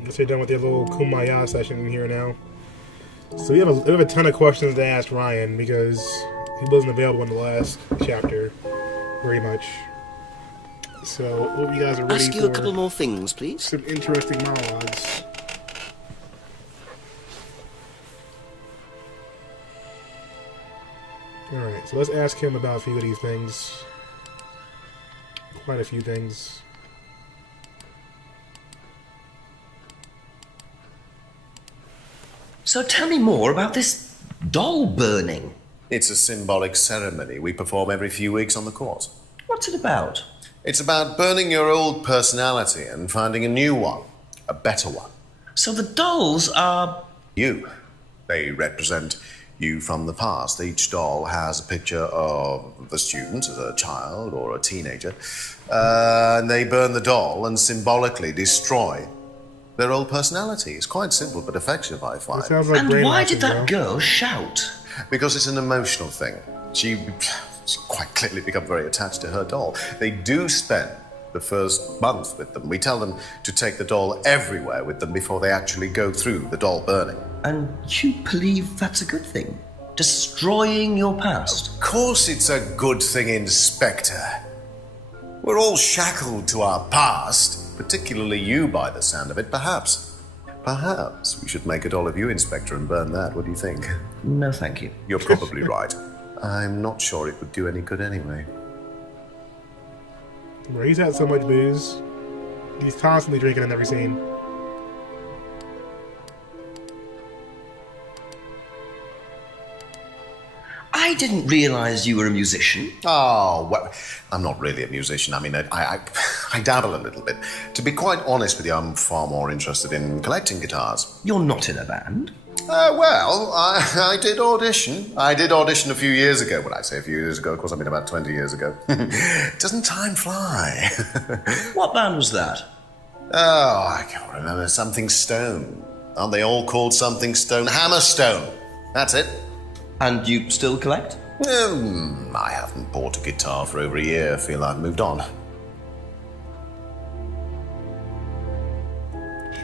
I guess they're done with their little kumbaya session in here now. So we have a ton of questions to ask Ryan because he wasn't available in the last chapter, very much. So hope you guys are ready Ask you for a couple more things, please. some interesting monologues. Alright, so let's ask him about a few of these things. Quite a few things. So tell me more about this doll burning. It's a symbolic ceremony we perform every few weeks on the course. What's it about? It's about burning your old personality and finding a new one, a better one. So the dolls are... You. They represent you from the past. Each doll has a picture of the student as a child or a teenager. And they burn the doll and symbolically destroy their old personality. It's quite simple but effective, I find. Sounds like And why did brainwashing, that girl shout? Because it's an emotional thing. She's quite clearly become very attached to her doll. They do spend the first month with them. We tell them to take the doll everywhere with them before they actually go through the doll burning. And you believe that's a good thing? Destroying your past? Of course it's a good thing, Inspector. We're all shackled to our past, particularly you by the sound of it. Perhaps we should make a doll of you, Inspector, and burn that. What do you think? No, thank you. You're probably right. I'm not sure it would do any good anyway. Bro, he's had so much booze. He's constantly drinking in every scene. I didn't realize you were a musician. Oh, well, I'm not really a musician. I mean, I dabble a little bit. To be quite honest with you, I'm far more interested in collecting guitars. You're not in a band? Well, I did audition. I did audition a few years ago. When I say a few years ago, of course, I mean about 20 years ago. Doesn't time fly? What band was that? Oh, I can't remember. Something Stone. Aren't they all called something Stone? Hammerstone. That's it. And you still collect? I haven't bought a guitar for over a year. I feel I've moved on.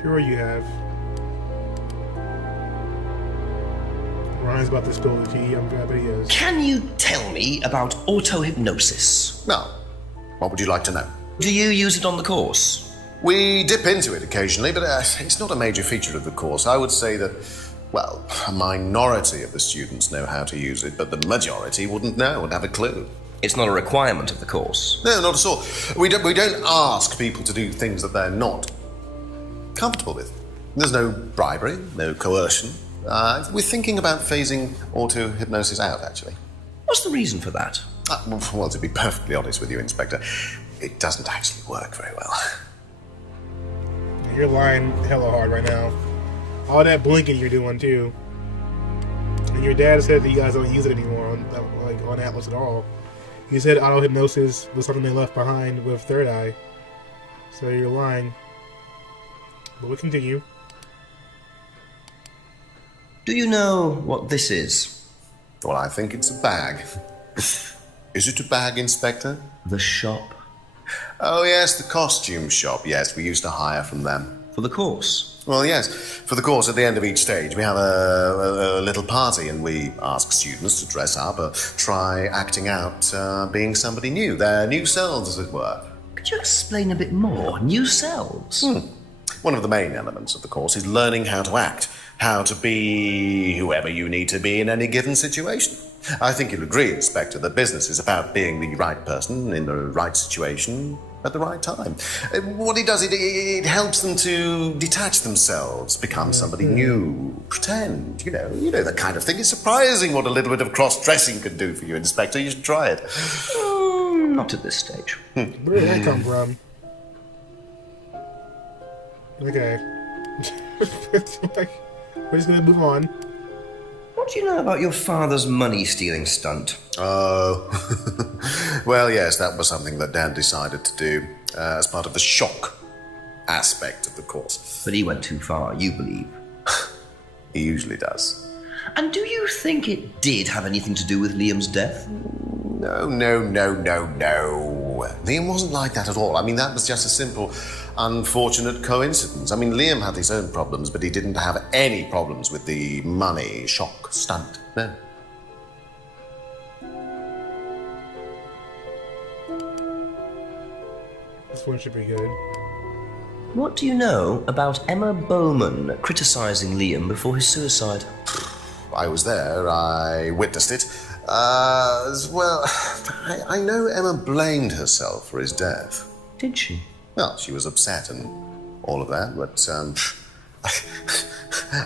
Sure you have. Ryan's about to spill the tea. I'm glad that he is. Can you tell me about auto-hypnosis? No. What would you like to know? Do you use it on the course? We dip into it occasionally, but it's not a major feature of the course. I would say that, well, a minority of the students know how to use it, but the majority wouldn't know, wouldn't have a clue. It's not a requirement of the course. No, not at all. We don't ask people to do things that they're not comfortable with. There's no bribery, no coercion. We're thinking about phasing auto-hypnosis out, actually. What's the reason for that? Well, to be perfectly honest with you, Inspector, it doesn't actually work very well. You're lying hella hard right now. All that blinking you're doing, too. And your dad said that you guys don't use it anymore on Atlas at all. He said auto-hypnosis was something they left behind with Third Eye. So you're lying. But we'll continue. Do you know what this is? Well, I think it's a bag. Is it a bag, Inspector? The shop. Oh, yes, the costume shop. Yes, we used to hire from them. For the course? Well, yes. For the course, at the end of each stage, we have a little party, and we ask students to dress up or try acting out being somebody new, their new selves, as it were. Could you explain a bit more? New selves? One of the main elements of the course is learning how to act, how to be whoever you need to be in any given situation. I think you'll agree, Inspector, that business is about being the right person in the right situation at the right time. What it does, it helps them to detach themselves, become somebody new, pretend, you know, that kind of thing. It's surprising what a little bit of cross-dressing can do for you, Inspector. You should try it. Not at this stage. Where did that come from? Okay. We're just gonna move on. What do you know about your father's money-stealing stunt? Oh, well, yes, that was something that Dan decided to do as part of the shock aspect of the course. But he went too far, you believe. He usually does. And do you think it did have anything to do with Liam's death? No. Liam wasn't like that at all. I mean, that was just a simple, unfortunate coincidence. I mean, Liam had his own problems, but he didn't have any problems with the money shock stunt. No. This one should be good. What do you know about Emma Bowman criticising Liam before his suicide? I was there. I witnessed it. Well, I know Emma blamed herself for his death. Did she? Well, she was upset and all of that, but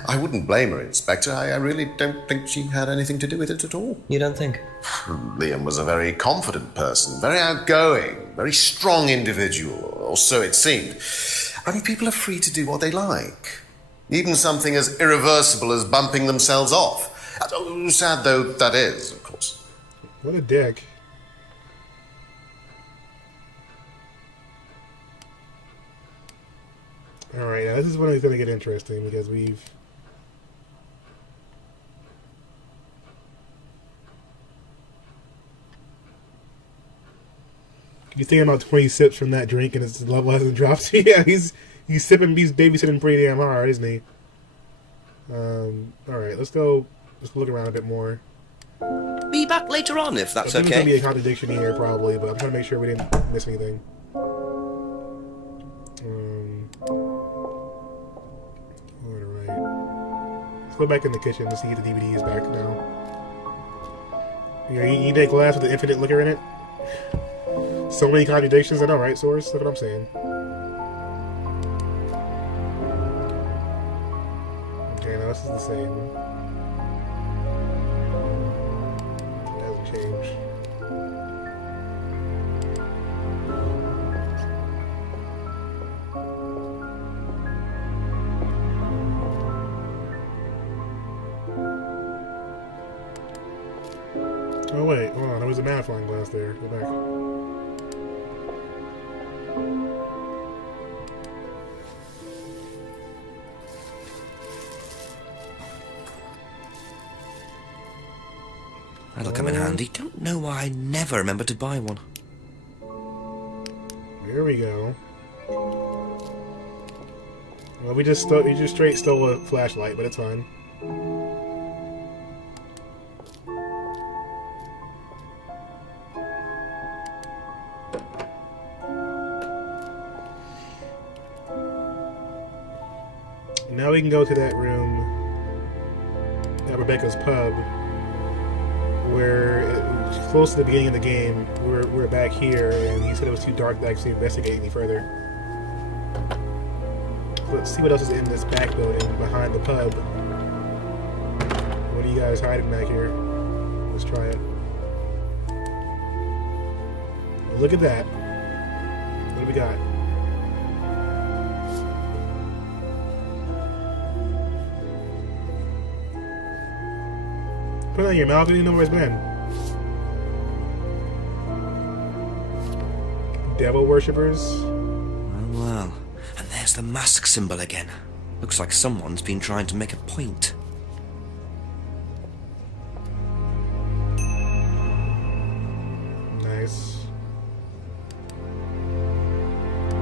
I wouldn't blame her, Inspector. I really don't think she had anything to do with it at all. You don't think? Liam was a very confident person, very outgoing, very strong individual, or so it seemed. I mean, people are free to do what they like. Even something as irreversible as bumping themselves off. Sad though that is, of course. What a dick. Alright, now this is when it's going to get interesting because we've... He's thinking about 20 sips from that drink and his level hasn't dropped. Yeah, he's babysitting pretty damn hard, isn't he? Alright, let's go look around a bit more. Be back later on, if that's There's okay. going to be a contradiction here, probably, but I'm trying to make sure we didn't miss anything. Alright. Let's go back in the kitchen to see if the DVD is back now. You need that glass with the infinite liquor in it? So many contradictions, I know, right, Source? That's what I'm saying. Okay, now this is the same. It hasn't changed. Oh wait, hold on, there was a magnifying glass there. Go back. That'll come in handy. Don't know why I never remember to buy one. There we go. Well, we just straight stole a flashlight, but it's fine. Now we can go to that room at Rebecca's pub, where it's close to the beginning of the game. We're back here, and he said it was too dark to actually investigate any further. Let's see what else is in this back building behind the pub. What are you guys hiding back here? Let's try it. Look at that. What do we got? Put it in your mouth, you didn't know where it's been. Devil worshippers? Well. And there's the mask symbol again. Looks like someone's been trying to make a point. Nice.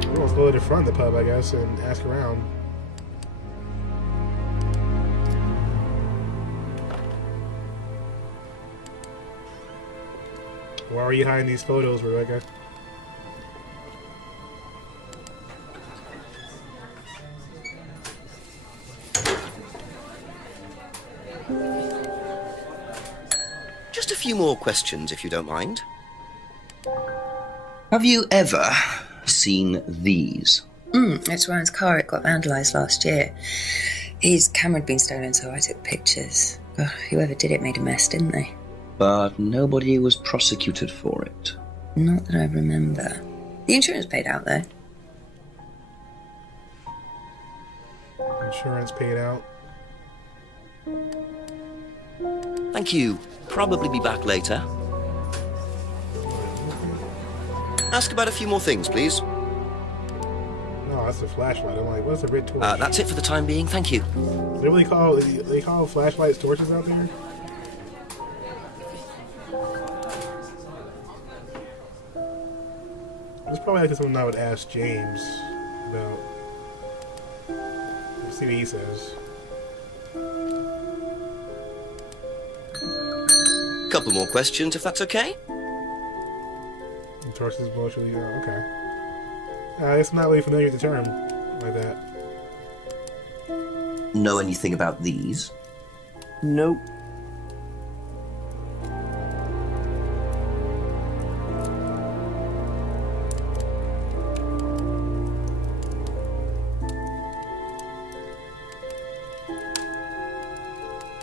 Well, let's go to the front of the pub, I guess, and ask around. Why are you hiding these photos, Rebecca? Just a few more questions, if you don't mind. Have you ever seen these? It's Ryan's car. It got vandalised last year. His camera had been stolen, so I took pictures. God, whoever did it made a mess, didn't they? But nobody was prosecuted for it. Not that I remember. The insurance paid out, though. Insurance paid out. Thank you. Probably be back later. Ask about a few more things, please. No, that's a flashlight. I'm like, what's a red torch? That's it for the time being, thank you. They really call flashlights torches out there? That's probably like something I would ask James about. Let's see what he says. Couple more questions, if that's okay. The torches emotionally, okay. I guess I'm not really familiar with the term like that. Know anything about these? Nope.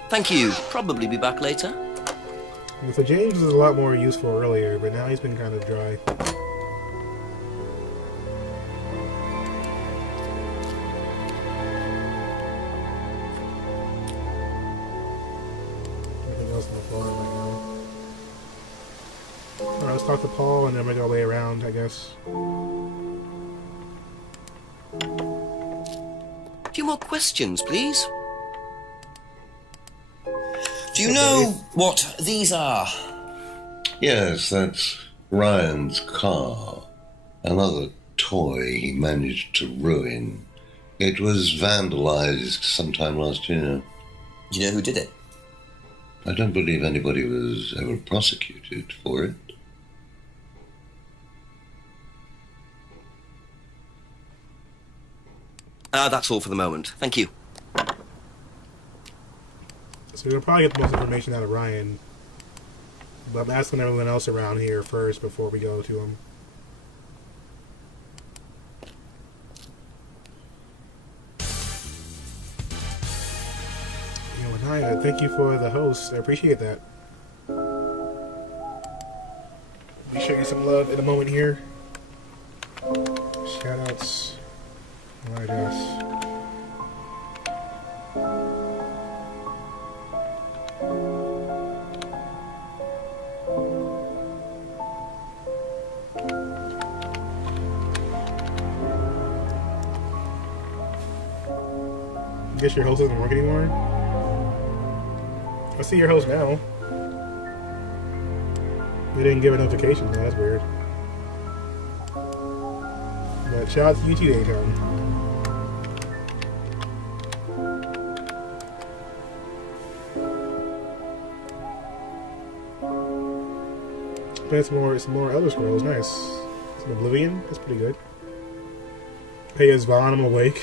Thank you. Probably be back later. So James was a lot more useful earlier, but now he's been kind of dry. Anything else on the floor right now? Alright, let's talk to Paul and then make our way around, I guess. A few more questions, please. Do you know what these are? Yes, that's Ryan's car. Another toy he managed to ruin. It was vandalized sometime last year. Do you know who did it? I don't believe anybody was ever prosecuted for it. That's all for the moment. Thank you. So we'll probably get the most information out of Ryan. But I'm asking everyone else around here first before we go to him. Anaya, thank you for the host. I appreciate that. We show you some love in a moment here. Shoutouts. Alright, us. I guess your host doesn't work anymore? I see your host now. They didn't give a notification, though. That's weird. But shout out to you too, Dayton. Playing some more Elder Scrolls. Nice. Some Oblivion. That's pretty good. Hey, is Vaughn, I'm awake.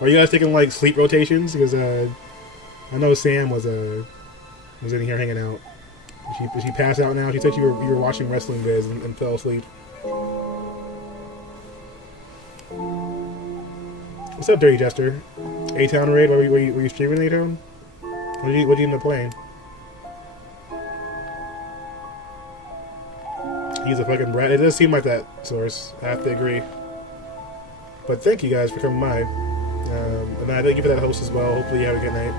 Are you guys taking like sleep rotations? Because I know Sam was in here hanging out. Did she pass out now? She said you were watching wrestling vids and fell asleep. What's up, Dirty Jester? A-Town raid? Were you streaming A-Town? What did you end up playing? He's a fucking brat. It does seem like that, Source. I have to agree. But thank you guys for coming by. And I thank you for that host as well. Hopefully you have a good night.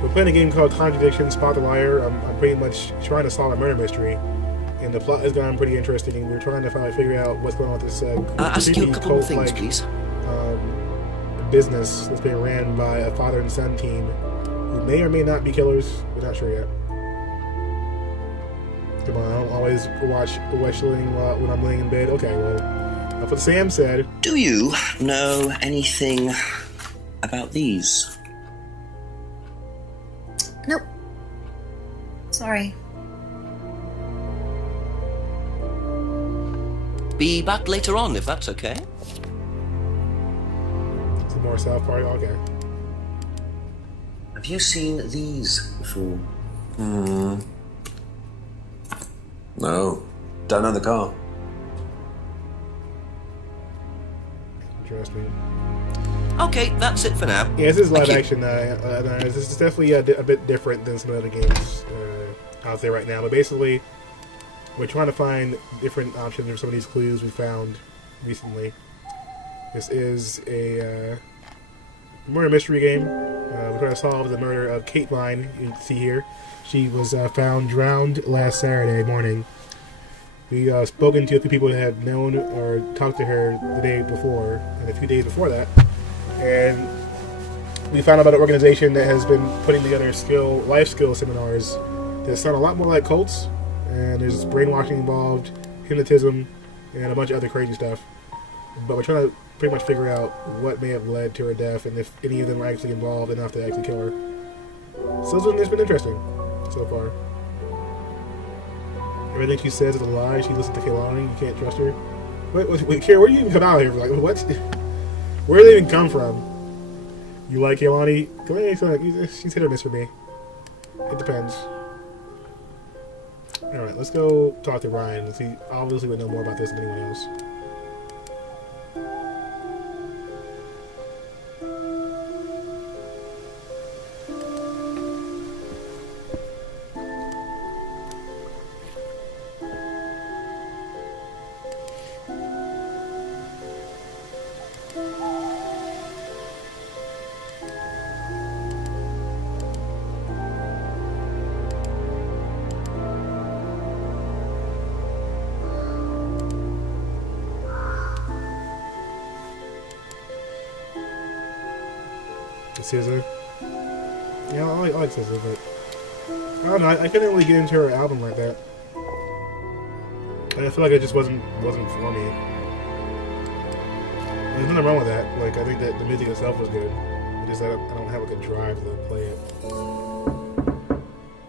We're playing a game called Contradiction, Spot the Liar. I'm pretty much trying to solve a murder mystery. And the plot has gotten pretty interesting, and we're trying to finally figure out what's going on with this ask you a couple of things, please. Business that's being ran by a father and son team who may or may not be killers. We're not sure yet. Come on, I don't always watch wrestling when I'm laying in bed. Okay, well, that's what Sam said. Do you know anything about these? Nope. Sorry. Be back later on, if that's okay. Some more South Park, okay. Have you seen these before? No. Don't own the car. Interesting. Okay, that's it for now. Yeah, this is live Thank you. action. This is definitely a bit different than some of the other games out there right now. But basically, we're trying to find different options for some of these clues we found recently. This is a murder mystery game. We're trying to solve the murder of Kate Vine. You can see here. She was found drowned last Saturday morning. We spoken to a few people that had known or talked to her the day before and a few days before that. And we found out about an organization that has been putting together life skill seminars that sound a lot more like cults. And there's brainwashing involved, hypnotism, and a bunch of other crazy stuff. But we're trying to pretty much figure out what may have led to her death and if any of them are actually involved enough to actually kill her. So it's been interesting so far. Everything she says is a lie. She listens to Kehlani. You can't trust her. Wait, Kira, where do you even come out here? Like, what? Where do they even come from? You like Kehlani? She's hit or miss for me. It depends. Alright, let's go talk to Ryan. He obviously would know more about this than anyone else. SZA. Yeah, I like SZA, but I don't know. I couldn't really get into her album like that. I feel like it just wasn't for me. There's nothing wrong with that. Like, I think that the music itself was good. It's just that I don't have a good drive to play it.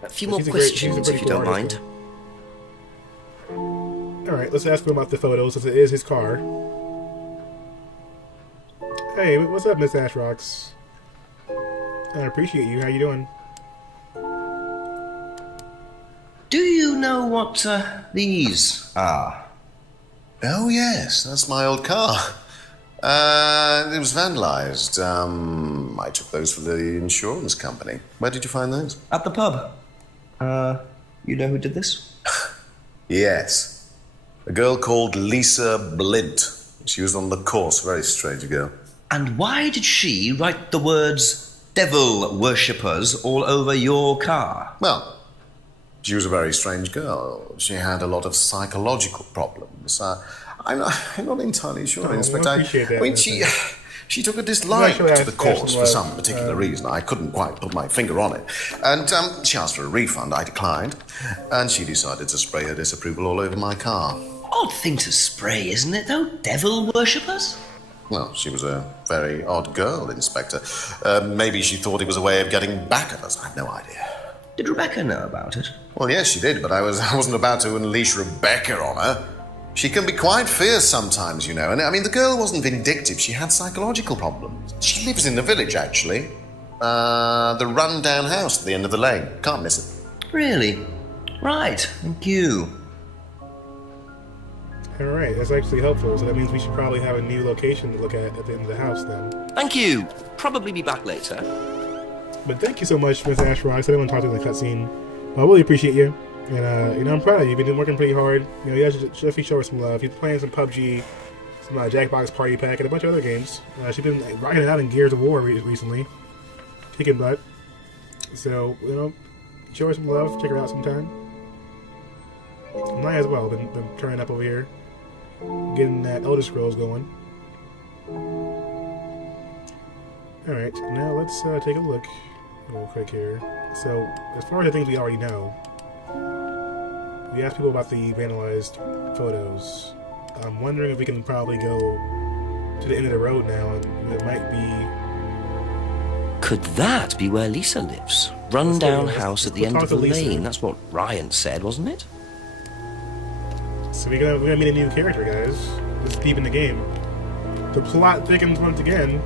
A few more questions, if you don't mind. Alright, let's ask him about the photos, since it is his car. Hey, what's up, Miss Ashrocks? I appreciate you. How you doing? Do you know what these are? Oh, yes, that's my old car. It was vandalized. I took those for the insurance company. Where did you find those? At the pub. You know who did this? Yes. A girl called Lisa Blint. She was on the course, very strange girl. And why did she write the words devil worshippers all over your car? Well, she was a very strange girl. She had a lot of psychological problems. I'm not entirely sure, Inspector. I mean, she took a dislike to the course for some particular reason. I couldn't quite put my finger on it. And she asked for a refund. I declined. And she decided to spray her disapproval all over my car. Odd thing to spray, isn't it, though? Devil worshippers? Well, she was a very odd girl, Inspector. Maybe she thought it was a way of getting back at us. I've no idea. Did Rebecca know about it? Well, yes, she did, but I wasn't about to unleash Rebecca on her. She can be quite fierce sometimes, you know. And I mean, the girl wasn't vindictive. She had psychological problems. She lives in the village, actually. The run-down house at the end of the lane. Can't miss it. Really? Right. Thank you. Alright, that's actually helpful. So that means we should probably have a new location to look at the end of the house then. Thank you. Probably be back later. But thank you so much, Miss Ashrocks. I didn't want to talk to you in the cutscene. Well, I really appreciate you. And, I'm proud of you. You've been working pretty hard. You guys should definitely show her some love. You've been playing some PUBG, some Jackbox Party Pack, and a bunch of other games. She's been rocking it out in Gears of War recently. Kicking butt. So, show her some love. Check her out sometime. And I as well. Been turning up over here. Getting that Elder Scrolls going. Alright, now let's take a look real quick here. So, as far as the things we already know, we asked people about the vandalized photos. I'm wondering if we can probably go to the end of the road now, and it might be... Could that be where Lisa lives? Run-down house at the end of the lane. That's what Ryan said, wasn't it? So we're gonna meet a new character, guys. Just deep in the game. The plot thickens once again.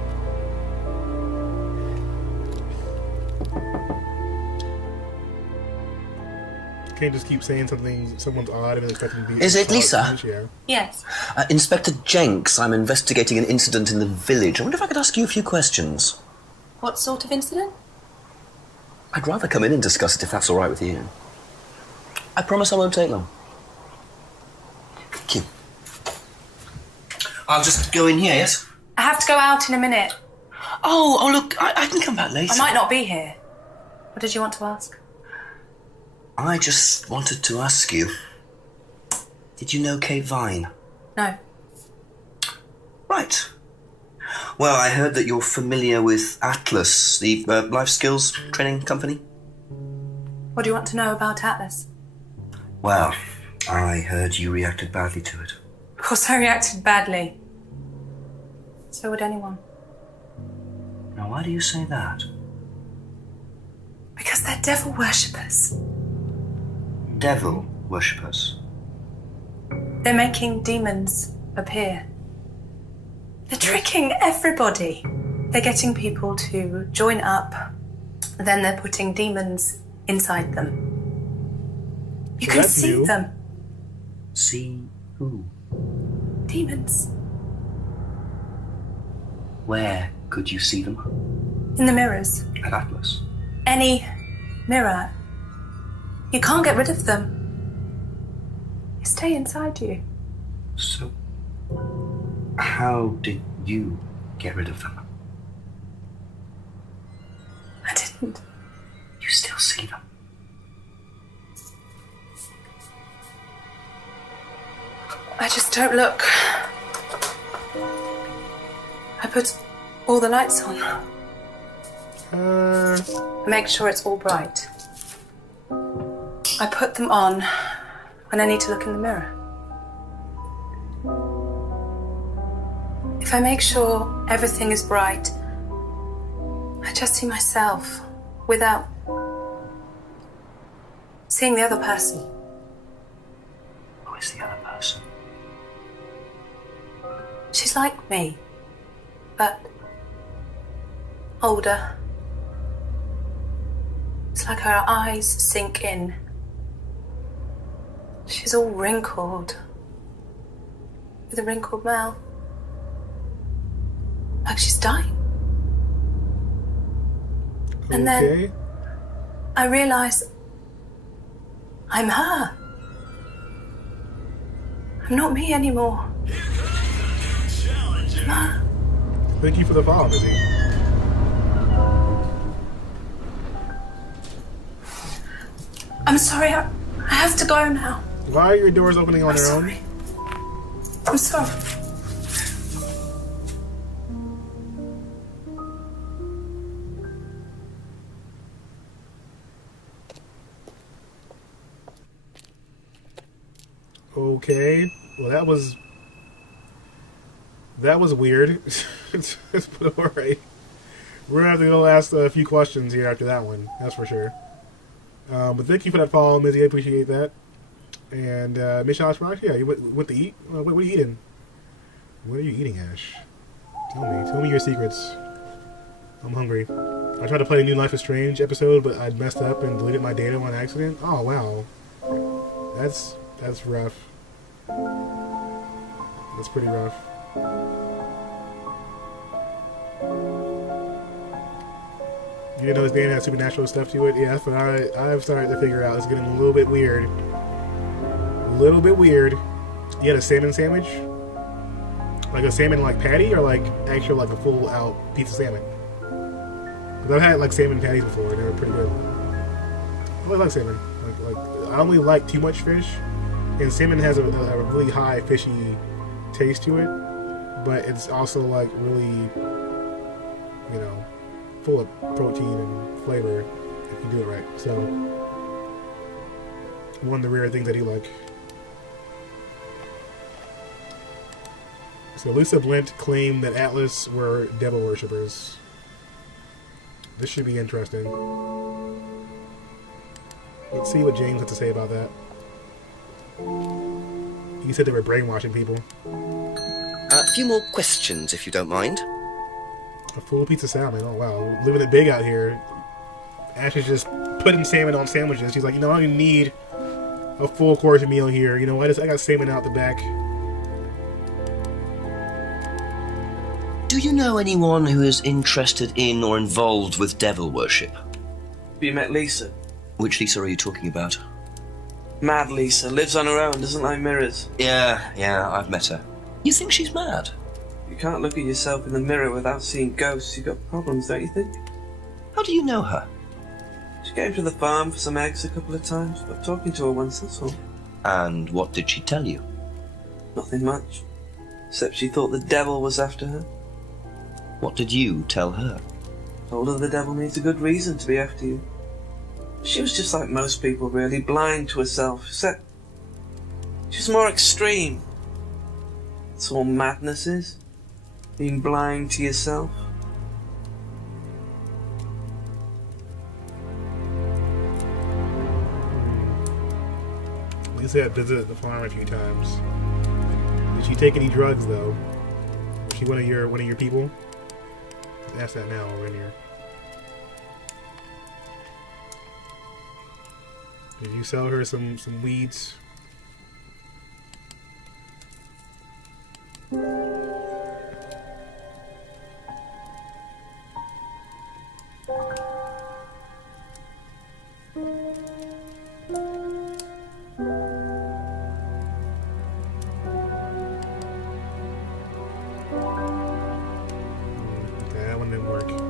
can't just keep saying something, someone's odd and expect them to be... Is it Lisa? Yeah. Yes. Inspector Jenks, I'm investigating an incident in the village. I wonder if I could ask you a few questions. What sort of incident? I'd rather come in and discuss it if that's all right with you. I promise I won't take long. Thank you. I'll just go in here, yes? I have to go out in a minute. Oh, look, I can come back later. I might not be here. What did you want to ask? I just wanted to ask you, did you know Kate Vine? No. Right. Well, I heard that you're familiar with Atlas, the life skills training company. What do you want to know about Atlas? Well, I heard you reacted badly to it. Of course I reacted badly. So would anyone. Now, why do you say that? Because they're devil worshippers. Devil worshippers. They're making demons appear. They're tricking everybody. They're getting people to join up, then they're putting demons inside them. You So can that's see new. them. See who? Demons. Where could you see them? In the mirrors. At Atlas. Any mirror. You can't get rid of them. They stay inside you. So, how did you get rid of them? I didn't. You still see them? I just don't look. I put all the lights on. I make sure it's all bright. I put them on when I need to look in the mirror. If I make sure everything is bright, I just see myself without seeing the other person. Who is the other person? She's like me, but older. It's like her eyes sink in. She's all wrinkled, with a wrinkled mouth. Like she's dying. And then I realise I'm her. I'm not me anymore. I'm her. Thank you for the follow, Mizzy. I'm sorry, I have to go now. Why are your doors opening on their own? I'm sorry. Okay. Well, that was weird. But alright. We're gonna have to go ask a few questions here after that one. That's for sure. But thank you for that follow, Mizzy. I appreciate that. And Miss Ash Rock, yeah, you went to eat? What are you eating? What are you eating, Ash? Tell me your secrets. I'm hungry. I tried to play a new Life is Strange episode, but I'd messed up and deleted my data on accident. Oh wow, that's rough. That's pretty rough. You know, this game has supernatural stuff to it. Yeah, that's what I've started to figure out. It's getting a little bit weird. A little bit weird. You had a salmon sandwich? Like a salmon like patty, or like actual like a full out piece of salmon? Because I've had like salmon patties before, and they were pretty good. I really like salmon. Like I only like too much fish, and salmon has a really high fishy taste to it, but it's also like really, you know, full of protein and flavor if you do it right. So one of the rare things I do like. So Lisa Blint claimed that Atlas were devil worshippers. This should be interesting. Let's see what James had to say about that. He said they were brainwashing people. A few more questions, if you don't mind. A full piece of salmon. Oh wow, living it big out here. Ash is just putting salmon on sandwiches. She's like, you know, I don't even need a full course meal here. You know what? I got salmon out the back. Do you know anyone who is interested in or involved with devil worship? Have you met Lisa? Which Lisa are you talking about? Mad Lisa. Lives on her own, doesn't like mirrors. Yeah, I've met her. You think she's mad? You can't look at yourself in the mirror without seeing ghosts. You've got problems, don't you think? How do you know her? She came to the farm for some eggs a couple of times, but talking to her once, that's all. And what did she tell you? Nothing much. Except she thought the devil was after her. What did you tell her? Told her the devil needs a good reason to be after you. She was just like most people, really, blind to herself, except she was more extreme. That's all madness is. Being blind to yourself. Lisa had visited the farm a few times. Did she take any drugs though? Was she one of your people? Ask that now over in here. Did you sell her some weeds?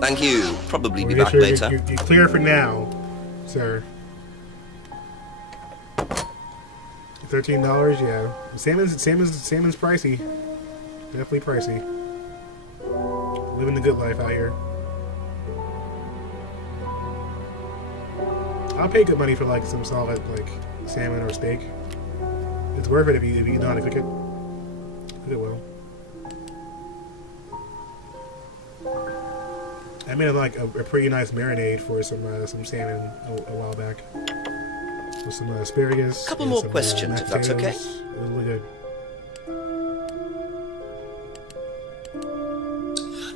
Thank you. Probably be back later. You're clear for now, sir. $13, yeah. Salmon's pricey. Definitely pricey. Living the good life out here. I'll pay good money for like some solid like salmon or steak. It's worth it if you know how to cook it. Cook it well. I made like a pretty nice marinade for some salmon a while back. With some asparagus. Couple more questions, if that's okay. It was really good.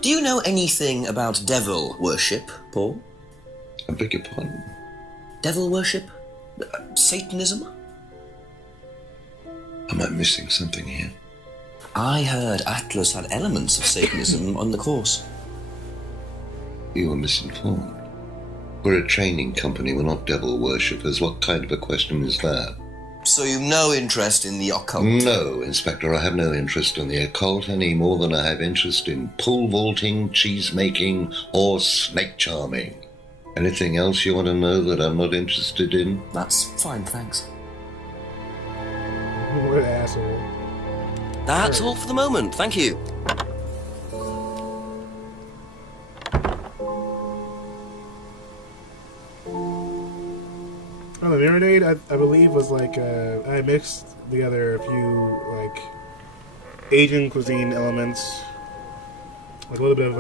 Do you know anything about devil worship, Paul? I beg your pardon? Devil worship? Satanism? Am I missing something here? I heard Atlas had elements of Satanism on the course. You were misinformed. We're a training company, we're not devil worshippers. What kind of a question is that? So you've no interest in the occult? No, Inspector, I have no interest in the occult any more than I have interest in pole vaulting, cheese making, or snake charming. Anything else you want to know that I'm not interested in? That's fine, thanks. What an asshole. That's all for the moment, thank you. Oh, the marinade, I believe, was like, I mixed together a few, like, Asian cuisine elements. Like a little bit of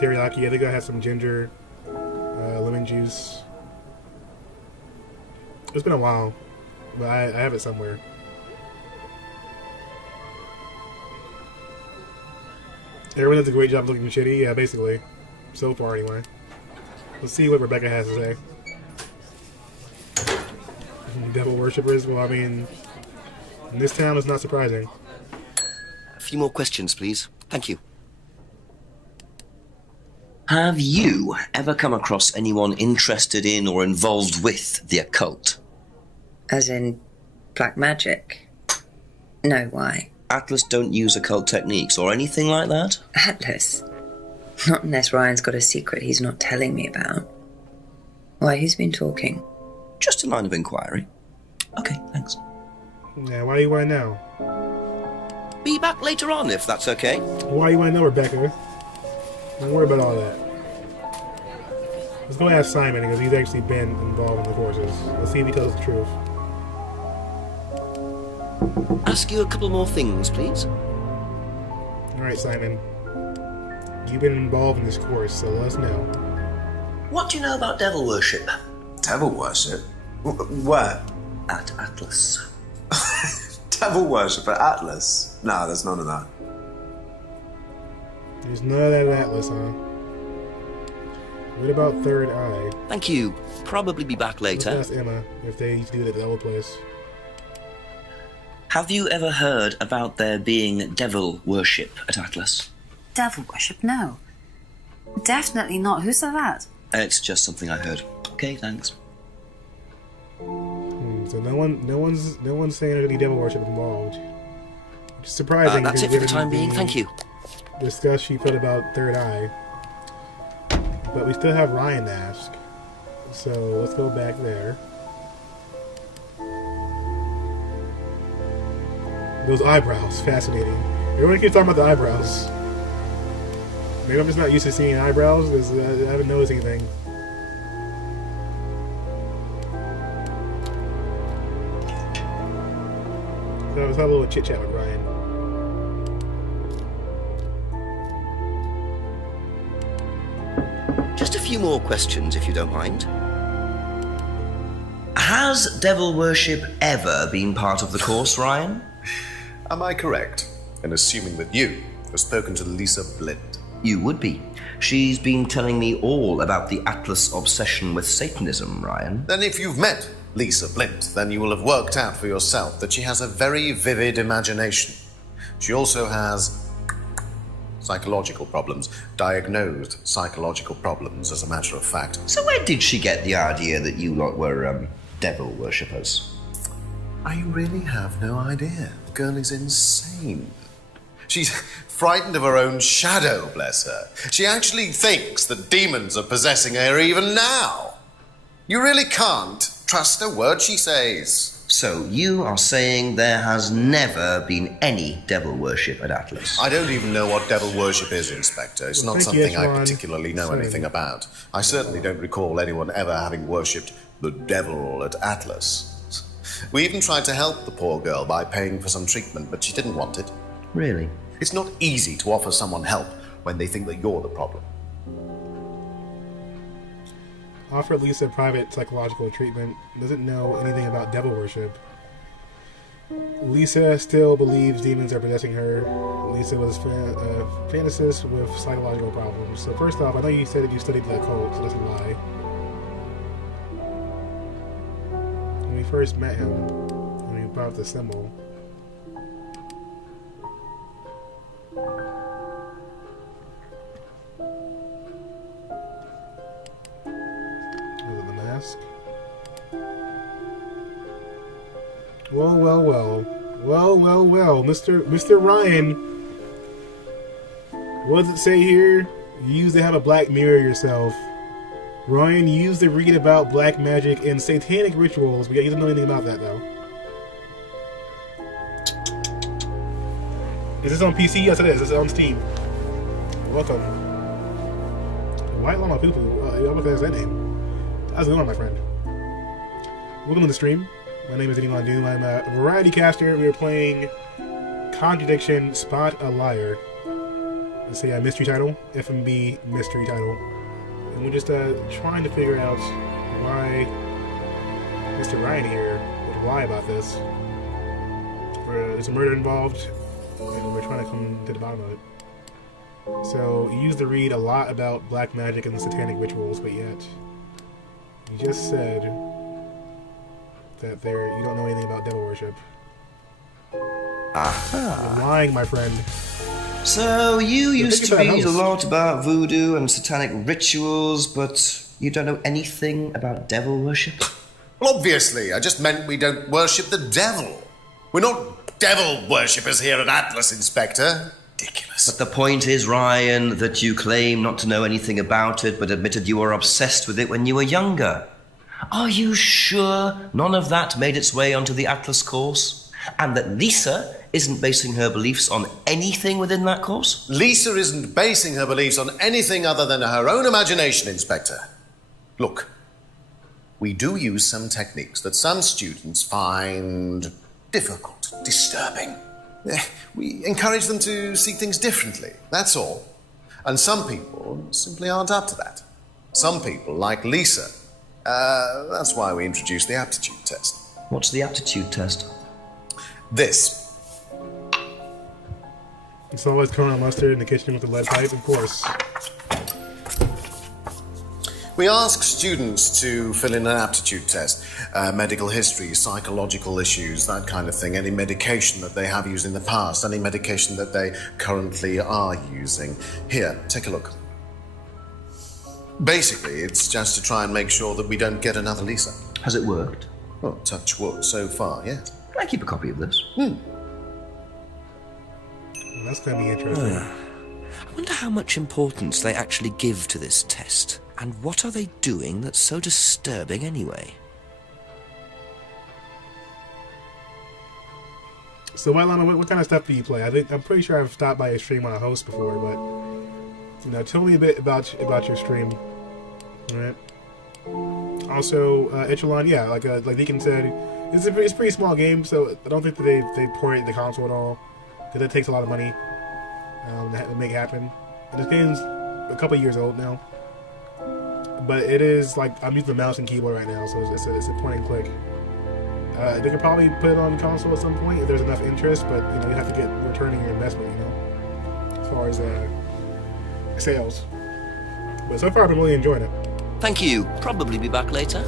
teriyaki. I think I had some ginger, lemon juice. It's been a while, but I have it somewhere. Everyone does a great job looking shitty. Yeah, basically. So far, anyway. Let's see what Rebecca has to say. Devil worshippers? Well, I mean, in this town, it's not surprising. A few more questions, please. Thank you. Have you ever come across anyone interested in or involved with the occult? As in black magic? No, why? Atlas don't use occult techniques or anything like that? Atlas? Not unless Ryan's got a secret he's not telling me about. Why, who's been talking? Just a line of inquiry. Okay, thanks. Yeah, why do you want to know? Be back later on, if that's okay. Why do you want to know, Rebecca? Don't worry about all that. Let's go ask Simon, because he's actually been involved in the courses. Let's see if he tells the truth. Ask you a couple more things, please. Alright, Simon. You've been involved in this course, so let us know. What do you know about devil worship? Devil worship? Where? At Atlas. Devil worship at Atlas? No, there's none of that. There's none of that at Atlas, huh? What about Third Eye? Thank you. Probably be back later. Let's ask Emma if they do that at the other place. Have you ever heard about there being devil worship at Atlas? Devil worship? No. Definitely not. Who said that? It's just something I heard. Okay, thanks. So no one's saying there's any devil worship involved. Which is surprising. That's it for the time being. Thank you. Discuss she put about Third Eye. But we still have Ryan to ask. So let's go back there. Those eyebrows, fascinating. Everyone keeps talking about the eyebrows. Maybe I'm just not used to seeing eyebrows because I haven't noticed anything. So let's have a little chit chat with Ryan. Just a few more questions, if you don't mind. Has devil worship ever been part of the course, Ryan? Am I correct in assuming that you have spoken to Lisa Blind? You would be. She's been telling me all about the Atlas obsession with Satanism, Ryan. Then if you've met Lisa Blind, then you will have worked out for yourself that she has a very vivid imagination. She also has psychological problems, diagnosed psychological problems, as a matter of fact. So where did she get the idea that you lot were, devil worshippers? I really have no idea. The girl is insane. She's frightened of her own shadow, bless her. She actually thinks that demons are possessing her even now. You really can't trust a word she says. So you are saying there has never been any devil worship at Atlas? I don't even know what devil worship is, Inspector. It's not something I particularly know anything about. I certainly don't recall anyone ever having worshipped the devil at Atlas. We even tried to help the poor girl by paying for some treatment, but she didn't want it. Really? It's not easy to offer someone help when they think that you're the problem. Offer Lisa private psychological treatment. Doesn't know anything about devil worship. Lisa still believes demons are possessing her. Lisa was a fantasist with psychological problems. So first off, I know you said that you studied the occult, so that's a lie. When we first met him, when he brought up the symbol, Well, Mr. Ryan, what does it say here? You used to have a black mirror yourself. Ryan, you used to read about black magic and satanic rituals, but you don't know anything about that, though. Is this on PC? Yes, it is. It's on Steam. Welcome. White Llama Poo Poo. I don't know if that's that name. How's it going, my friend? Welcome to the stream. My name is Denny. I'm a variety caster. We are playing Contradiction, Spot a Liar. Let's say a mystery title, FMB mystery title. And we're just trying to figure out why Mr. Ryan here would lie about this. There's a murder involved, and we're trying to come to the bottom of it. So, you used to read a lot about black magic and satanic rituals, but yet you just said that you don't know anything about devil worship. Aha. You're lying, my friend. So you used to read a lot about voodoo and satanic rituals, but you don't know anything about devil worship? Well, obviously, I just meant we don't worship the devil. We're not devil worshippers here at Atlas, Inspector. Ridiculous. But the point is, Ryan, that you claim not to know anything about it, but admitted you were obsessed with it when you were younger. Are you sure none of that made its way onto the Atlas course? And that Lisa isn't basing her beliefs on anything within that course? Lisa isn't basing her beliefs on anything other than her own imagination, Inspector. Look, we do use some techniques that some students find difficult, disturbing. We encourage them to see things differently, that's all. And some people simply aren't up to that. Some people, like Lisa, that's why we introduced the aptitude test. What's the aptitude test? This. It's always Colonel Mustard in the kitchen with the lead pipe, of course. We ask students to fill in an aptitude test, medical history, psychological issues, that kind of thing, any medication that they have used in the past, any medication that they currently are using. Here, take a look. Basically, it's just to try and make sure that we don't get another Lisa. Has it worked? Well, touch wood so far, yes. Can I keep a copy of this? That's going to be interesting. I wonder how much importance they actually give to this test. And what are they doing that's so disturbing anyway? So, Lana, what kind of stuff do you play? I'm pretty sure I've stopped by your stream on a host before, but tell me a bit about your stream. All right. Also, Echelon, yeah, like Deacon said, it's a pretty small game, so I don't think that they ported the console at all, because it takes a lot of money to make it happen. And this game's a couple years old now, but it is like I'm using the mouse and keyboard right now, so it's a point and click. They could probably put it on console at some point if there's enough interest, but you have to get returning your investment, as far as sales. But so far, I've been really enjoying it. Thank you. Probably be back later.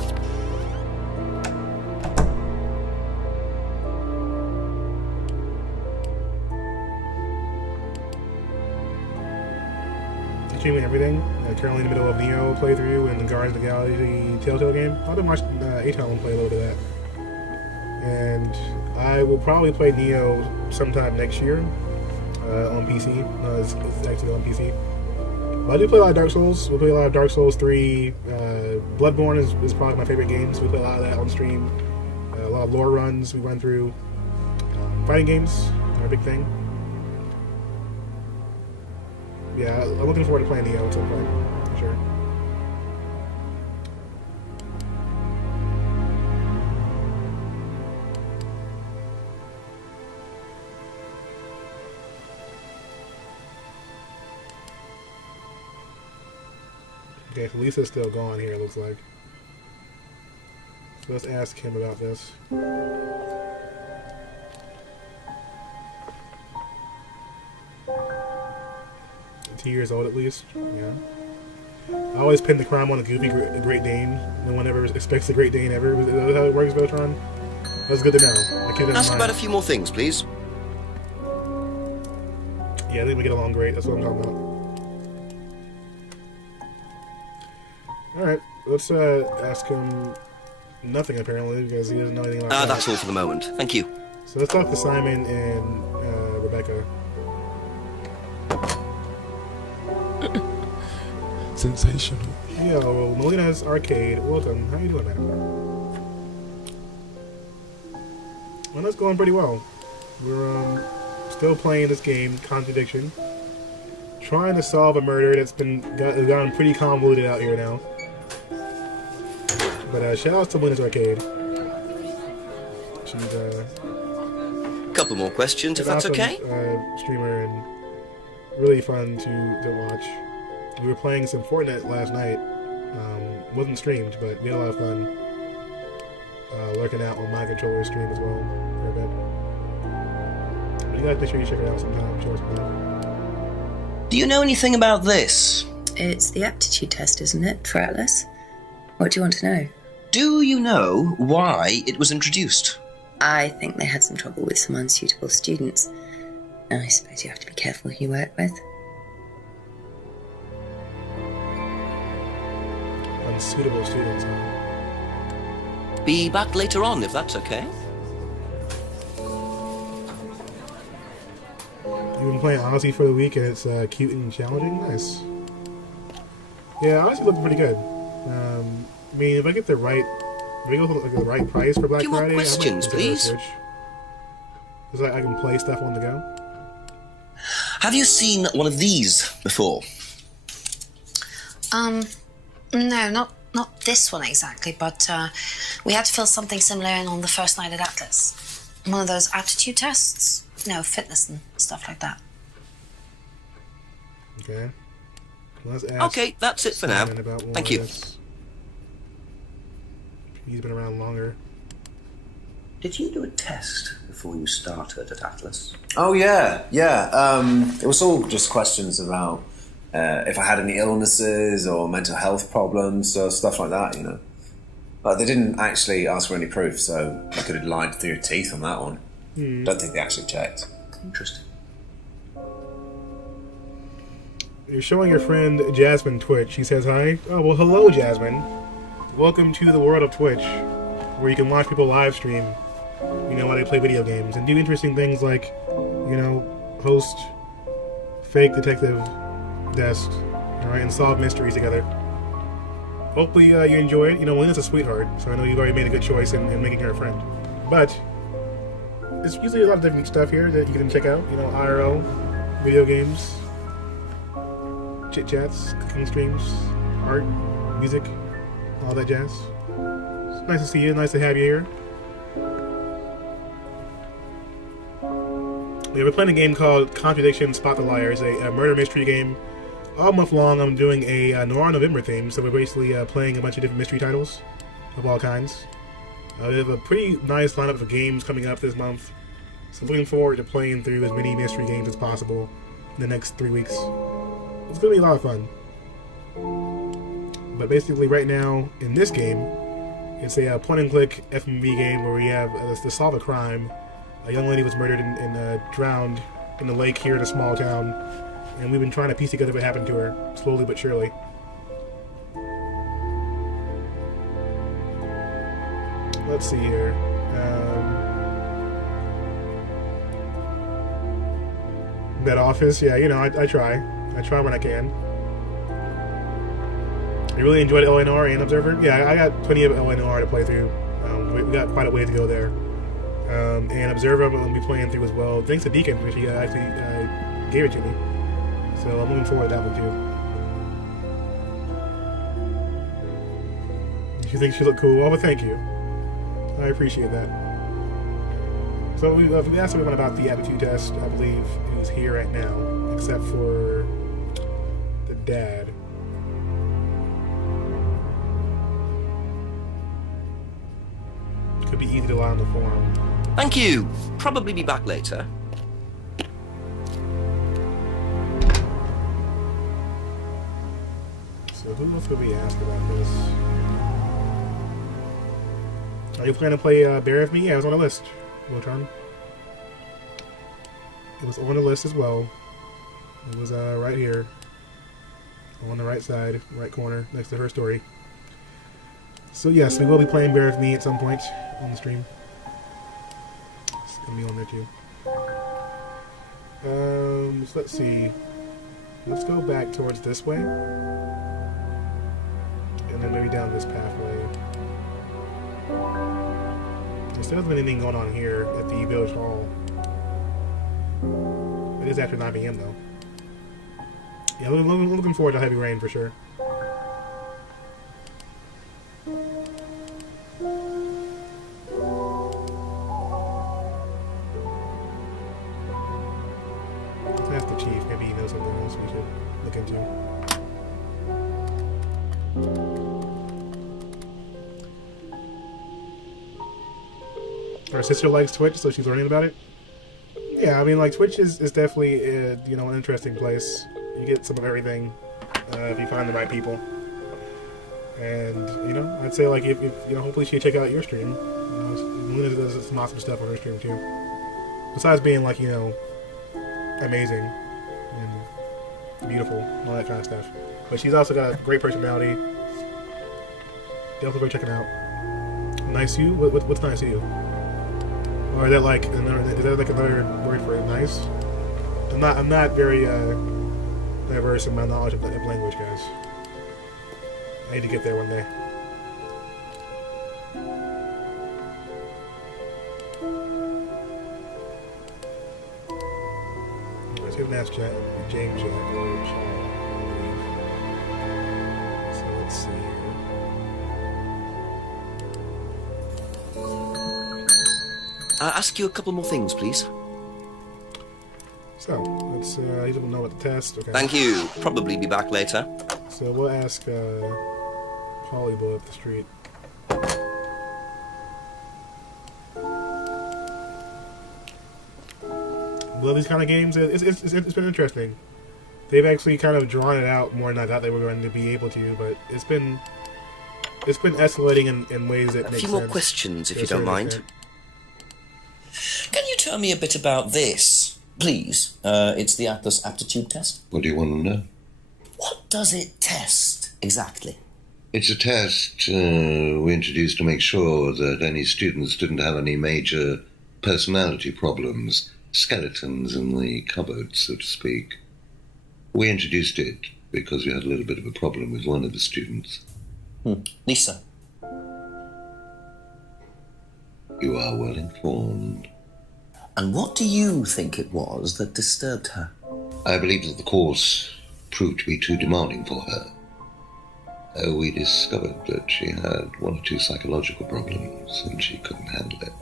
Streaming everything. Currently in the middle of Neo playthrough and the Guardians of the Galaxy Telltale game. I've been watching Aton play a little bit of that. And I will probably play Neo sometime next year on PC. It's actually on PC. But I do play a lot of Dark Souls. We play a lot of Dark Souls 3. Bloodborne is probably my favorite game, so we play a lot of that on stream. A lot of lore runs we run through. Fighting games are a big thing. Yeah, I'm looking forward to playing Neo at some point, for sure. Okay, so Lisa's still gone here, it looks like. So let's ask him about this. 2 years old at least. Yeah. I always pin the crime on a goofy Great Dane. No one ever expects a Great Dane ever. Is that how it works, Beltron? That's good to know. Ask about a few more things, please. Yeah, I think we get along great. That's what I'm talking about. Alright, let's ask him nothing apparently because he doesn't know anything about that. That's all for the moment. Thank you. So let's talk to Simon and Rebecca. Sensational. Yo, Molina's Arcade. Welcome. How you doing, man? Well, that's going pretty well. We're still playing this game, Contradiction. Trying to solve a murder that's gone pretty convoluted out here now. But shout out to Molina's Arcade. She's couple more questions, if that's awesome, okay. Streamer and really fun to watch. We were playing some Fortnite last night. Wasn't streamed, but we had a lot of fun lurking out on my controller stream as well for a bit. But you guys make sure you check it out sometime. Show us some love. Do you know anything about this? It's the aptitude test, isn't it, for Atlas? What do you want to know? Do you know why it was introduced? I think they had some trouble with some unsuitable students. I suppose you have to be careful who you work with. Unsuitable students, huh? Be back later on, if that's okay. You've been playing Odyssey for the week and it's cute and challenging? Nice. Yeah, Odyssey looking pretty good. I mean, if I get the right price for Black Few more Friday, questions, please. Because I can play stuff on the go. Have you seen one of these before? No, not this one exactly, but we had to fill something similar in on the first night at Atlas. One of those aptitude tests. Fitness and stuff like that. Okay. Let's ask Okay, that's it for now. Thank you. He's been around longer. Did you do a test before you started at Atlas? Oh, yeah. It was all just questions about if I had any illnesses or mental health problems or stuff like that, you know. But they didn't actually ask for any proof, so you could have lied through your teeth on that one. Don't think they actually checked. Interesting. You're showing your friend Jasmine Twitch. She says hi. Oh, well, hello, Jasmine. Welcome to the world of Twitch, where you can watch people live stream, you know, while they play video games, and do interesting things like, you know, host fake detective desks, alright, and solve mysteries together. Hopefully you enjoy it. You know, Lena's a sweetheart, so I know you've already made a good choice in making her a friend. But there's usually a lot of different stuff here that you can check out. You know, IRL, video games, chit-chats, cooking streams, art, music, all that jazz. It's nice to see you. Nice to have you here. Yeah, we're playing a game called Contradiction, Spot the Liars, a murder mystery game. All month long, I'm doing a Noir November theme, so we're basically playing a bunch of different mystery titles of all kinds. We have a pretty nice lineup of games coming up this month, so I'm looking forward to playing through as many mystery games as possible in the next 3 weeks. It's going to be a lot of fun. But basically right now, in this game, it's a point-and-click FMV game where we have to solve a crime. A young lady was murdered and drowned in the lake here in a small town, and we've been trying to piece together what happened to her, slowly but surely. Let's see here. That office, yeah, you know, I try. I try when I can. You really enjoyed LNR and Observer? Yeah, I got plenty of LNR to play through. We got quite a way to go there. And Observer I'm going to be playing through as well. Thanks to Deacon, which he actually gave it to me. So I'm looking forward to that one too. She thinks she looked cool. Oh, well, thank you. I appreciate that. So we asked everyone about the aptitude test, I believe, who's here right now, except for the dad. Could be easy to lie on the forum. Thank you. Probably be back later. So who else could we ask about this? Are you planning to play Bear With Me? Yeah, it was on the list, Lotron. It was on the list as well. It was right here. On the right side, right corner, next to her story. So yes, we will be playing Bear With Me at some point on the stream. It's going to be on there too. So let's see. Let's go back towards this way. And then maybe down this pathway. There still hasn't been anything going on here at the Village Hall. It is after 9 p.m. though. Yeah, looking forward to heavy rain for sure. Let's ask the chief. Maybe he knows something else we should look into. Our sister likes Twitch, so she's learning about it. Yeah, I mean, like, Twitch is definitely, you know, an interesting place. You get some of everything if you find the right people. And, you know, I'd say, like, if you know, hopefully she'll check out your stream. You know, Luna does some awesome stuff on her stream, too. Besides being, like, you know, amazing and beautiful and all that kind of stuff. But she's also got a great personality. Definitely worth checking out. Nice you? What's nice to you? Or is that like another word for nice? I'm not very diverse in my knowledge of language, guys. I need to get there one day. Alright, so we haven't asked James yet. So let's see here. Ask you a couple more things, please. So, let's, you don't know what the test, okay. Thank you. Probably be back later. So we'll ask, Hollywood up the street. Love these kind of games. It's been interesting. they've actually kind of drawn it out more than I thought they were going to be able to. But it's been escalating in ways that A make few sense. more questions, if to a you don't certain mind. extent. Can you tell me a bit about this, please? It's the Atlas aptitude test. What do you want to know? What does it test exactly? It's a test we introduced to make sure that any students didn't have any major personality problems, skeletons in the cupboard, so to speak. We introduced it because we had a little bit of a problem with one of the students. Lisa. You are well informed. And what do you think it was that disturbed her? I believe that the course proved to be too demanding for her. We discovered that she had one or two psychological problems and she couldn't handle it.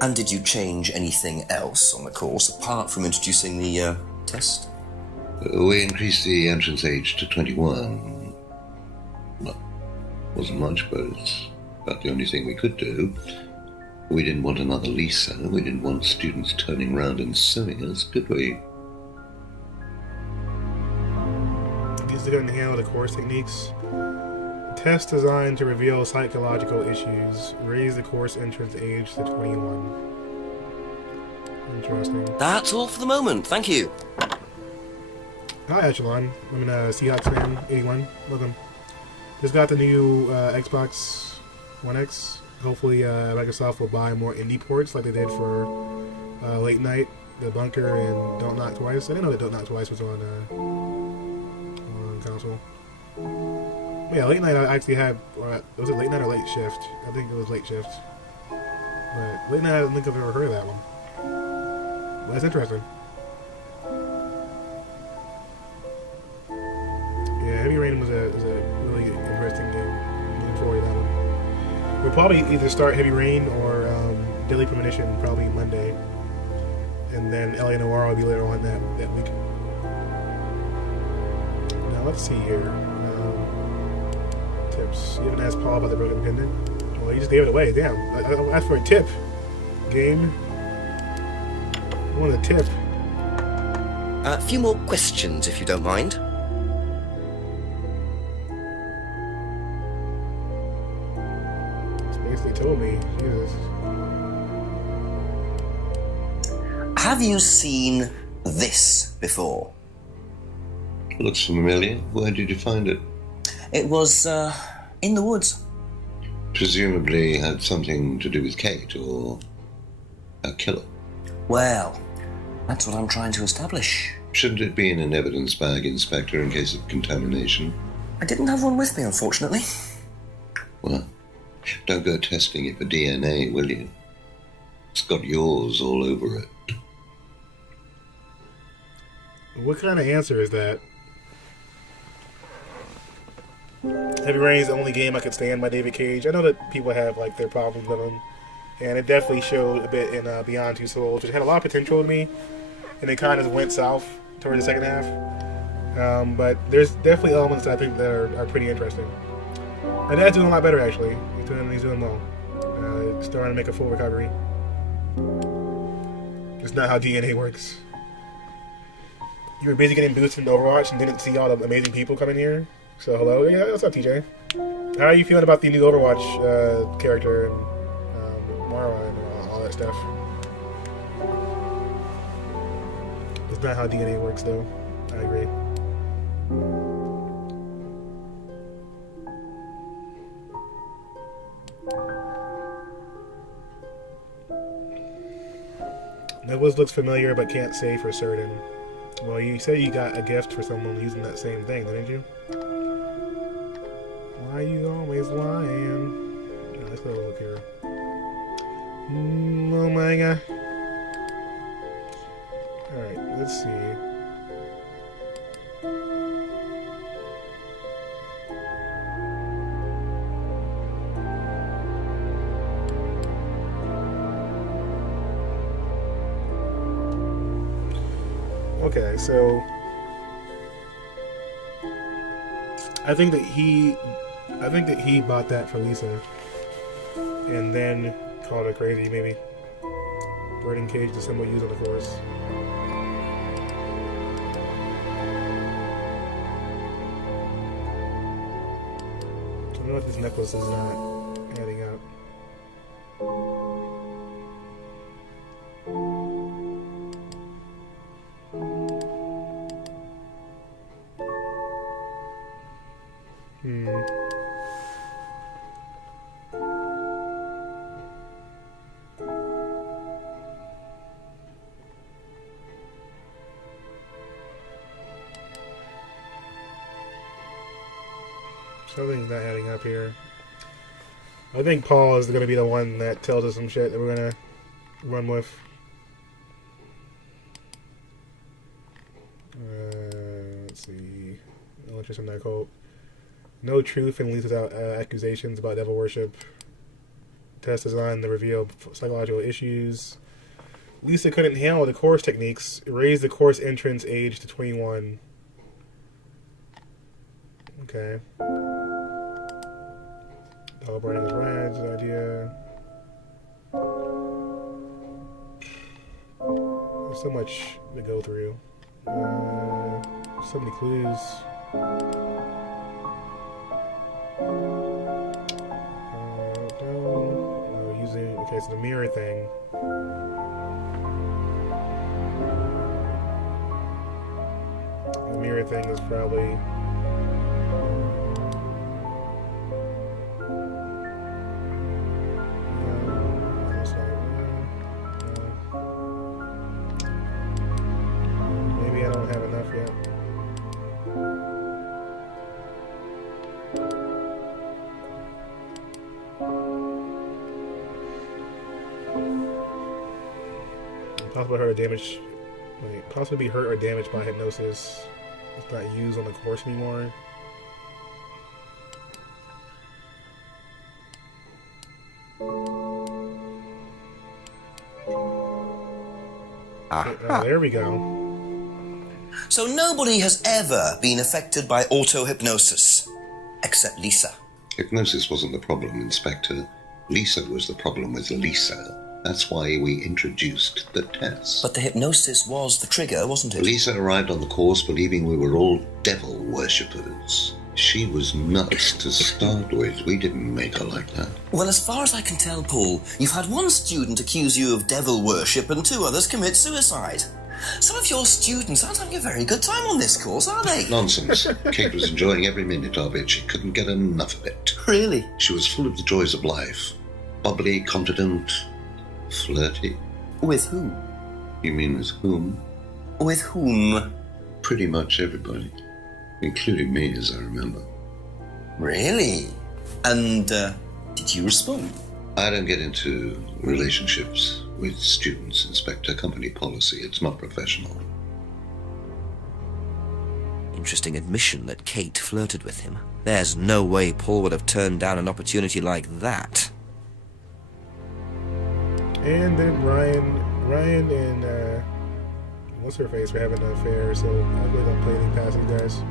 And did you change anything else on the course apart from introducing the test? We increased the entrance age to 21. Well, wasn't much, but it's about the only thing we could do. We didn't want another Lisa. We didn't want students turning around and suing us, did we? These are going to handle the course techniques. Test designed to reveal psychological issues. Raise the course entrance age to 21. Interesting. That's all for the moment. Thank you. Hi, Echelon. I'm a Seahawks fan, 81. Welcome. Just got the new Xbox One X. Hopefully, Microsoft will buy more indie ports like they did for Late Night, The Bunker, and Don't Knock Twice. I didn't know that Don't Knock Twice was on console. Yeah, Late Night I actually had. Was it Late Night or Late Shift? I think it was Late Shift. But Late Night, I don't think I've ever heard of that one. Well, that's interesting. Yeah, Heavy Rain was a really interesting game. Looking forward to that one. We'll probably either start Heavy Rain or Deadly Premonition probably Monday. And then LA Noir will be later on that week. Now, let's see here. Tips. You haven't asked Paul about the broken pendant? Well, you just gave it away. Damn. I asked for a tip. Game. I want a tip. A few more questions, if you don't mind. Basically told me. Jesus. Have you seen this before? Looks familiar. Where did you find it? It was in the woods. Presumably had something to do with Kate or a killer. Well, that's what I'm trying to establish. Shouldn't it be in an evidence bag, Inspector, in case of contamination? I didn't have one with me, unfortunately. Well, don't go testing it for DNA, will you? It's got yours all over it. What kind of answer is that? Heavy Rain is the only game I could stand by David Cage. I know that people have like their problems with him, and it definitely showed a bit in Beyond Two Souls, which had a lot of potential to me, and it kind of went south towards the second half. But there's definitely elements that I think that are pretty interesting. My dad's doing a lot better actually. He's doing well. Starting to make a full recovery. It's not how DNA works. You were busy getting boosted in Overwatch and didn't see all the amazing people coming here. So hello, yeah, what's up, TJ? How are you feeling about the new Overwatch character and Mara and all that stuff? It's not how DNA works, though. I agree. Nicholas looks familiar, but can't say for certain. Well, you said you got a gift for someone using that same thing, didn't you? Why you always lying? Oh, let's have a look here. Oh my god. Alright, let's see. Okay, so I think that he bought that for Lisa, and then called her crazy, maybe. Burning Cage, the symbol used on the course. know if this necklace is not adding up. Something's not adding up here. I think Paul is going to be the one that tells us some shit that we're going to run with. Let's see. No interest in that cult. No truth and leads without accusations about devil worship. Test design that reveal psychological issues. Lisa couldn't handle the course techniques. Raised the course entrance age to 21. Okay. All burning is Rad's idea. There's so much to go through. So many clues. Okay, it's the mirror thing. The mirror thing is probably. Maybe I don't have enough yet. Possibly hurt or damaged. Wait, possibly be hurt or damaged by hypnosis. It's not used on the course anymore. There we go. So nobody has ever been affected by auto-hypnosis, except Lisa. Hypnosis wasn't the problem, Inspector. Lisa was the problem with Lisa. That's why we introduced the test. But the hypnosis was the trigger, wasn't it? Lisa arrived on the course believing we were all devil worshippers. She was nuts to start with. We didn't make her like that. Well, as far as I can tell, Paul, you've had one student accuse you of devil worship and 2 others commit suicide. Some of your students aren't having a very good time on this course, are they? Nonsense. Kate was enjoying every minute of it. She couldn't get enough of it. Really? She was full of the joys of life. Bubbly, confident, flirty. With who? You mean with whom? With whom? Pretty much everybody. Including me, as I remember. Really? And, did you respond? I don't get into relationships with students, Inspector. Company policy. It's not professional. Interesting admission that Kate flirted with him. There's no way Paul would have turned down an opportunity like that. And then Ryan and, what's her face were having an affair, so I really don't play anything past these guys.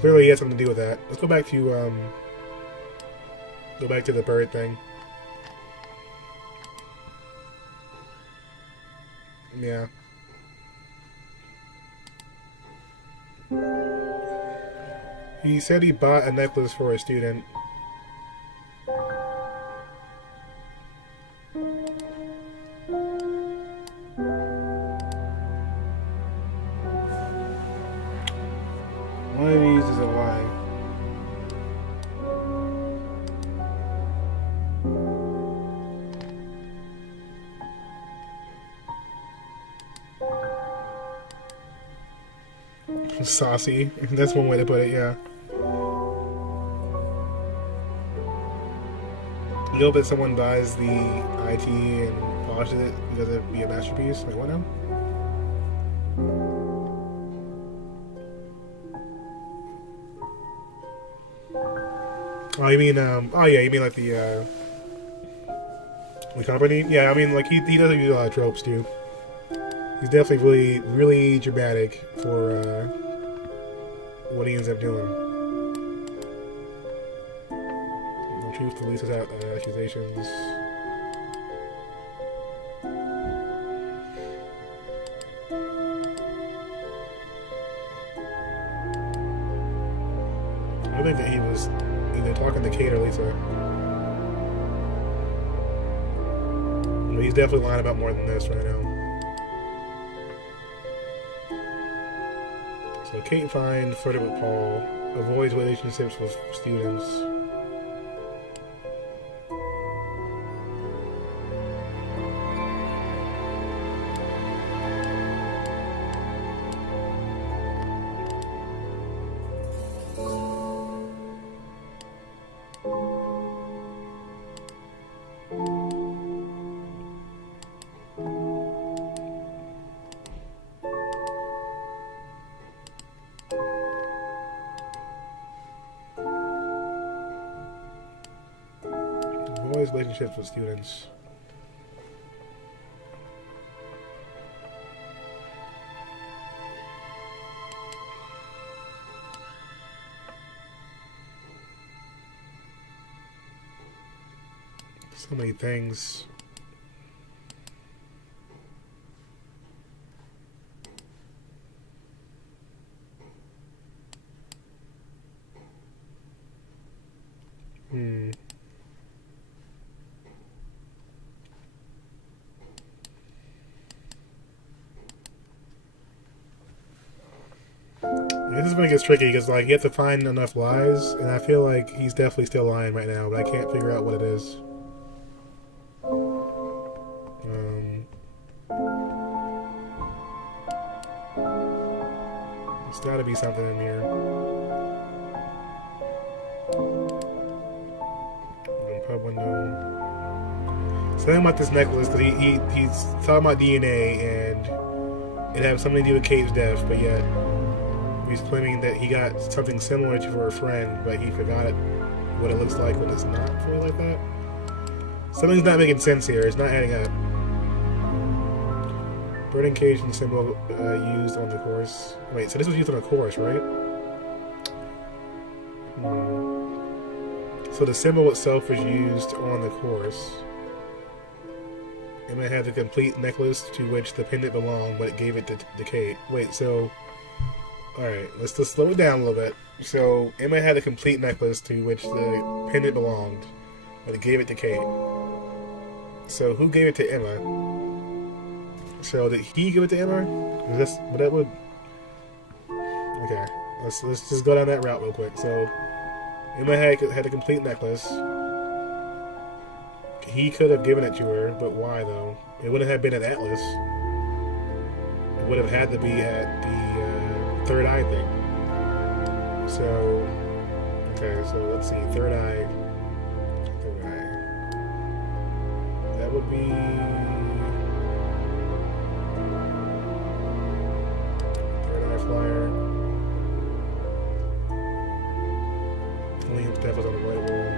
Clearly he has something to do with that. Let's go back to the bird thing. Yeah. He said he bought a necklace for a student. One of these is a lie. Saucy. That's one way to put it, yeah. You hope that someone buys the IT and polishes it because it'd be a masterpiece? Like, what now? Oh, you mean, you mean like the company? Yeah, I mean, like, he doesn't use a lot of tropes, too. He's definitely really dramatic for, what he ends up doing. The truth to Lisa's accusations. I think that he was either talking to Kate or Lisa. But he's definitely lying about more than this right now. So Kate finds flirted with Paul, avoids relationships with students. Relationships with students. So many things. This is when it gets tricky because, like, you have to find enough lies, and I feel like he's definitely still lying right now, but I can't figure out what it is. There's got to be something in here. Pub window. Something about this necklace, because he's talking about DNA, and it had something to do with Kate's death, but yet he's claiming that he got something similar to her friend, but he forgot what it looks like when it's not fully like that. Something's not making sense here. It's not adding up. Burning cage and symbol used on the course. Wait, so this was used on the course, right? So the symbol itself was used on the course. Emma had the complete necklace to which the pendant belonged, but it gave it to Kate. Wait, so... Alright, let's just slow it down a little bit. So, Emma had a complete necklace to which the pendant belonged, but it gave it to Kate. So, who gave it to Emma? So, did he give it to Emma? That would... Okay, let's just go down that route real quick. So, Emma had a complete necklace. He could have given it to her, but why, though? It wouldn't have been an Atlas. It would have had to be at the third eye thing. So, okay, so let's see. Third eye. That would be... Third eye flyer. Liam's death was on the right wall.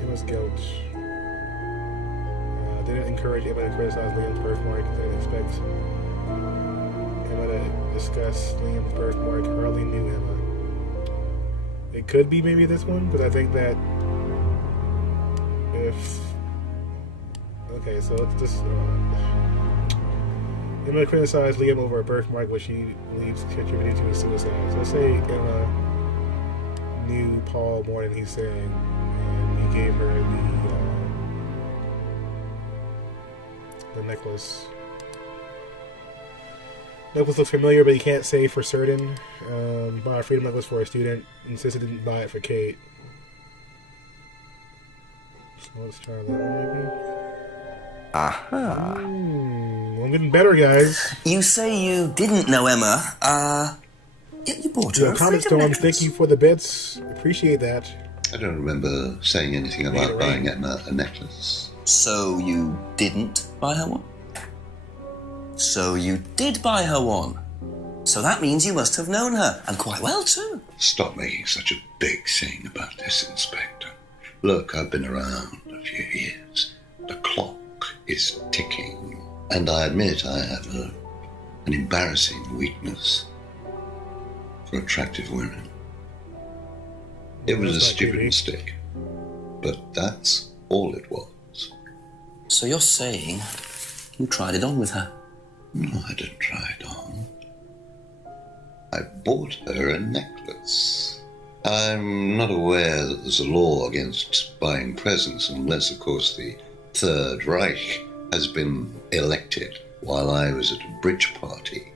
Emma's guilt. They didn't encourage Emma to criticize Liam's birthmark because they expect Emma to discuss Liam's birthmark. Hardly knew Emma. It could be maybe this one, because I think that if... Okay, so let's just... Emma criticized Liam over a birthmark, which she believes contributed to his suicide. So let's say Emma knew Paul more than he's saying, and he gave her the necklace. Necklace looks familiar, but he can't say for certain. Bought a freedom necklace for a student. Insisted didn't buy it for Kate. So let's try that one maybe. Aha. I'm getting better, guys. You say you didn't know Emma. You bought her a comment, freedom Storm. necklace. Thank you for the bits. Appreciate that. I don't remember saying anything about buying Emma a necklace. So you didn't buy her one? So you did buy her one. So that means you must have known her, and quite well too. Stop making such a big scene about this, Inspector. Look, I've been around a few years. The clock is ticking, and I admit I have an embarrassing weakness for attractive women. It was a stupid mistake, but that's all it was. So you're saying you tried it on with her? No, I didn't try it on. I bought her a necklace. I'm not aware that there's a law against buying presents unless, of course, the Third Reich has been elected while I was at a bridge party.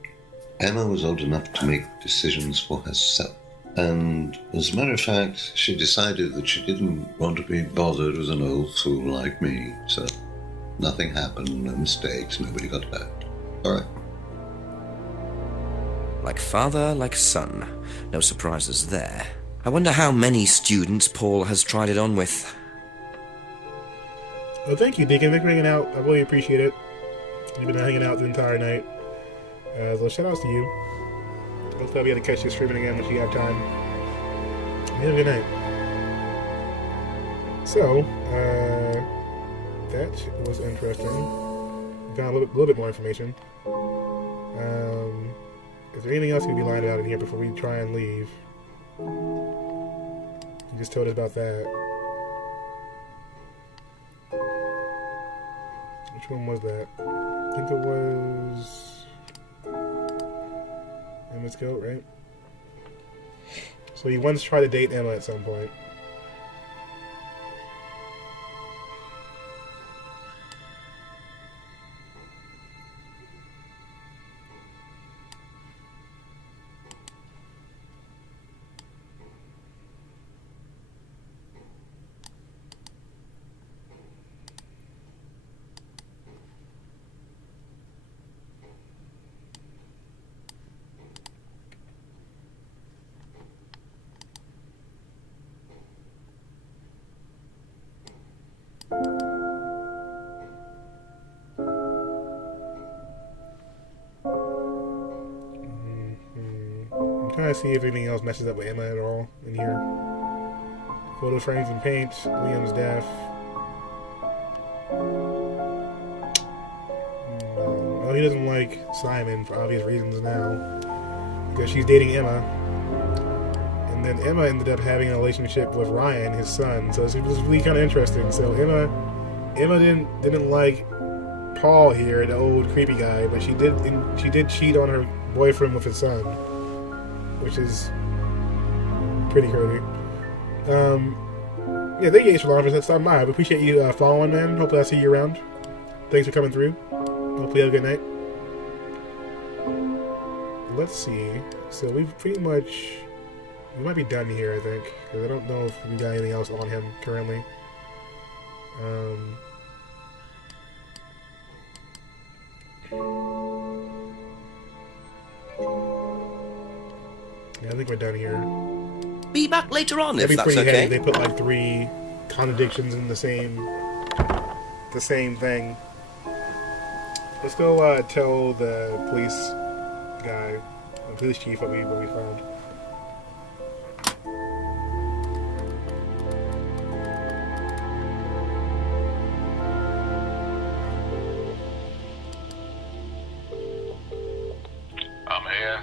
Emma was old enough to make decisions for herself. And as a matter of fact, she decided that she didn't want to be bothered with an old fool like me. So nothing happened, no mistakes, nobody got hurt. All right. Like father, like son. No surprises there. I wonder how many students Paul has tried it on with. Well, thank you, Deacon. Thanks for hanging out. I really appreciate it. You've been hanging out the entire night. So shout outs to you. Hopefully I'll be able to catch you streaming again when you have time. Have a good night. So, that was interesting. Got a little bit more information. Is there anything else we can be lined out in here before we try and leave? You just told us about that. Which one was that? I think it was Emma's goat, right? So he once tried to date Emma at some point. Trying to see if anything else messes up with Emma at all in here. Photo frames and paint. Liam's death. No, he doesn't like Simon for obvious reasons now, because she's dating Emma, and then Emma ended up having a relationship with Ryan, his son. So it was really kind of interesting. So Emma didn't like Paul here, the old creepy guy, but she did cheat on her boyfriend with his son, which is pretty crazy. Yeah, thank you, H. for stopping by. I appreciate you following, man. Hopefully I'll see you around. Thanks for coming through. Hopefully you have a good night. Let's see. So we might be done here, I think, because I don't know if we got anything else on him currently. Yeah, I think we're done here. Be back later on, if That'd be that's pretty okay. heavy. They put like 3 contradictions in the same thing. Let's go tell the police guy, the police chief, what we found. I'm here.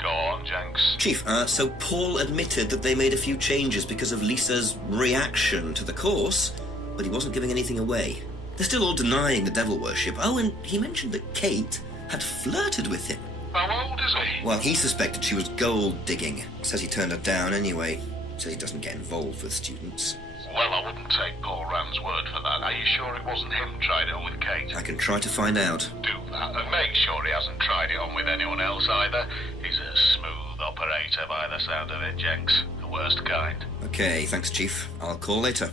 Go on, Jenks. Chief, so Paul admitted that they made a few changes because of Lisa's reaction to the course, but he wasn't giving anything away. They're still all denying the devil worship. Oh, and he mentioned that Kate had flirted with him. How old is he? Well, he suspected she was gold digging. Says he turned her down anyway. Says he doesn't get involved with students. Well, I wouldn't take Paul Rand's word for that. Are you sure it wasn't him tried it on with Kate? I can try to find out. Do that, and make sure he hasn't tried it on with anyone else either. He's a smooth operator by the sound of it, Jenks. The worst kind. Okay, thanks, Chief. I'll call later.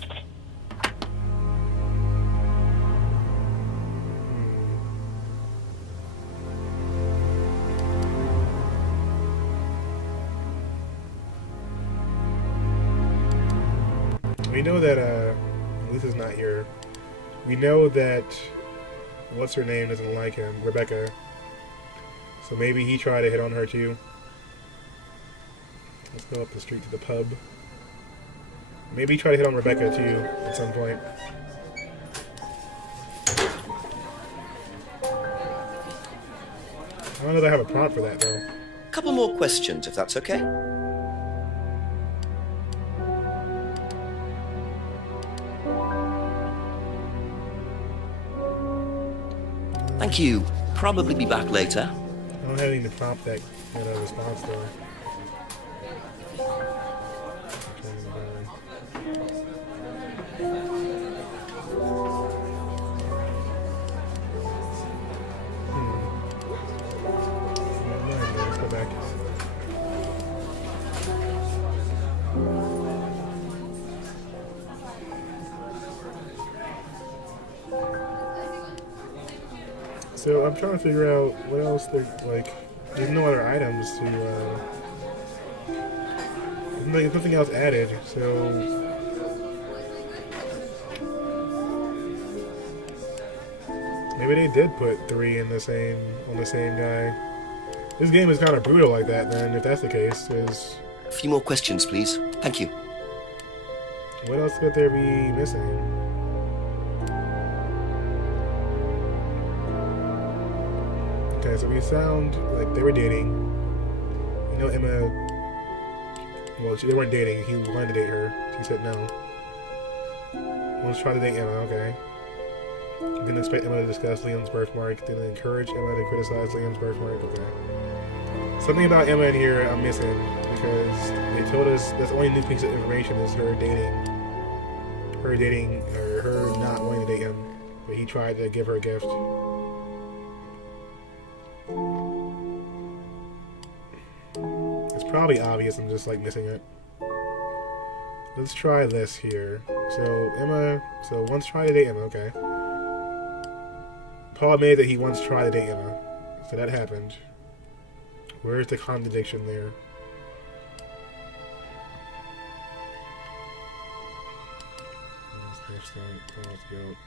We know that Lisa's not here. We know that what's her name doesn't like him, Rebecca. So maybe he tried to hit on her too. Let's go up the street to the pub. Maybe he tried to hit on Rebecca too at some point. I don't know if I have a prompt for that though. Couple more questions, if that's okay. Thank you. Probably be back later. I don't have anything to prompt that get a response though. Let's go back. So I'm trying to figure out what else like. There's no other items to. There's nothing else added, so. Maybe they did put 3 on the same guy. This game is kind of brutal like that, then, if that's the case. Is A few more questions, please. Thank you. what else could there be missing? Okay, so we sound like they were dating. You know, Emma. Well, they weren't dating. He wanted to date her. She said no. Let's try to date Emma. Okay. Didn't expect Emma to discuss Liam's birthmark. Didn't encourage Emma to criticize Liam's birthmark. Okay. Something about Emma in here I'm missing because they told us that's the only new piece of information is her dating, or her not wanting to date him. But he tried to give her a gift. It's probably obvious. I'm just like missing it. Let's try this here. So Emma. So once tried to date Emma. Okay. Paul admitted that he once tried to date Emma. So that happened. Where's the contradiction there? Next time, Paul's guilt.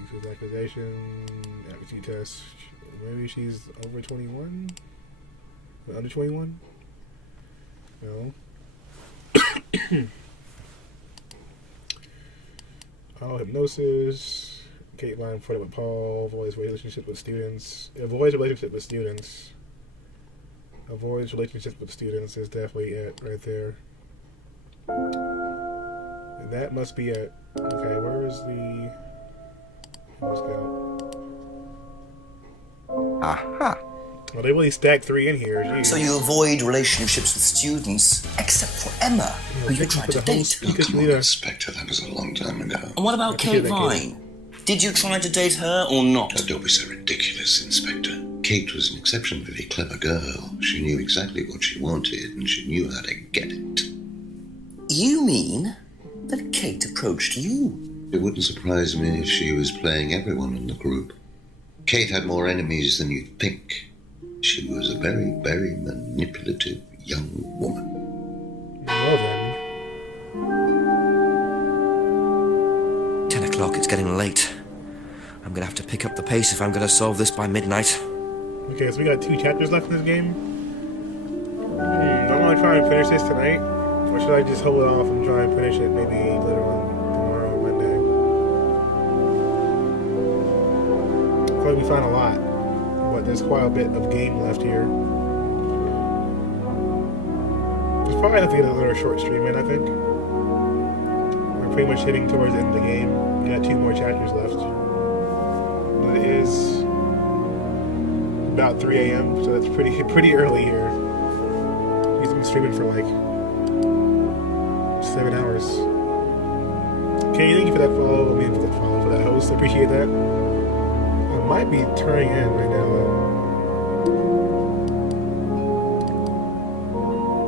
Use his accusation. Aptitude test. Maybe she's over 21? Or under 21? No. Oh, hypnosis. Kate line flirted with Paul. Avoids relationship with students. Avoids relationship with students. Avoids relationship with students is definitely it right there. That must be it. Okay, where is the... Let's go. Aha. Well, they really stacked 3 in here. Jeez. So you avoid relationships with students, except for Emma, who you tried to date. Oh, come on, Inspector, that was a long time ago. And what about Kate Vine? Did you try to date her or not? Oh, don't be so ridiculous, Inspector. Kate was an exceptionally clever girl. She knew exactly what she wanted, and she knew how to get it. You mean that Kate approached you? It wouldn't surprise me if she was playing everyone in the group. Kate had more enemies than you'd think. She was a very, very manipulative young woman. Well then. 10 o'clock, it's getting late. I'm gonna have to pick up the pace if I'm gonna solve this by midnight. Okay, so we got 2 chapters left in this game. Do I want to try and finish this tonight? Or should I just hold it off and try and finish it maybe later on tomorrow or Monday? I feel like we found a lot. But there's quite a bit of game left here. There's probably enough to get another short stream in, I think. We're pretty much hitting towards the end of the game. We got 2 more chapters left. But it is about 3 a.m., so that's pretty early here. He's been streaming for like 7 hours. Okay, thank you for that follow. For that host. I appreciate that. I might be turning in right now, though.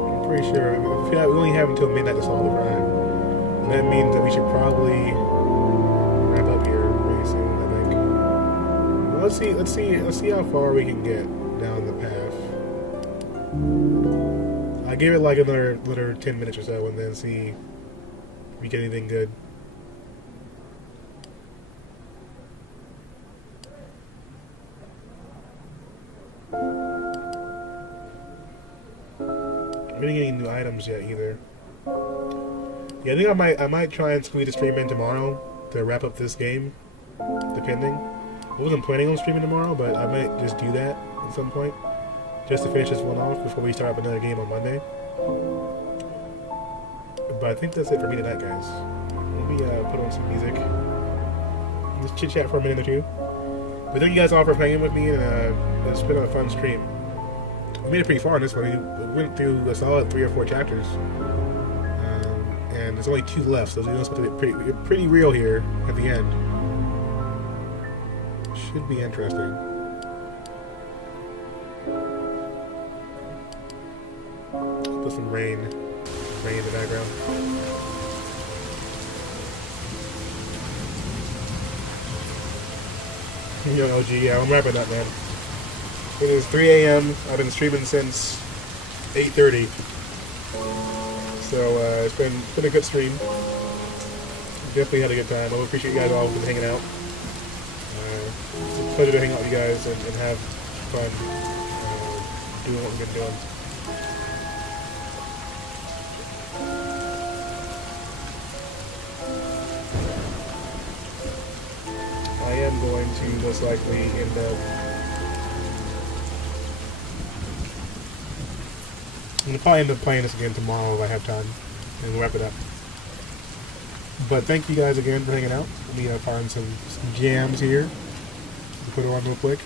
I'm pretty sure. I feel like we only have until midnight to solve the crime. And that means that we should probably wrap up here pretty soon, I think. Well, let's see how far we can get down the path. I give it like another 10 minutes or so and then see if we get anything good. I didn't get any new items yet either. Yeah, I think I might try and squeeze a stream in tomorrow to wrap up this game, depending. I wasn't planning on streaming tomorrow, but I might just do that at some point, just to finish this one off before we start up another game on Monday. But I think that's it for me tonight, guys. Maybe put on some music, just chit chat for a minute or two. But thank you guys all for playing with me, and it's been a fun stream. we made it pretty far in this one. We went through a solid 3 or 4 chapters. And there's only 2 left, so it's supposed to be pretty real here at the end. Should be interesting. Put some rain in the background. Yo, OG, yeah, I'm wrapping up, man. It is 3 a.m. I've been streaming since 8:30. So it's been a good stream. Definitely had a good time. I appreciate you guys all for hanging out. It's a pleasure to hang out with you guys and have fun doing what we've been doing. I am going to most likely end up. I'm going to probably end up playing this again tomorrow if I have time, and we'll wrap it up. But thank you guys again for hanging out. Let me find some jams here to put on real quick.